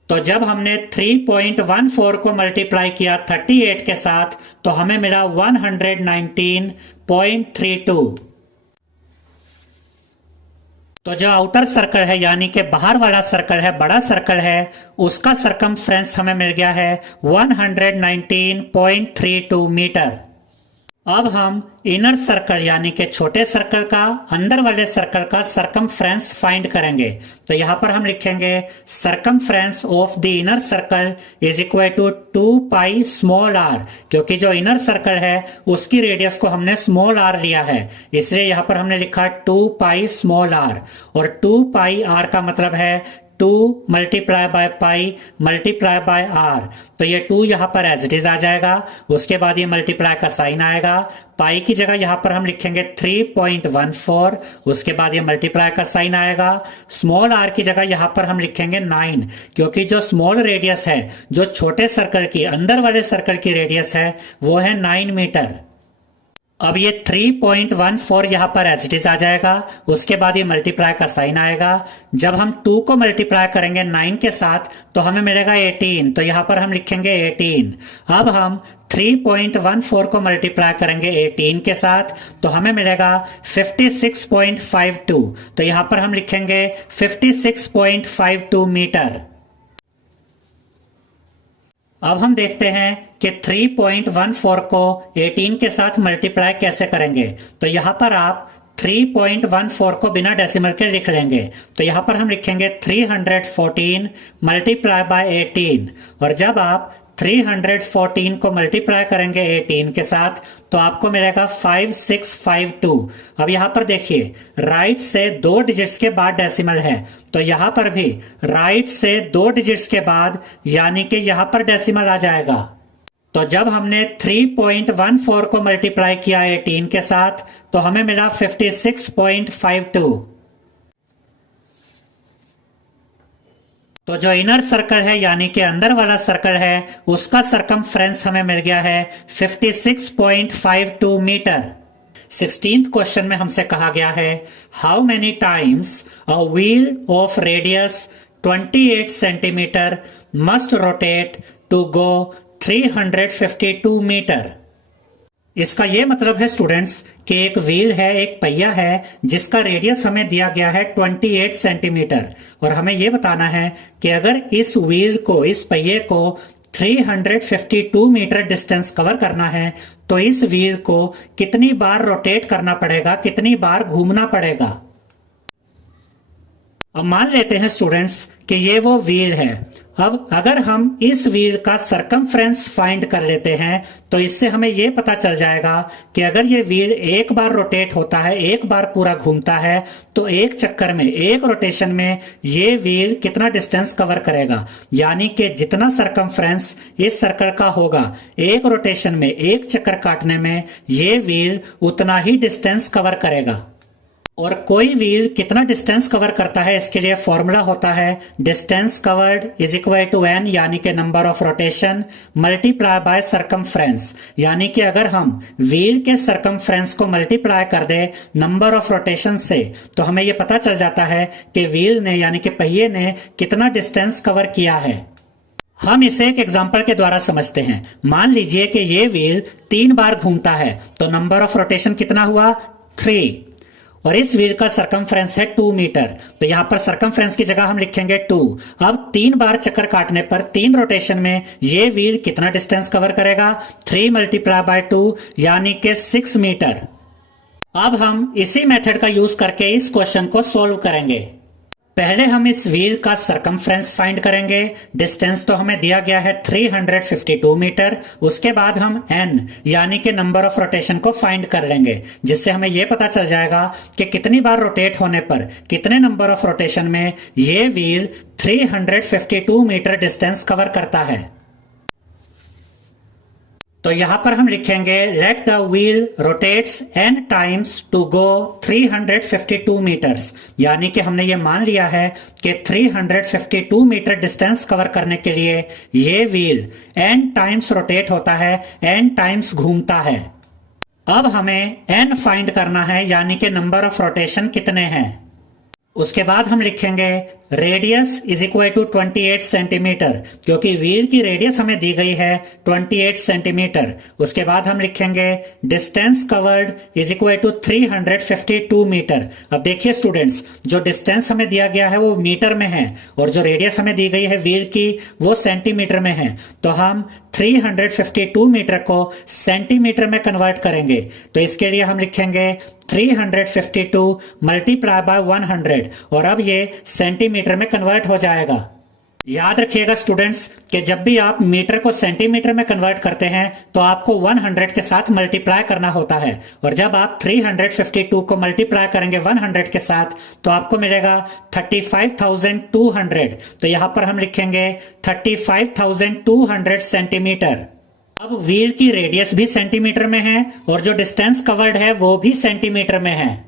तो जब हमने 3.14 को मल्टीप्लाई किया 38 के साथ तो हमें मिला 119.32। तो जो आउटर सर्कल है यानी कि बाहर वाला सर्कल है, बड़ा सर्कल है, उसका सरकमफ्रेंस हमें मिल गया है 119.32 मीटर। अब हम इनर सर्कल यानी कि छोटे सर्कल का अंदर वाले सर्कल का सरकमफ्रेंस फाइंड करेंगे। तो यहां पर हम लिखेंगे circumference of the inner circle is equal to 2 pi small r, क्योंकि जो इनर सर्कल है उसकी रेडियस को हमने स्मॉल r लिया है, इसलिए यहां पर हमने लिखा 2 पाई स्मॉल r, और 2 पाई r का मतलब है 2 multiply by pi multiply by r। तो ये 2 यहाँ पर एज इट इज आ जाएगा, उसके बाद ये मल्टीप्लाई का साइन आएगा, पाई की जगह यहाँ पर हम लिखेंगे 3.14, उसके बाद ये मल्टीप्लाई का साइन आएगा, स्मॉल r की जगह यहाँ पर हम लिखेंगे 9, क्योंकि जो स्मॉल रेडियस है, जो छोटे सर्कल की अंदर वाले सर्कल की रेडियस है वो है 9 मीटर। अब ये 3.14 यहाँ पर एज इट इज आ जाएगा, उसके बाद ये मल्टीप्लाई का साइन आएगा। जब हम 2 को मल्टीप्लाई करेंगे 9 के साथ तो हमें मिलेगा 18, तो यहाँ पर हम लिखेंगे 18। अब हम 3.14 को मल्टीप्लाई करेंगे 18 के साथ तो हमें मिलेगा 56.52, तो यहाँ पर हम लिखेंगे 56.52 मीटर। अब हम देखते हैं कि 3.14 को 18 के साथ मल्टीप्लाई कैसे करेंगे। तो यहां पर आप 3.14 को बिना डेसिमल के लिख लेंगे। तो यहां पर हम लिखेंगे 314 मल्टीप्लाई बाय 18, और जब आप 314 को मल्टीप्लाई करेंगे 18 के साथ तो आपको मिलेगा 5652। अब यहां पर देखिए राइट से 2 डिजिट्स के बाद डेसिमल है, तो यहां पर भी राइट से 2 डिजिट्स के बाद यानी कि यहां पर डेसिमल आ जाएगा। तो जब हमने 3.14 को मल्टीप्लाई किया 18 के साथ तो हमें मिला 56.52। तो जो इनर सर्कल है यानी कि अंदर वाला सर्कल है उसका सरकमफ्रेंस हमें मिल गया है 56.52 मीटर। 16th क्वेश्चन में हमसे कहा गया है how many times a wheel of radius 28 centimetre must rotate to go 352 metre. इसका यह मतलब है स्टूडेंट्स कि एक व्हील है, एक पहिया है जिसका रेडियस हमें दिया गया है 28 सेंटीमीटर, और हमें यह बताना है कि अगर इस व्हील को, इस पहिए को 352 मीटर डिस्टेंस कवर करना है तो इस व्हील को कितनी बार रोटेट करना पड़ेगा, कितनी बार घूमना पड़ेगा। अब मान लेते हैं स्टूडेंट्स कि ये वो व्हील है। अब अगर हम इस व्हील का सरकमफ्रेंस फाइंड कर लेते हैं तो इससे हमें यह पता चल जाएगा कि अगर ये व्हील एक बार रोटेट होता है, एक बार पूरा घूमता है, तो एक चक्कर में, एक रोटेशन में ये व्हील कितना डिस्टेंस कवर करेगा। यानी कि जितना सरकमफ्रेंस इस सर्कल का होगा एक रोटेशन में, एक चक्कर काटने में, ये व्हील उतना ही डिस्टेंस कवर करेगा। और कोई व्हील कितना डिस्टेंस कवर करता है इसके लिए फॉर्मूला होता है distance covered is equal to n, यानी कि number of rotation multiply by circumference. यानी कि अगर हम व्हील के सरकमफ्रेंस को मल्टीप्लाई कर दे नंबर ऑफ रोटेशन से तो हमें यह पता चल जाता है कि व्हील ने, यानी कि पहिए ने कितना डिस्टेंस कवर किया है। हम इसे एक एग्जांपल के द्वारा समझते हैं। मान लीजिए कि ये व्हील 3 बार घूमता है तो नंबर ऑफ रोटेशन कितना हुआ, 3, और इस व्हील का सरकमफ्रेंस है 2 मीटर। तो यहां पर सरकमफ्रेंस की जगह हम लिखेंगे 2। अब 3 बार चक्कर काटने पर 3 रोटेशन में ये व्हील कितना डिस्टेंस कवर करेगा, 3 मल्टीप्लाई बाय 2 यानी कि 6 मीटर। अब हम इसी मेथड का यूज करके इस क्वेश्चन को सोल्व करेंगे। पहले हम इस व्हील का सरकमफ्रेंस फाइंड करेंगे। डिस्टेंस तो हमें दिया गया है 352 मीटर। उसके बाद हम n यानी कि नंबर ऑफ रोटेशन को फाइंड कर लेंगे, जिससे हमें यह पता चल जाएगा कि कितनी बार रोटेट होने पर, कितने नंबर ऑफ रोटेशन में ये व्हील 352 मीटर डिस्टेंस कवर करता है। तो यहां पर हम लिखेंगे let the wheel rotates n times to go 352 metres, यानी कि हमने ये मान लिया है कि 352 मीटर डिस्टेंस कवर करने के लिए ये व्हील n टाइम्स रोटेट होता है, n टाइम्स घूमता है। अब हमें n फाइंड करना है, यानी कि नंबर ऑफ रोटेशन कितने हैं। उसके बाद हम लिखेंगे radius is equal to 28 centimetre, क्योंकि व्हील की रेडियस हमें दी गई है 28 सेंटीमीटर। उसके बाद हम लिखेंगे distance covered is equal to 352 metre. अब देखिए स्टूडेंट्स, जो डिस्टेंस हमें दिया गया है वो मीटर में है और जो रेडियस हमें दी गई है व्हील की वो सेंटीमीटर में है। तो हम 352 मीटर को सेंटीमीटर में कन्वर्ट करेंगे। तो इसके लिए हम लिखेंगे 352 मल्टीप्लाई बाय 100 और अब ये सेंटीमीटर में कन्वर्ट हो जाएगा। याद रखिएगा स्टूडेंट्स कि जब भी आप मीटर को सेंटीमीटर में कन्वर्ट करते हैं तो आपको 100 के साथ मल्टीप्लाई करना होता है, और जब आप 352 को मल्टीप्लाई करेंगे 100 के साथ तो आपको मिलेगा 35,200। तो यहां पर हम लिखेंगे 35,200 सेंटीमीटर। अब व्हील की रेडियस भी सेंटीमीटर में है और जो डिस्टेंस कवर्ड है वो भी सेंटीमीटर में है।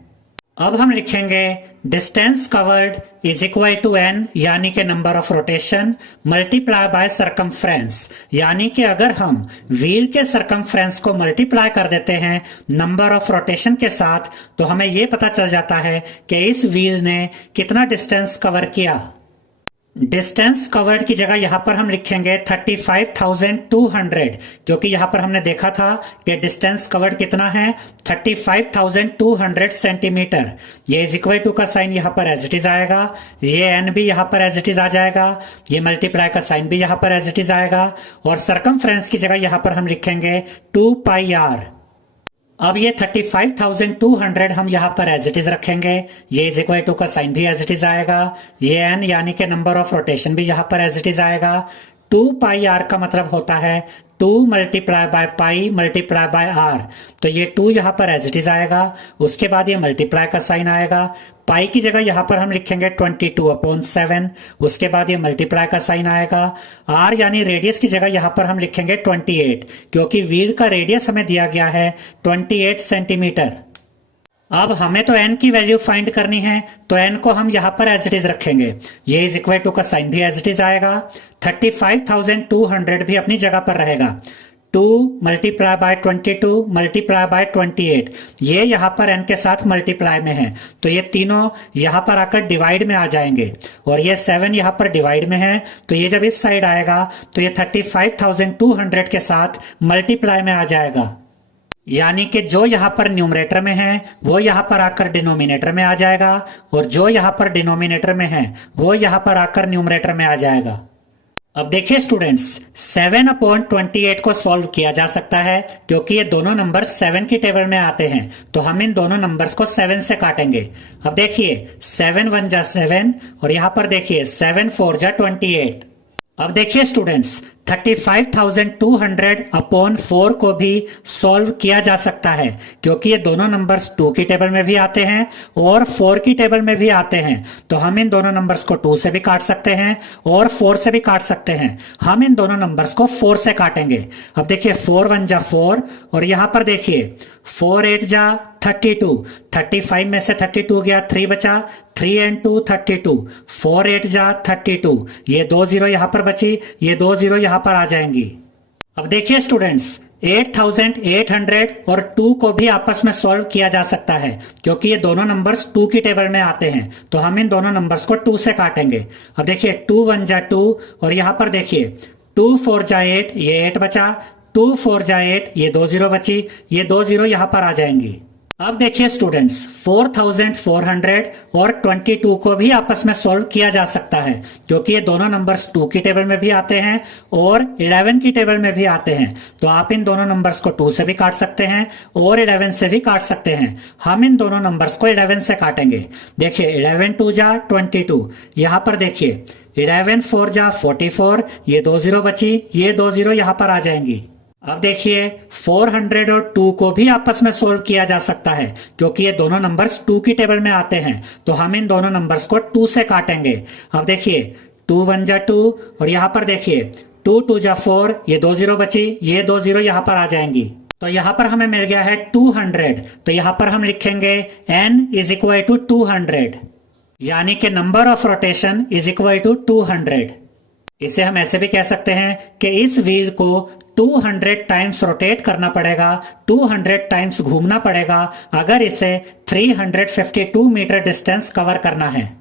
अब हम लिखेंगे distance covered is equal to n, यानी कि number of rotation multiply by circumference, यानी कि अगर हम व्हील के सरकमफ्रेंस को मल्टीप्लाई कर देते हैं नंबर ऑफ रोटेशन के साथ तो हमें यह पता चल जाता है कि इस व्हील ने कितना डिस्टेंस कवर किया। डिस्टेंस कवर्ड की जगह यहां पर हम लिखेंगे 35,200, क्योंकि यहां पर हमने देखा था कि डिस्टेंस कवर्ड कितना है 35,200 सेंटीमीटर। ये इज इक्वल टू का साइन यहां पर एज इट इज आएगा, ये एन भी यहां पर एज इट इज आ जाएगा, ये मल्टीप्लाई का साइन भी यहां पर एज इट इज आएगा और सरकमफ्रेंस की जगह यहां पर हम लिखेंगे 2 पाई आर। अब ये 35,200 हम यहां पर एज इट इज रखेंगे, ये इज इक्वल टू का साइन भी एज इट इज आएगा, ये एन यानी कि नंबर ऑफ रोटेशन भी यहां पर एज इट इज आएगा। 2 पाई आर का मतलब होता है 2 multiply by pi multiply by r, तो ये 2 यहां पर एज इट इज आएगा। उसके बाद ये मल्टीप्लाई का साइन आएगा, पाई की जगह यहां पर हम लिखेंगे 22/7, उसके बाद ये मल्टीप्लाई का साइन आएगा। आर यानी रेडियस की जगह यहां पर हम लिखेंगे 28, क्योंकि व्हील का रेडियस हमें दिया गया है 28 सेंटीमीटर। अब हमें तो n की वैल्यू फाइंड करनी है, तो n को हम यहां पर एज इट इज रखेंगे, ये इज इक्वल टू का साइन भी एज इट इज आएगा, 35,200 भी अपनी जगह पर रहेगा। 2 मल्टीप्लाई बाय 22 मल्टीप्लाई बाय 28, ये यहां पर n के साथ मल्टीप्लाई में है तो ये तीनों यहां पर आकर डिवाइड में आ जाएंगे, और ये 7 यहां पर डिवाइड में है तो ये जब इस साइड आएगा तो ये 35,200 के साथ मल्टीप्लाई में आ जाएगा, यानी कि जो यहां पर न्यूमरेटर में है वो यहां पर आकर डिनोमिनेटर में आ जाएगा और जो यहां पर डिनोमिनेटर में है वो यहां पर आकर न्यूमरेटर में आ जाएगा। अब देखिए स्टूडेंट्स, 7/28 को सॉल्व किया जा सकता है क्योंकि ये दोनों नंबर 7 की टेबल में आते हैं, तो हम इन दोनों नंबर्स को 7 से काटेंगे। अब देखिए 7 1 जा 7 और यहां पर देखिए 7 4 जा 28। अब देखिए स्टूडेंट्स, 35,200/4 को भी सॉल्व किया जा सकता है क्योंकि ये दोनों नंबर्स 2 की टेबल में भी आते हैं और 4 की टेबल में भी आते हैं, तो हम इन दोनों नंबर्स को 2 से भी काट सकते हैं और 4 से भी काट सकते हैं। हम इन दोनों नंबर्स को 4 से काटेंगे। अब देखिए 4 1 जा 4 और यहां पर देखिए 4 8 जा 32, 35 में से 32 गया, 3 बचा, 3 and 2 32, 4 8 जा 32, ये 2 0 यहां पर बची, ये 2 0 यहां पर आ जाएंगी। अब देखिए स्टूडेंट्स, 8,800 और 2 को भी आपस में सॉल्व किया जा सकता है क्योंकि ये दोनों नंबर्स 2 की टेबल में आते हैं, तो हम इन दोनों नंबर्स को 2 से काटेंगे। अब देखिए 2 1 जा 2 और यहां पर देखिए 2 4 जा 8, ये 8 बचा, 2 4 जा 8, ये 2 0 बची, ये 2 0 यहां पर आ जाएंगी। अब देखिए स्टूडेंट्स, 4,400 और 22 को भी आपस में सॉल्व किया जा सकता है क्योंकि ये दोनों नंबर्स 2 की टेबल में भी आते हैं और 11 की टेबल में भी आते हैं, तो आप इन दोनों नंबर्स को 2 से भी काट सकते हैं और 11 से भी काट सकते हैं। हम इन दोनों नंबर्स को 11 से काटेंगे। देखिए 11 2 जा 22, यहां पर देखिए 11 4 जा 44, ये 2 0 बची, ये 2 0 यहां पर आ जाएंगी। अब देखिए 400 और 2 को भी आपस में सोल्व किया जा सकता है क्योंकि ये दोनों नंबर्स 2 की टेबल में आते हैं, तो हम इन दोनों नंबर्स को 2 से काटेंगे। अब देखिए 2 1 जा 2 और यहां पर देखिए 2 2 जा 4, ये 2 जीरो बची, ये 2 जीरो यहां पर आ जाएंगी। तो यहां पर हमें मिल गया है 200। तो यहां पर हम लिखेंगे n इज इक्वल टू 200, यानी कि number of rotation is equal to 200। इसे हम ऐसे भी कह सकते हैं कि इस व्हील को 200 टाइम्स रोटेट करना पड़ेगा, 200 टाइम्स घूमना पड़ेगा अगर इसे 352 मीटर डिस्टेंस कवर करना है।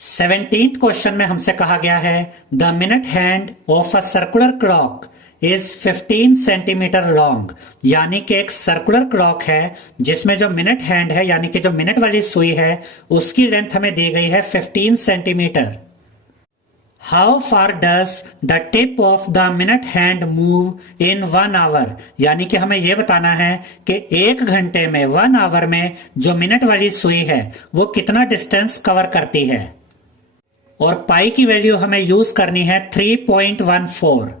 17th क्वेश्चन में हमसे कहा गया है the minute hand of a circular clock is 15 centimetre long, यानी कि एक सर्कुलर क्लॉक है जिसमें जो मिनट हैंड है यानी कि जो मिनट वाली सुई है उसकी लेंथ हमें दी गई है 15 centimetre. How far does the tip of the minute hand move in 1 hour, यानी कि हमें यह बताना है कि 1 घंटे में 1 आवर में जो मिनट वाली सुई है वो कितना डिस्टेंस कवर करती है। और पाई की वैल्यू हमें यूज करनी है 3.14।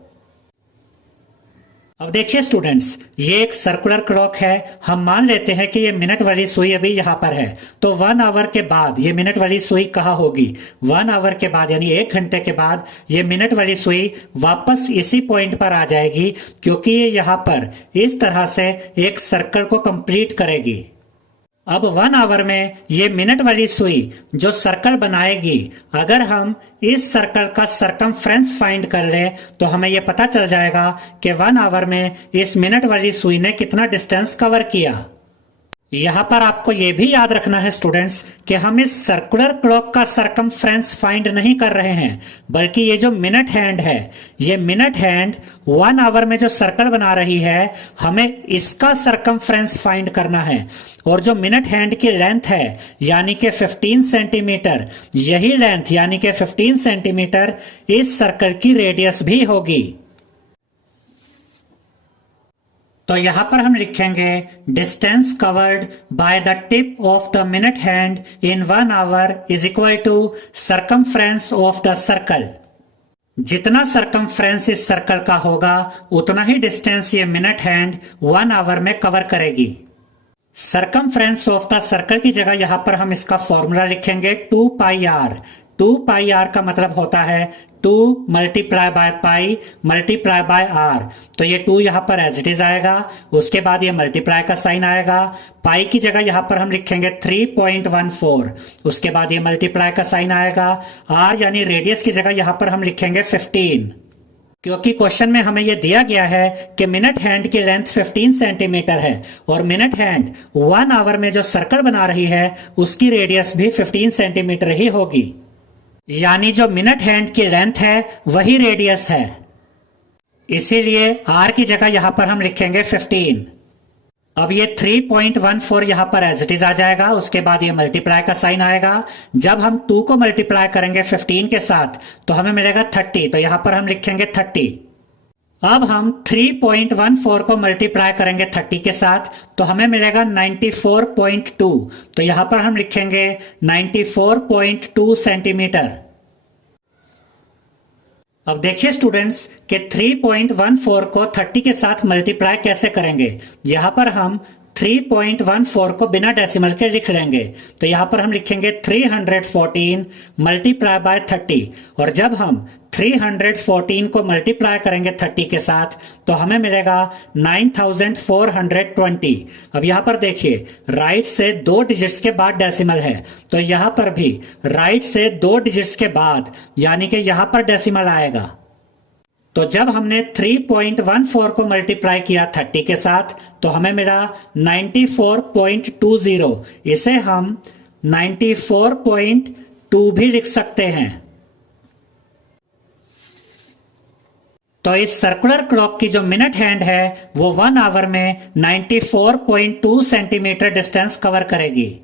अब देखिए स्टूडेंट्स, ये एक सर्कुलर क्लॉक है। हम मान लेते हैं कि ये मिनट वाली सुई अभी यहां पर है, तो 1 आवर के बाद ये मिनट वाली सुई कहाँ होगी? 1 आवर के बाद यानी 1 घंटे के बाद ये मिनट वाली सुई वापस इसी पॉइंट पर आ जाएगी, क्योंकि ये यहां पर इस तरह से एक सर्कल को कंप्लीट करेगी। अब 1 आवर में ये मिनट वाली सुई जो सर्कल बनाएगी, अगर हम इस सर्कल का सरकमफ्रेंस फाइंड कर लें तो हमें यह पता चल जाएगा कि 1 आवर में इस मिनट वाली सुई ने कितना डिस्टेंस कवर किया। यहां पर आपको यह भी याद रखना है स्टूडेंट्स कि हम इस सर्कुलर क्लॉक का सरकमफ्रेंस फाइंड नहीं कर रहे हैं, बल्कि ये जो मिनट हैंड है, ये मिनट हैंड 1 आवर में जो सर्कल बना रही है, हमें इसका सरकमफ्रेंस फाइंड करना है। और जो मिनट हैंड की लेंथ है यानी कि 15 सेंटीमीटर, यही लेंथ यानी कि 15 सेंटीमीटर इस सर्कल की रेडियस भी होगी। तो यहां पर हम लिखेंगे distance covered by the tip of the minute hand in 1 hour is equal to circumference of the circle. जितना सरकमफ्रेंस इस सर्कल का होगा उतना ही डिस्टेंस ये मिनट हैंड 1 आवर में कवर करेगी। सरकमफ्रेंस ऑफ द सर्कल की जगह यहां पर हम इसका फॉर्मूला लिखेंगे 2 पाई आर। 2 पाई आर का मतलब होता है 2 multiply by pi multiply by r. तो ये 2 यहां पर एज इट इज आएगा, उसके बाद ये मल्टीप्लाई का साइन आएगा। पाई की जगह यहां पर हम लिखेंगे 3.14, उसके बाद ये मल्टीप्लाई का साइन आएगा। आर यानी रेडियस की जगह यहां पर हम लिखेंगे 15, क्योंकि क्वेश्चन में हमें यह दिया गया है कि मिनट हैंड की लेंथ 15 सेंटीमीटर है और मिनट हैंड 1 आवर में जो सर्कल बना रही है उसकी रेडियस भी 15 सेंटीमीटर ही होगी, यानी जो मिनट हैंड की लेंथ है वही रेडियस है। इसीलिए आर की जगह यहां पर हम लिखेंगे 15। अब ये 3.14 यहां पर एज इट इज आ जाएगा, उसके बाद ये मल्टीप्लाई का साइन आएगा। जब हम 2 को मल्टीप्लाई करेंगे 15 के साथ तो हमें मिलेगा 30, तो यहां पर हम लिखेंगे 30। अब हम 3.14 को मल्टीप्लाई करेंगे 30 के साथ तो हमें मिलेगा 94.2, तो यहां पर हम लिखेंगे 94.2 सेंटीमीटर। अब देखिए स्टूडेंट्स कि 3.14 को 30 के साथ मल्टीप्लाई कैसे करेंगे। यहां पर हम 3.14 को बिना डेसिमल के लिख लेंगे, तो यहां पर हम लिखेंगे 314 मल्टीप्लाई बाय 30, और जब हम 314 को मल्टीप्लाई करेंगे 30 के साथ तो हमें मिलेगा 9420। अब यहां पर देखिए राइट से 2 डिजिट्स के बाद डेसिमल है, तो यहां पर भी राइट से 2 डिजिट्स के बाद यानी कि यहां पर डेसिमल आएगा। तो जब हमने 3.14 को मल्टीप्लाई किया 30 के साथ तो हमें मिला 94.20। इसे हम 94.2 भी लिख सकते हैं। तो इस सर्कुलर क्लॉक की जो मिनट हैंड है वो 1 आवर में 94.2 सेंटीमीटर डिस्टेंस कवर करेगी।